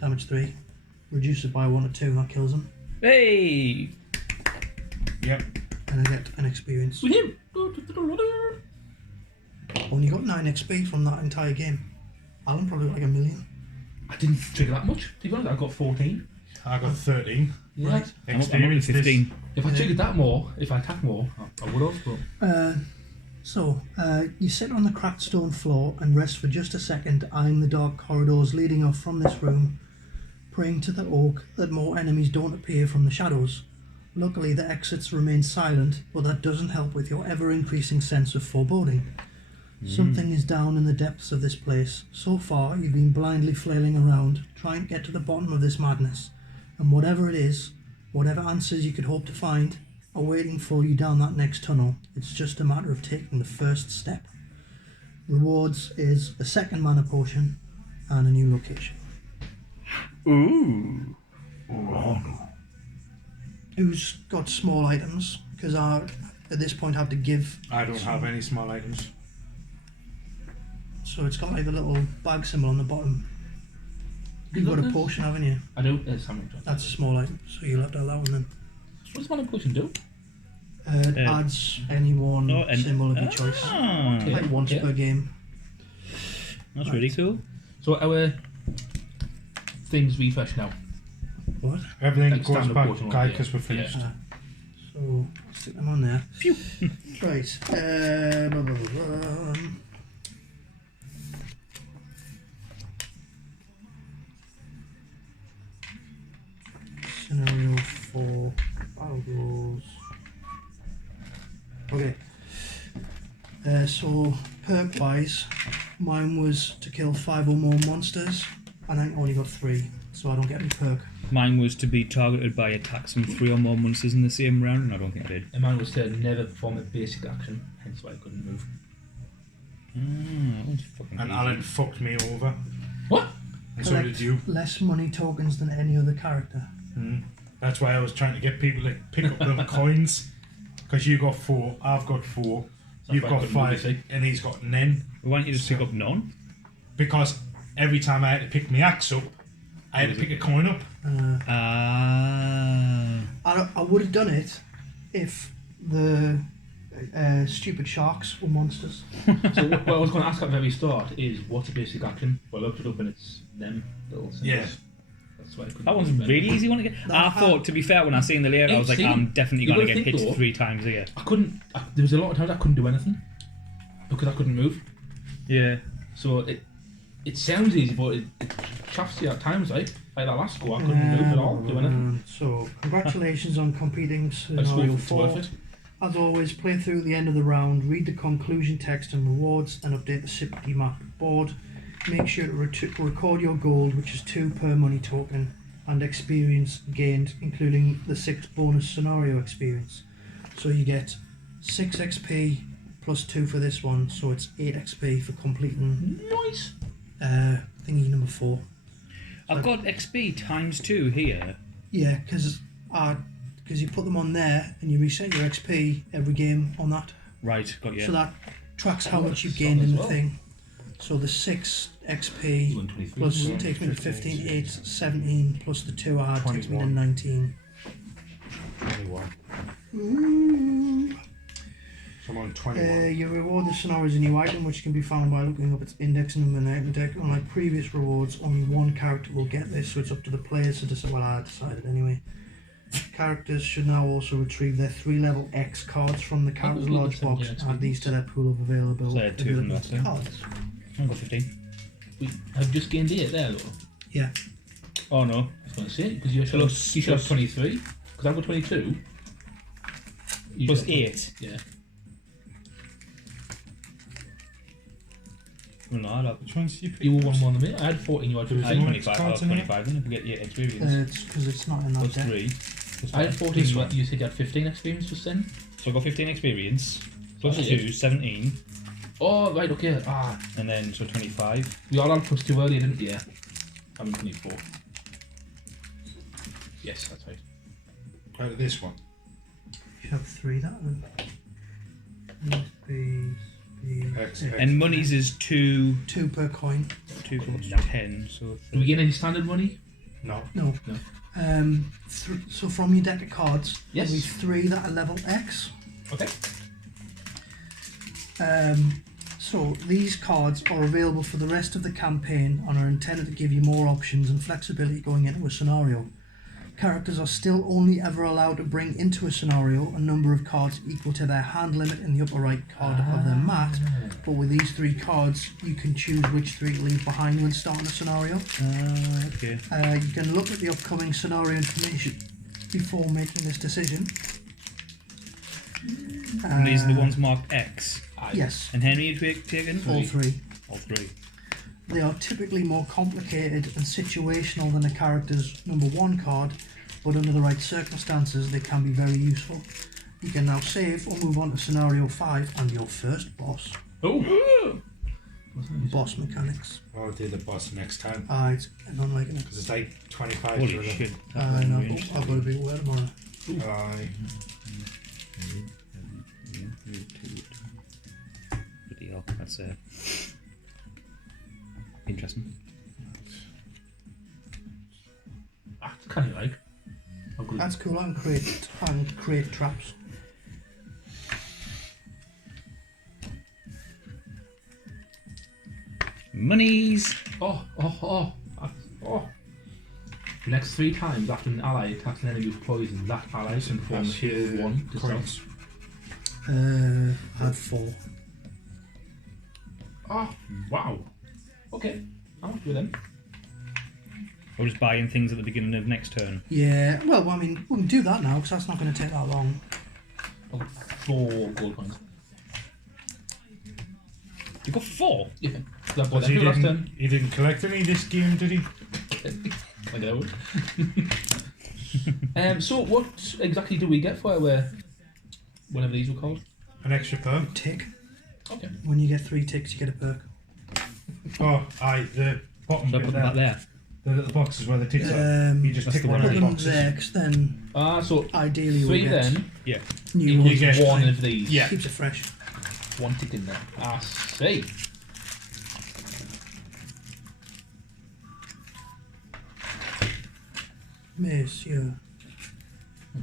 Damage 3. Reduce it by 1 or 2 and that kills him. Hey! Yep. And I get an experience. With him. Only got 9 XP from that entire game. Alan probably got like 1 million. I didn't trigger that much. To be honest, I got 14. I got 13. Yeah. Right. I'm only 15. If I triggered that more, if I attacked more, I would have. But You sit on the cracked stone floor and rest for just a second, eyeing the dark corridors leading off from this room, praying to the oak that more enemies don't appear from the shadows. Luckily, the exits remain silent, but that doesn't help with your ever-increasing sense of foreboding. Something is down in the depths of this place. So far, you've been blindly flailing around, trying to get to the bottom of this madness. And whatever it is, whatever answers you could hope to find, are waiting for you down that next tunnel. It's just a matter of taking the first step. Rewards is a second mana potion and a new location. Ooh. Who's got small items? Because I, at this point, have to give. I don't have any small items. So it's got like the little bag symbol on the bottom. You've got a potion, haven't you? I do. Something. That's a small item, so you'll have to allow one then. What does one potion do? It adds any one symbol of your choice. Ah, Okay. Like once per game. that's really cool. So our things refresh now. What? Everything Like goes standard back portion, guy yeah. because we're finished. So I'll stick them on there. Phew. Right. Blah, blah, blah, blah. Scenario 4 battle rules. Okay. So perk wise, mine was to kill 5 or more monsters, and I only got 3, so I don't get any perk. Mine was to be targeted by attacks from 3 or more monsters in the same round, and I don't think I did. And mine was to never perform a basic action, hence why I couldn't move. That one's fucking And easy. Alan fucked me over. What? And so Collect did you. less money tokens than any other character. That's why I was trying to get people to pick up them coins. Because you got 4, I've got 4, you've why I got couldn't move, 5, you see. and he's got none. Why don't you just pick up none? Because every time I had to pick my axe up, I had to pick a coin up. I would have done it if the stupid sharks were monsters. So what I was going to ask at the very start is, what's a basic action? Well, I looked it up and it's them little symbols. Yeah. That's why I couldn't That one's move then. really easy one to get. I thought, to be fair, when I seen the layout, I was like, See, I'm definitely you going to gotta get think hit though. 3 times here. There was a lot of times I couldn't do anything because I couldn't move. Yeah. So it sounds easy, but it chaffs you at times, like that last go, I couldn't move at all, do anything. So, congratulations on completing I just scenario it's worth 4. it. As always, play through the end of the round, read the conclusion text and rewards, and update the sympathy map board. make sure to record your gold, which is 2 per money token, and experience gained, including the 6 bonus scenario experience. So you get 6 XP plus 2 for this one, so it's 8 XP for completing Nice. thingy number 4. I've got XP times 2 here. Yeah, because you put them on there and you reset your XP every game on that. Right, got you. So that tracks how Oh, much you've that's gained as in the well. thing. So the 6 XP 123. plus takes me to 15, 8, 17 plus the 2 I had takes me to 21. 19. 21. Ooh. So I'm on 21. You reward the scenario as a new item, which can be found by looking up its index number in the item deck. Unlike previous rewards, only one character will get this, so it's up to the players to decide. Well, I decided anyway. Characters should now also retrieve their 3 level X cards from the character's cool, large the box 17 and add these to their pool of available, So I had 2 from last time. cards. I've got 15. We have just gained 8 there, though. Yeah. Oh no. I was going to say, because you should Plus- have plus- 23. Because I've got 22. You Plus should have- 8. Yeah. Oh, no, I Which ones do you pick? You were one more than me. I had 14, you had Who's I had 15. 25. I cards was in there? 25 then if we get 8 experience. It's because it's not in that Plus deck. 3. Plus I had 5. 14, This you, one. you said you had 15 experience just then? So I got 15 experience. Plus Oh, 2, yeah. 17. Oh, right, okay. And then, so 25. We all had plus 2 earlier, didn't we? Yeah. I'm in 24. Yes, that's right. Out of this one. You should have 3 that one. B, X, X. And monies is 2. 2 per coin. 2 plus 10. So Do we get any standard money? No. No. No. So from your deck of cards, Yes. there'll be 3 that are level X. Okay. So these cards are available for the rest of the campaign and are intended to give you more options and flexibility going into a scenario. Characters are still only ever allowed to bring into a scenario a number of cards equal to their hand limit in the upper right card of their mat, but with these 3 cards you can choose which 3 to leave behind when starting a scenario. okay. You can look at the upcoming scenario information before making this decision. And these are the ones marked X. Yes, And how many have you taken? all 3. All 3. They are typically more complicated and situational than a character's number 1 card, but under the right circumstances they can be very useful. You can now save or move on to scenario 5 and your first boss. Oh! Boss mechanics. I'll do the boss next time. It's getting on like it. Because it's like 25 Holy for shit. I know, I've got a big word on it. Aye. Bloody hell, that's interesting. That's kind of like. Oh, good. That's cool, I can create traps. Monies! Oh. The next 3 times after an ally attacks an enemy with poison, that ally can perform That's shield your 1 to coins. I had 4. Oh, wow. Okay, I'm happy with them. Or just buying things at the beginning of next turn. Yeah, well, I mean, we can do that now because that's not going to take that long. I've got 4 gold coins. You got 4? Yeah, that Because was he last didn't, turn. he didn't collect any this game, did he? I know. So what exactly do we get for whatever these were called? An extra perk. Tick. Okay. When you get 3 ticks, you get a perk. Oh, aye, the bottom So I bit put there. that there. The little boxes where the ticks are. You just that's tick the one one of Put the them boxes. there, 'cause then So ideally you'll 3 get then Yeah. new equals ones. get 1 three. of these. Yeah. Keeps it fresh. 1 tick in there. I see. Monsieur.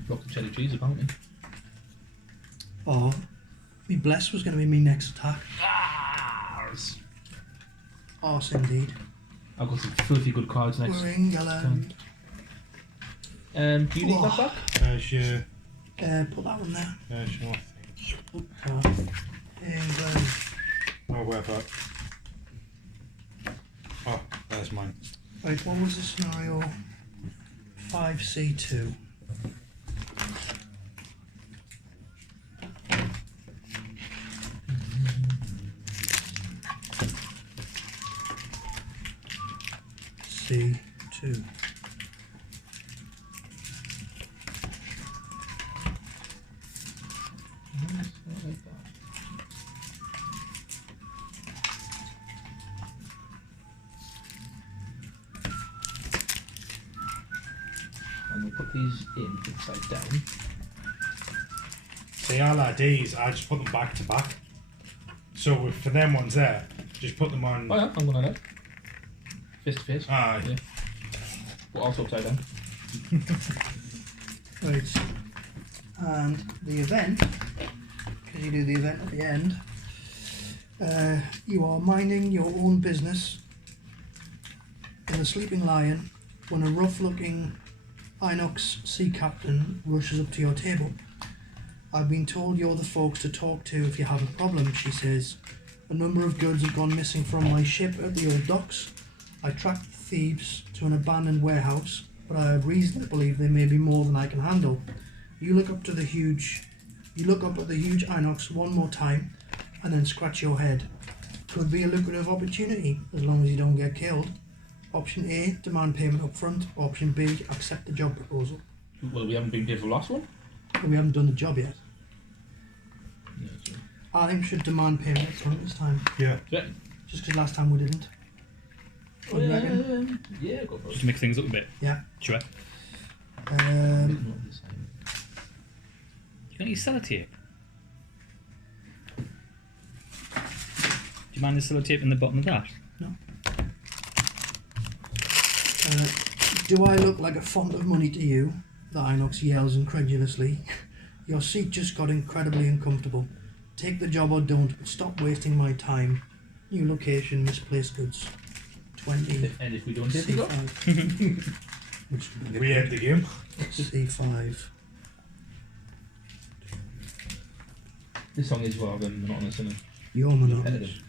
Block the cheddar cheese apparently. Oh, me bless was going to be me next attack. Arse indeed. I've got some filthy good cards next. We're England. Do you need that back? There's your, Put that one there. there's your England. Oh, where about? Oh, there's mine. Right, what was the scenario? 5C2. C2. And we'll put these in upside down. See, all I do is I just put them back to back. So for them ones there, just put them on. Oh yeah, I'm gonna do. Face to face. Aye. Yeah. But also upside down. Right. And the event, because you do the event at the end, you are minding your own business in the Sleeping Lion when a rough-looking Inox sea captain rushes up to your table. I've been told you're the folks to talk to if you have a problem, she says. A number of goods have gone missing from my ship at the old docks. I tracked the thieves to an abandoned warehouse, but I have reason to believe there may be more than I can handle. You look up at the huge Inox one more time, and then scratch your head. Could be a lucrative opportunity, as long as you don't get killed. Option A, demand payment up front. Option B, accept the job proposal. Well, we haven't been paid for the last one. But we haven't done the job yet. No, so. I think we should demand payment up front this time, Yeah. Yeah. just because last time we didn't. What do you reckon? Yeah, go for Just it. to mix things up a bit. Yeah. Sure. Um, You got any sellotape? Do you mind the sellotape in the bottom of that? do I look like a font of money to you? The Inox yells incredulously. Your seat just got incredibly uncomfortable. Take the job or don't, but stop wasting my time. New location, misplaced goods. 20. And if we don't take the job, C5. Which We end the game. C5. this song is rather monotonous and You're monotonous. repetitive.